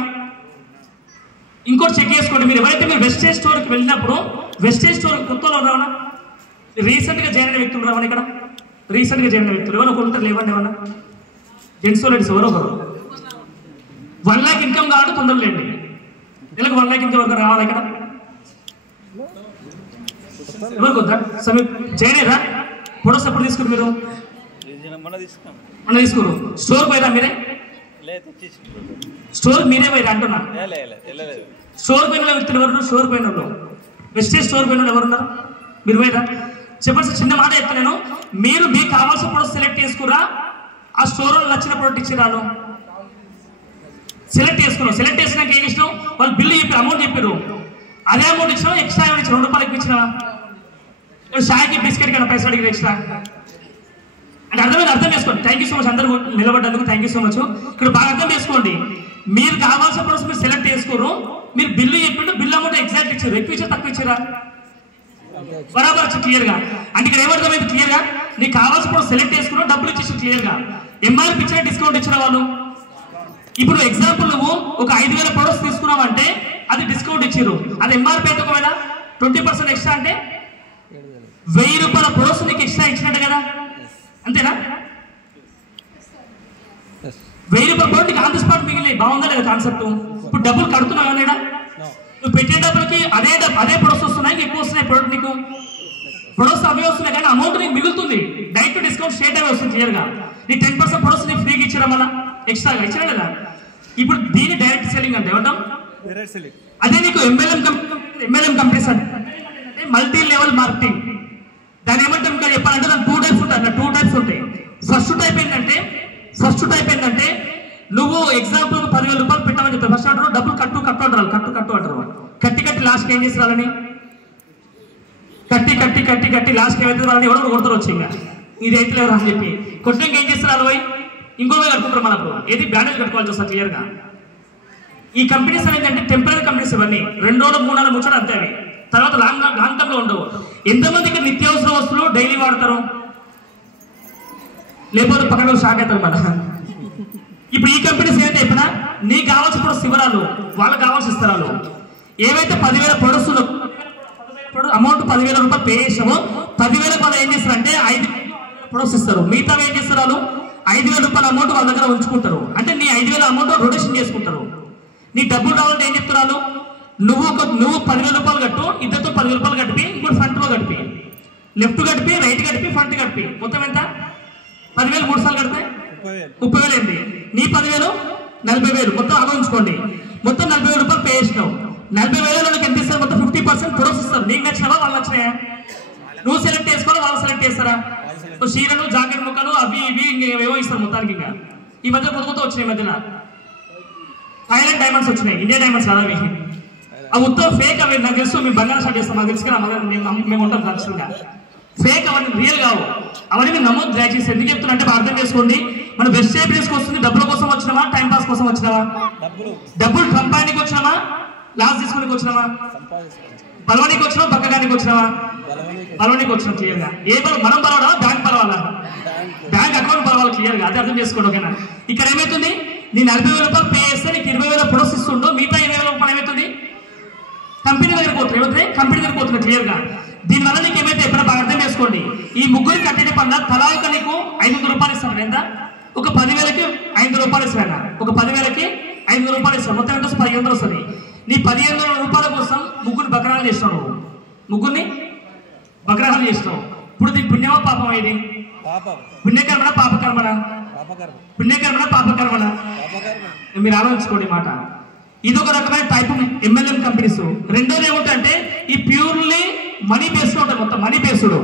ఇంకోటి చెక్ చేసుకోండి, మీరు ఎవరైతే మీరు వెస్టేజ్ స్టోర్కి వెళ్ళినప్పుడు వెస్టేజ్ స్టోర్ కొత్తలో రావనా, రీసెంట్గా జాయిన్ అయిన వ్యక్తులు రావని ఇక్కడ, రీసెంట్గా జాయిన్ అయిన వ్యక్తులు ఎవరు ఒకరు ఉంటారు, లేవండి ఏమన్నా జెంట్స్ లేడీస్ ఎవరో ఒకరు. 1 lakh ఇన్కమ్ కావాలంటే తొందరగా లేండి, నెలకు 1 lakh ఇన్కమ్ వరకు రావాలి ఇక్కడ. ఎవరికి వద్దా సమీప్ జాయిన్ అయ్యారా? ఫోటోస్ ఎప్పుడు తీసుకురు మీరు? మన తీసుకురు. స్టోర్ పోయిరా మీరే? స్టోర్ మీరే పోయిరా అంటున్నా. స్టోర్ పోయిన వ్యక్తులు ఎవరు? స్టోర్ పోయిన వాళ్ళు, వెస్టేజ్ స్టోర్ పోయిన వాళ్ళు ఎవరున్నారు? మీరు పోయిరా? చెప్పండి సార్, చిన్న మాట చెప్తాను. మీరు మీకు కావాల్సిన ప్రొడక్ట్ సెలెక్ట్ చేసుకురా, ఆ స్టోర్ నచ్చిన ప్రొడక్ట్ ఇచ్చిరాను. సెలెక్ట్ చేసుకున్నాం, సెలెక్ట్ చేసినాక ఏం ఇష్టం వాళ్ళు బిల్లు చెప్పారు, అమౌంట్ చెప్పారు. అదే అమౌంట్ ఇచ్చినా ఎక్స్ట్రా ఏమైనా ఇచ్చిన 2 రూపాయలకి ఇచ్చినా, షాయ్కి బిస్కెట్ కన్నా పైసలు అడిగి ఎక్స్ట్రా అంటే అర్థం చేసుకోండి. థ్యాంక్ యూ సో మచ్ అందరూ నిలబడ్డందుకు థ్యాంక్ యూ సో మచ్. ఇక్కడ బాగా అర్థం చేసుకోండి, మీరు కావాల్సిన ప్రొడక్ట్స్ మీరు సెలెక్ట్ చేసుకోరు, మీరు బిల్లు చెప్పిండు, బిల్ అమౌంట్ ఎగ్జాక్ట్ ఇచ్చారు, ఎక్కువ ఇచ్చారు తక్కువ ఇచ్చారా బరాబర్ వచ్చి క్లియర్ గా. అంటే ఇక్కడ ఏమర్థమైంది క్లియర్ గా, నీకు కావాల్సిన ప్రొడక్ట్ సెలెక్ట్ చేసుకున్నావు, డబ్బులు ఇచ్చేసి క్లియర్ గా. ఎంఆర్పి ఇచ్చిన డిస్కౌంట్ ఇచ్చిన వాళ్ళు. ఇప్పుడు ఎగ్జాంపుల్ నువ్వు ఒక 5,000 ప్రొడక్ట్స్ తీసుకున్నావు అంటే అది డిస్కౌంట్ ఇచ్చారు, అది ఎంఆర్పి అయితే ఒకవేళ 20% ఎక్స్ట్రా అంటే 1000 రూపాయల ప్రొడక్ట్స్ నీకు ఎక్స్ట్రా ఇచ్చినట్టు కదా, అంతేనా? 1000 రూపాయల ప్రొడక్ట్ నీకు ఆన్ ది స్పాట్ మిగిలి. బాగుందా లేదా కాన్సెప్ట్? ఇప్పుడు డబ్బులు కడుతున్నావు ఏమన్నా, నువ్వు పెట్టే డబ్బులకి అదే ప్రొడక్ట్స్ వస్తున్నాయి, ఎక్కువ వస్తున్నాయి ప్రొడక్ట్, నీకు ప్రొడక్ట్స్ అవే వస్తున్నాయి కానీ అమౌంట్ నీకు మిగులుతుంది. డైరెక్ట్ డిస్కౌంట్ స్టేట్ అవే వస్తుంది క్లియర్ గా. నీ 10% ప్రొడక్ట్స్ నీకు ఫ్రీగా ఇచ్చారా, మళ్ళీ ఎక్స్ట్రాగా ఇచ్చినా లేదా? ఇప్పుడు దీన్ని డైరెక్ట్ సెల్లింగ్ అంటే ఏమంటాం? అదే నీకు ఎంఎల్ఎం కంపెనీస్ అంటే మల్టీ లెవెల్ మార్కెటింగ్. దాని ఏమంటాం ఇంకా చెప్పాలంటే దాని 2 టైప్స్ ఉంటాయి. 2 టైప్స్ ఉంటాయి. ఫస్ట్ టైప్ ఏంటంటే నువ్వు ఎగ్జాంపుల్ 10,000 రూపాయలు పెట్టామని చెప్తావు. ఫస్ట్ అంటారు డబ్బులు కట్టు అంటారు. కట్టి లాస్ట్కి ఏం చేసి రాలని, కట్టి లాస్ట్కి ఏమైతే వాళ్ళని ఎవరు కొడతారు వచ్చి ఇంకా ఇది అయితే లేరు అని చెప్పి కొట్టినాక ఏం చేస్తారు వాళ్ళు పోయి ఇంకో కట్టుకుంటారు. మనప్పుడు ఏది బ్యాండేజ్ కట్టుకోవాల్సి వస్తుంది క్లియర్ గా. ఈ కంపెనీస్ ఏంటంటే టెంపరీ కంపెనీస్, ఇవన్నీ 2 రోజులు 3 నెలలు ముచ్చడం అంతే. అవి తర్వాత లాంగ్ టర్మ్ లో ఉండవు. ఎంతమందికి నిత్యావసర వస్తువులు డైలీ వాడతారు, లేకపోతే పక్కన షాక్ అవుతారు మన. ఇప్పుడు ఈ కంపెనీస్ ఏంటంటే చెప్పినా నీకు కావాల్సిన ప్రొడక్ట్స్ వివరాలు, వాళ్ళకి కావాల్సిన ఇస్తారు. ఏవైతే 10,000 ప్రొడక్ట్స్ అమౌంట్ 10,000 రూపాయలు పే చేసామో 10,000 వాళ్ళు ఏం చేస్తారంటే 5 ప్రొడక్ట్స్ ఇస్తారు. మిగతా ఏం చేస్తారు వాళ్ళు 5,000 రూపాయల అమౌంట్ వాళ్ళ దగ్గర ఉంచుకుంటారు. అంటే నీ 5,000 అమౌంట్ రొటేషన్ చేసుకుంటారు. నీ డబ్బులు రావాలంటే ఏం చెప్తున్నారు, నువ్వు 10,000 రూపాయలు కట్టు, ఇద్దరితో 10,000 రూపాయలు కట్టిపి, ఇంకోటి ఫ్రంట్ లో కట్టిపి, లెఫ్ట్ కట్టిపి, రైట్ కట్టిపి, ఫ్రంట్ కట్టిపి, మొత్తం ఎంత 10,000 3 సార్లు కడితే 30,000 అయింది. నీ 10,000 40,000 మొత్తం ఆలోచించుకోండి. మొత్తం 40,000 రూపాయలు పే చేసినావు. 40,000 ఎంత ఇస్తారు? మొత్తం 50% ప్రొడక్ట్స్ ఇస్తారు. నీకు నచ్చినవా వాళ్ళు నచ్చినాయా? నువ్వు సెలెక్ట్ చేసుకోవాలి, వాళ్ళు సెలెక్ట్ చేస్తారా? చీరలు, జాకెట్ ముక్కలు, అవి ఇవి ఇంకేవో ఇస్తారు మొత్తానికి. ఇంకా ఈ మధ్య కొత్త వచ్చినాయి, మధ్యన థాయిలాండ్ డైమండ్స్ వచ్చినాయి, ఇండియా డైమండ్స్ కదా అవి. అవి ఉత్తరం ఫేక్. అవి నాకు తెలుసు, మేము బంగారం స్టార్ట్ చేస్తాం, నాకు తెలుసు కదా, మేము ఉంటాం ఖచ్చితంగా. ఫేక్ అవన్నీ రియల్ కావు. అవన్నీ మేము నమ్మొద్దు దయచేసి. ఎందుకు చెప్తున్నా అంటే అర్థం చేసుకోండి, మనం బెస్ట్ ప్లేస్కి వస్తుంది. డబ్బుల కోసం వచ్చినామా, టైం పాస్ కోసం వచ్చినామా? డబ్బులు సంపాదనకి వచ్చినామా, లాస్ తీసుకునికి వచ్చినామా? బలవానికి వచ్చినావా, పక్కడానికి వచ్చినావా? బలవానికి వచ్చినాం క్లియర్ గా. ఏ బలం, మనం బలవాలా, బ్యాంక్ బలవాలా? బ్యాంక్ అకౌంట్ బలవాలి క్లియర్ గా. అదే అర్థం చేసుకోండి ఓకేనా. ఇక్కడ ఏమవుతుంది, నీ 40,000 రూపాయలు పే చేస్తే నీకు 20,000 ప్రొడక్ట్స్ ఇస్తుండో, మిగతా 20,000 రూపాయలు ఏమవుతుంది కంపెనీ దగ్గర పోతుంది. ఏమవుతుంది కంపెనీ దగ్గర పోతుంది క్లియర్ గా. దీనివల్ల నీకు ఏమైతే ఎప్పుడైనా బాగా అర్థం చేసుకోండి, ఈ ముగ్గురు కట్టేటి పనుల తలా ఒక నీకు 500 రూపాయలు ఇస్తాను. ఎంత? ఒక 10,000కి 500 రూపాయలు ఇస్తాను. ఒక 10,000కి 500 రూపాయలు ఇస్తాను. మొత్తం ఎంత? 1,500 వస్తుంది. నీ 1,500 రూపాయల కోసం ముగ్గురు బకరాలు చేస్తావు. ముగ్గురిని బకరాలు చేస్తావు. ఇప్పుడు దీనికి పుణ్యమా పాపం? ఇది పుణ్యకర్మణ పాపకర్మణ? పుణ్యకర్మణ పాపకర్మణ? మీరు ఆలోచించుకోండి మాట. ఇది ఒక రకమైన టైప్ ఎంఎల్ఎం కంపెనీస్. రెండోది ఏమిటంటే ఈ ప్యూర్లీ మనీ బేస్డ్ ఉంటాయి. మొత్తం money based,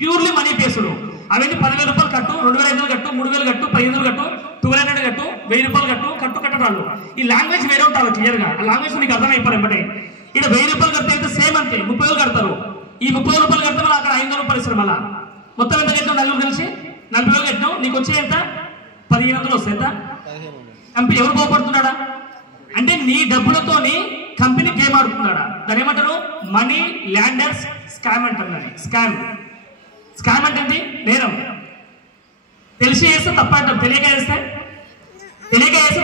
purely money based. అవన్నీ 10,000 రూపాయలు కట్టు, 2,500 కట్టు, 3,000 కట్టు, 1,500 కట్టు, 1,200 కట్టు, 1,000 రూపాయలు కట్టు కట్టడాలు. ఈ లాంగ్వేజ్ వేరే ఉంటారు క్లియర్ గా. ఆ లాంగ్వేజ్ నీకు అర్థమైపోయి ఎంబటే. ఇక్కడ 1,000 రూపాయలు కడితే అయితే సేమ్ అంతే 30,000 కడతారు. ఈ 30,000 రూపాయలు కడితే మళ్ళీ అక్కడ 500 రూపాయలు ఇస్తారు. మళ్ళీ మొత్తం ఎంత కట్టావు? 4 కలిసి 40,000 కట్టినావు. నీకు వచ్చే ఎంత? 1,500 వస్తాయి. ఎంత? కంపెనీ ఎవరు కోపడుతున్నాడా అంటే నీ డబ్బులతోని కంపెనీ గేమ్ ఆడుతున్నాడా? దాని ఏమంటారు? మనీ ల్యాండర్స్ స్కామ్ అంటారు. స్కామ్ అంటే నేరం. తెలిసి చేస్తే తప్పంటాం, తెలియక చేస్తే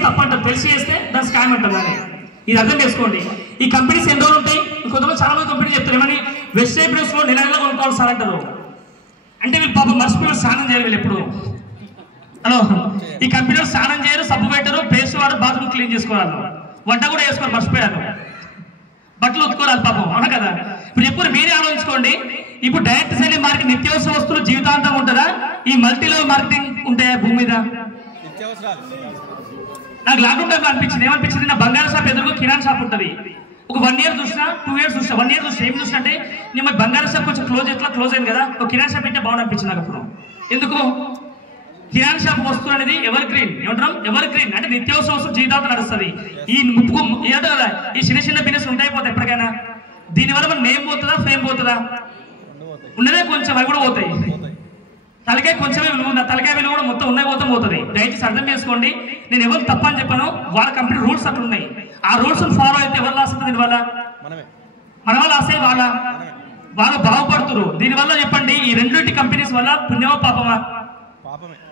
తప్పంటాం, తెలిసి చేస్తే దాన్ని స్కామ్ అంటాం. కానీ ఇది అర్థం చేసుకోండి. ఈ కంపెనీస్ ఎన్ని రోజులు ఉంటాయి? కొంతమంది చాలా మంది కంపెనీ చెప్తారు ఏమని, వెస్టేజ్ ప్లేస్ లో నెల నెలలో కొనుక్కోవాలి సార్ అంటారు. అంటే వీళ్ళు పాపం మర్చిపోయి స్నానం చేయరు వీళ్ళు ఎప్పుడు. హలో, ఈ కంపెనీలో స్నానం చేయరు, సబ్బు పెట్టరు, పేస్ట్ వాడు, బాత్రూమ్ క్లీన్ చేసుకోవాలి, వంట కూడా చేసుకోవాలి, మర్చిపోయారు, బట్టలు ఉతుకోవాలి పాపం. అవునా కదా? ఇప్పుడు ఎప్పుడు మీరే ఆలోచించుకోండి. ఇప్పుడు డైరెక్ట్ సెల్లింగ్ మార్కెట్ నిత్యావసర వస్తువులు జీవితాంతం ఉంటుందా? ఈ మల్టీ లెవెల్ మార్కెటింగ్ ఉంటాయా భూమి మీద? నాకు లాక్డౌన్ టైంలో అనిపించింది, ఏమనిపించింది, నా బంగారు షాప్ ఎదురుగా కిరాణా షాప్ ఉంటుంది. ఒక 1 year చూసినా, 2 years చూసినా, 1 year చూసినా ఏం చూసినా అంటే నేను బంగారు షాప్ కొంచెం క్లోజ్ అయింది కదా, ఒక కిరాణా షాప్ అయితే బాగుంది అనిపించింది నాకు అప్పుడు. ఎందుకు? కిరాణా షాప్ వస్తువు అనేది ఎవర్ గ్రీన్, ఏమంటాం ఎవర్ గ్రీన్ అంటే నిత్యావసర వస్తువు జీవితాంతం నడుస్తుంది. ఈ ముప్పు ఏంటో కదా, ఈ చిన్న బిజినెస్ ఉంటాయిపోతాయి ఎప్పటికైనా. దీనివల్ల మన నేమ్ పోతుందా, ఫేమ్ పోతుందా? ఉన్నదే కొంచెం, అవి కూడా పోతాయి. తలకాయ కొంచెమే విలువ ఉంది, తలకాయ విలువ కూడా మొత్తం ఉన్నాయి పోతుంది. దయచేసి అర్థం చేసుకోండి, నేను ఎవరు తప్ప అని చెప్పాను. వాళ్ళ కంపెనీ రూల్స్ అట్లా ఉన్నాయి. ఆ రూల్స్ ఫాలో అయితే ఎవరు లాస్ అవుతుంది? దీనివల్ల మన వల్ల లాసే, వాళ్ళు బాగుపడుతున్నారు. దీనివల్ల చెప్పండి, ఈ రెండింటి కంపెనీస్ వల్ల పుణ్యమో పాపమా?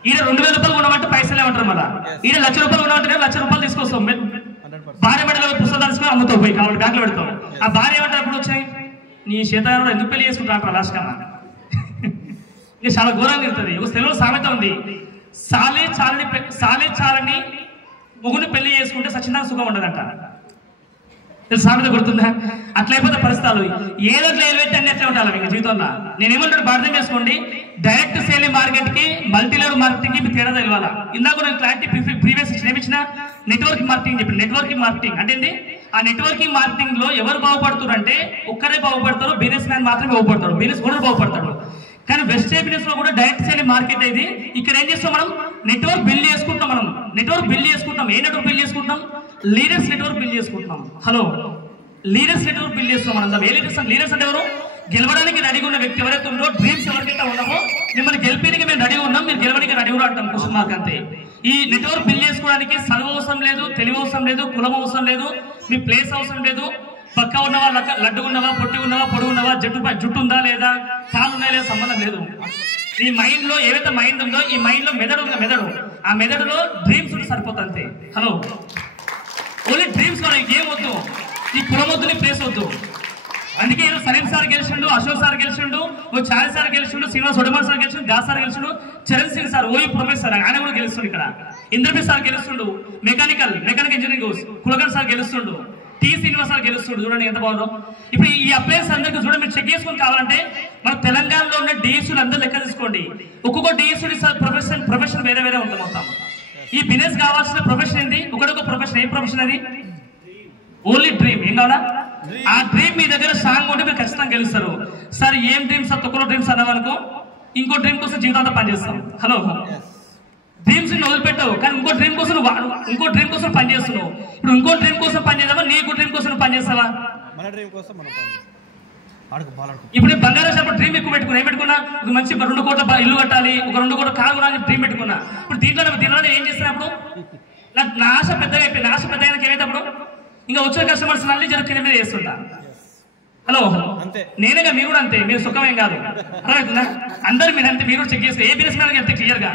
ఈడ 2000 రూపాయలు కొనమంటే పైసలు ఏమంటారు, మళ్ళీ ఈడ 1,00,000 రూపాయలు కొనమంటే 1,00,000 రూపాయలు తీసుకొస్తాం. భార్య మెడలో పుస్తకాలు తీసుకొని అమ్ముతావు, పోయి కావాలి బ్యాంకులో పెడతాం. ఆ భార్య ఏమంటారు అప్పుడు వచ్చాయి, నీ శేతారావు ఎందుకు పెళ్లి చేసుకుంటా లాస్ట్ కన్నా. ఇంకా చాలా ఘోరంగా ఇస్తుంది. ఒక తెలుగులో సామెత ఉంది, సాలే చాలని మొగుని పెళ్లి చేసుకుంటే సచ్చినంగా సుఖం ఉండదంట. సామెత గుర్తుందా? అట్లయిపోతే పరిస్థితులు ఏదో ఎలివేట్ అన్ని ఎట్లా ఉండాలి మీకు జీవితంలో. నేనేమంటాడు అర్థం చేసుకోండి, డైరెక్ట్ సేలింగ్ మార్కెట్ కి మల్టీ లెవెల్ మార్కెటింగ్ కి తేడా తెలియాలా. ఇందాక నేను క్లారిటీ ప్రీవియస్ ఇచ్చిన నెట్వర్కింగ్ మార్కెటింగ్ చెప్పి, నెట్వర్కింగ్ మార్కెటింగ్ అంటే ఏంటి? ఆ నెట్వర్కింగ్ మార్కెటింగ్ లో ఎవరు బాగుపడుతారు అంటే ఒక్కరే బాగుపడతారు, బిజినెస్ మ్యాన్ మాత్రమే బాగుపడతాడు, బిజినెస్ ఓనర్ బాగుపడతాడు. కానీ వెస్టేజ్ బిజినెస్ లో కూడా డైరెక్ట్ సేలింగ్ మార్కెట్ ఇది. ఇక్కడ ఏం చేస్తాం మనం? నెట్వర్క్ బిల్డ్ చేసుకుంటాం. మనం నెట్వర్క్ బిల్డ్ చేసుకుంటాం. ఏ నెట్వర్క్ బిల్డ్ చేసుకుంటాం? లీడర్స్ నెట్వర్క్ బిల్డ్ చేసుకుంటున్నాం. హలో, లీడర్స్ నెట్వర్క్ బిల్డ్ చేస్తున్నాం. మనం ఏ లీడర్స్? లీడర్స్ అంటే ఎవరు? గెలవడానికి రెడీగా ఉన్న వ్యక్తి ఎవరైతే ఉందో, డ్రీమ్స్ ఎవరికైతే ఉన్నామో, మిమ్మల్ని గెలిపేందుకు మేము రెడీగా ఉన్నాం, మీరు గెలవడానికి రెడీ కూడా అంటాం. క్వశ్చన్ మార్క్ అంతే. ఈ నెట్వర్క్ బిల్డ్ చేసుకోవడానికి చదువు అవసరం లేదు, తెలివి అవసరం లేదు, కులం అవసరం లేదు, మీ ప్లేస్ అవసరం లేదు. పక్క ఉన్నవా, లడ్డుగా ఉన్నవా, పొట్టి ఉన్నవా, పొడుగు ఉన్నవా, జుట్టు ఉందా లేదా, కాలు ఉన్నాయా లేదా సంబంధం లేదు. ఈ మైండ్ లో ఏవైతే మైండ్ ఉందో, ఈ మైండ్ లో మెదడు ఉంది, మెదడు, ఆ మెదడులో డ్రీమ్స్ ఉంటే సరిపోతుంది అంతే. హలో, ఓన్లీ డ్రీమ్స్ మనం ఏం వద్దు, ఈ కులం వద్దు, నీ ప్లేస్ వద్దు. అందుకే సలీం సార్ గెలిచిండు, అశోక్ సార్ గెలిచిండు, ఓ చారి సార్ గెలిచిండు, శ్రీనివాస్ ఒడమర్ సార్ గెలిచిండు, దాస్ సార్ గెలిచిండు, Charan Singh sir, OU professor ఆయన కూడా గెలుస్తుండు. ఇక్కడ ఇంద్రబీర్ సార్ గెలుస్తుండు, మెకానికల్ ఇంజనీరింగ్ కులగన్ సార్ గెలుస్తుండు, టీ శ్రీనివాస్ సార్ గెలుస్తుండు. చూడండి ఎంత బాగుందో. ఇప్పుడు ఈ అప్లయన్స్ అందరికీ చూడండి, మీరు చెక్ చేసుకొని కావాలంటే మన తెలంగాణలో ఉన్న డిఎస్యూలు అందరూ లెక్క తీసుకోండి. ఒక్కొక్క డిఎస్యూడి సార్ ప్రొఫెషన్ వేరే వేరే ఉంటుంది మొత్తం. ఈ బిజినెస్ కావాల్సిన ప్రొఫెషన్ ఏంటి? ఒకటొక ప్రొఫెషన్. ఏ ప్రొఫెషన్ అది? Only dream. ఏం కావాలా? ఆ డ్రీమ్ మీ దగ్గర స్ట్రాంగ్ ఉంటే మీరు ఖచ్చితంగా గెలుస్తారు. సార్ ఏం డ్రీమ్స్ సార్? తొక్కలో డ్రీమ్స్ అన్నావనుకో, ఇంకో డ్రీమ్ కోసం జీవితాంతం పనిచేస్తాం. హలో, డ్రీమ్స్ ని వదిలిపెట్టావు, కానీ ఇంకో డ్రీమ్ కోసం పనిచేస్తున్నావు. ఇప్పుడు ఇంకో డ్రీమ్ కోసం పనిచేద్దామా, నీకు డ్రీమ్ కోసం పనిచేస్తావా? ఇప్పుడు బంగారం షాప్ డ్రీమ్ ఎక్కువ పెట్టుకున్నా, ఏం పెట్టుకున్నా? ఒక మంచి 2 కోట్ల ఇల్లు కట్టాలి, ఒక 2 కోట్ల కారు కొనాలని డ్రీమ్ పెట్టుకున్నా. ఇప్పుడు దీంట్లో ఏం చేస్తున్నప్పుడు నా ఆశ పెద్దగా అయిపోయింది. ఆశ పెద్దగా ఏమైతే ఇంకా వచ్చిన కస్టమర్స్ మళ్ళీ కింద మీద చేస్తుంటా. హలో, నేనేగా, మీరు కూడా అంతే. మీరు సుఖమేం కాదు, అర్థమవుతుందా? అందరు మీరు అంతే. మీరు చెక్ చేస్తే ఏ బిజినెస్ మ్యాన్ అంతే క్లియర్ గా.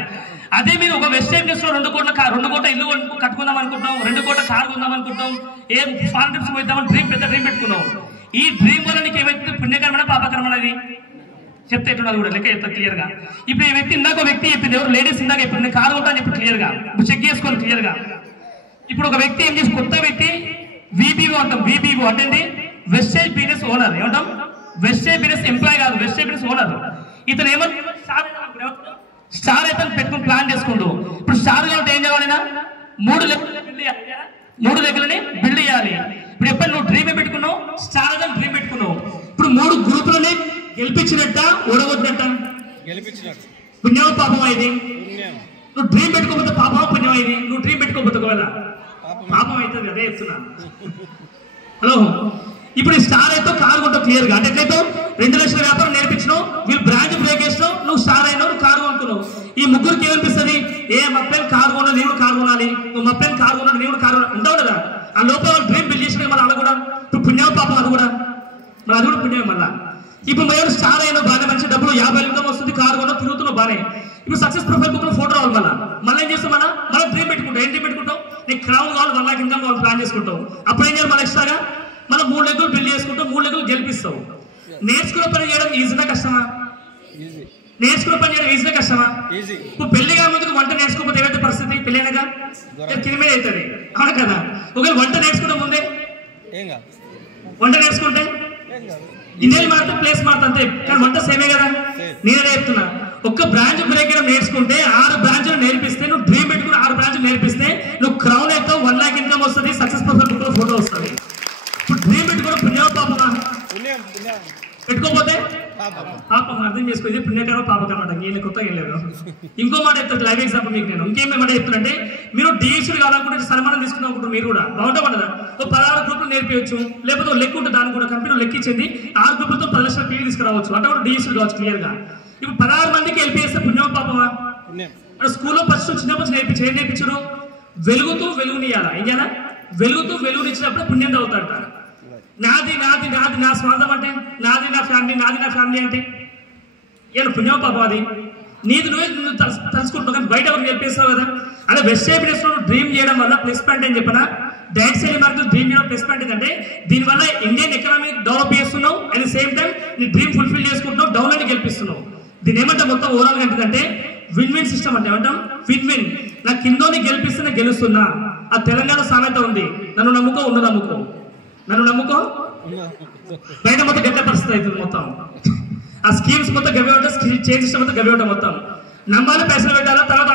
అదే మీరు ఒక వెస్టేజ్ బిజినెస్ లో 2 కోట్ల ఇల్లు కట్టుకుందాం అనుకుంటాం, 2 కోట్ల కారు కొందాం అనుకుంటాం, ఏ ఫారెన్ ట్రిప్స్ పోయిద్దామని పెద్ద డ్రీమ్ పెట్టుకున్నాం. ఈ డ్రీమ్ వల్ల నీకు ఏమైతే పుణ్యకరమైన పాపకరమైన అది చెప్తే ఎట్లున్నది కూడా లెక్క చెప్తా క్లియర్ గా. ఇప్పుడు ఈ వ్యక్తి ఇందాక వ్యక్తి చెప్పింది, ఎవరు లేడీస్ ఇందాక చెప్పింది, నేను కారు కొంటా అని చెప్పి క్లియర్ గా చెక్ చేసుకోవాలి క్లియర్ గా. ఇప్పుడు ఒక వ్యక్తి ఏం చేసి, కొత్త వ్యక్తి VBO అంటాం. VBO అంటే వెస్టేజ్ బిజినెస్ ఓనర్. ఏమంటాం? వెస్టేజ్ బిజినెస్ ఎంప్లాయ్ కాదు, వెస్టేజ్ బిజినెస్ ఓనర్. ఇతను ఏమంటారు? స్టార్ అయితే పెట్టుకుని ప్లాన్ చేసుకుంటూ, ఇప్పుడు స్టార్ కాబట్టి ఏం చేయాలి? 3 లెక్కలని బిల్డ్ చేయాలి. ఇప్పుడు ఎప్పుడు నువ్వు డ్రీమ్ పెట్టుకున్నావు, స్టార్ అని డ్రీమ్ పెట్టుకున్నావు. ఇప్పుడు 3 గ్రూపులని గెలిపించినట్ట, ఓడగొట్టినట్ట? గెలిపించినట్టు. పుణ్యం పాపం అయింది. నువ్వు డ్రీమ్ పెట్టుకోకపోతే పాపం, పుణ్యం అయింది. నువ్వు డ్రీమ్ పెట్టుకోకపోతే కదా పాపం అవుతుంది. అదే చెప్తున్నా. హలో, ఇప్పుడు ఈ స్టార్ అయితే కారు కొంటావు క్లియర్ గా. అంటే ఎట్లయితే 2 లక్షల వ్యాపారం నేర్పించినావు, వీళ్ళు బ్రాండ్ బ్రేక్ చేసినావు, నువ్వు స్టార్ అయినావు, కారు కొనుక్కున్నావు. ఈ ముగ్గురికి ఏమనిపిస్తుంది? మా ఫ్రెండ్ కారు కొన్నా, నేను కారు కొనాలి, మా ఫ్రెండ్ కారు కొన్నా, నేను కారు ఉంటావు కదా. ఆ లోపల డ్రీమ్ బిల్డ్ చేసిన మళ్ళీ అలా కూడా పుణ్యం పాపం, అది కూడా పుణ్యం. మళ్ళా ఇప్పుడు మేము స్టార్ అయినా బాగా మంచి డబ్బులు 50 ఇన్కమ్ వస్తుంది, కారు కొన్నా తిరుగుతున్నావు బానే. ఇప్పుడు సక్సెస్ ప్రొఫైల్ బుక్ లో ఫోటో రావాలి, మళ్ళీ ఏం చేస్తాం, మళ్ళీ డ్రీమ్ పెట్టుకుంటాం. ఏం డ్రీమ్ పెట్టుకుంటాం? నీకు క్రౌన్ కావాలి, 1 lakh ఇన్కమ్ కావాలి, ప్లాన్ చేసుకుంటాం. అప్పుడు ఏం చేయాలి? మళ్ళీ ఎక్స్ట్రాగా మళ్ళీ 3 లెగ్గులు బిల్డ్ చేసుకుంటాం, 3 లెగ్గులు గెలిపిస్తావు. నేర్చుకున్న పని చేయడం ఈజీనా కష్టమా? నేర్చుకున్న పని చేయడం ఈజీనా కష్టమా? ఇప్పుడు పెళ్లి కాక ముందుకు వంట నేర్చుకోకపోతే ఏమైతే పరిస్థితి? పెళ్ళైనాక కిరిమేది అవుతుంది, అవును కదా? ఒకవేళ వంట నేర్చుకుంటే ముందే వంట నేర్చుకుంటే ఇన్నేళ్ళు మారితే ప్లేస్ మారుతా అంతే, కానీ వంట సేమే కదా. నేనే చెప్తున్నా, ఒక్క బ్రాంచ్ బ్రేక్ చేయడం నేర్చుకుంటే 6 బ్రాంచ్లు నేర్పిస్తే, నువ్వు డ్రీమ్ పెట్టుకుని 6 బ్రాంచ్లు నేర్పిస్తే నువ్వు క్రౌన్ అయితే 1 lakh ఇన్కమ్ వస్తుంది, సక్సెస్ ప్రొఫైల్ బుక్ లో ఫోటో వస్తుంది. ఇప్పుడు డ్రీమ్ పెట్టుకోవడం పుణ్యం పాపమా? పెట్టుకోపోతే పాపం. అర్థం చేసుకో, ఇది పుణ్యకరమో పాపకరమాట, నేను కొత్తగా ఏం లేదు. ఇంకో మాట చెప్తాను, లైవ్ ఎగ్జాంపుల్ మీకు నేను ఇంకేం మాట చెప్తున్నంటే, మీరు డిఎస్సీ కావాలనుకుంటే సన్మానం తీసుకుందాం అనుకుంటారు, మీరు కూడా బాగుంటా పడదా? ఓ 16 గ్రూపులు నేర్పించచ్చు, లేకపోతే లెక్క ఉంటుంది, దానికి కూడా కంపెనీ లెక్కించింది 6 గ్రూపులతో 10 లక్షల పీవీ తీసుకురావచ్చు, అంటే కూడా డిఎస్సీ కావచ్చు క్లియర్ గా. ఇప్పుడు 16 మందికి ఎల్పీఎస్తే పుణ్యం పాపమా? స్కూల్లో ఫస్ట్ చిన్నప్పుడు నేర్పించి ఏం నేర్పించరు? వెలుగుతూ వెలుగునియాలా, ఏం చేయాలా? వెలుగుతూ వెలుగునిచ్చినప్పుడు పుణ్యం అవుతాడట. నాది నాది నాది నా స్వార్థం అంటే, నాది నా ఫ్యామిలీ, నాది నా ఫ్యామిలీ అంటే ఏమన్నా పుణ్యం పాపం? అది నీది నువ్వు తలుచుకుంటున్నావు, కానీ బయట ఎవరు నేర్పిస్తావు కదా. అలా వెస్టేజ్ లో డ్రీమ్ చేయడం వల్ల ప్లస్ పాయింట్ అని చెప్పిన డైరెక్ట్ సేల్ మార్కెట్ డ్రీమ్ చేయడం ప్లస్ పాయింట్ ఏంటంటే, దీనివల్ల ఇండియన్ ఎకనామీ డెవలప్ చేస్తున్నావు, అట్ ది సేమ్ టైం నీ డ్రీమ్ ఫుల్ఫిల్ చేసుకుంటున్నావు, డౌన్లోడ్ గెలిపిస్తున్నావు. దీని ఏమంటే మొత్తం ఓవరాల్ ఏంటంటే విన్ విన్ సిస్టమ్ అంటే ఏమంటాం? Win win. నా కిందోని గెలిపిస్తే గెలుస్తున్నా. ఆ తెలంగాణ సామెత ఉంది, నన్ను నమ్ముకో ఉన్న నమ్ముకో, నన్ను నమ్ముకో. బయట మొత్తం గట్ల పరిస్థితి అవుతుంది మొత్తం. ఆ స్కీమ్స్ మొత్తం గవి ఉంటాయి, చేంజ్ సిస్టమ్ మొత్తం గవి ఉంటాయి మొత్తం. నమ్మాలి, పైసలు పెట్టాలా, తర్వాత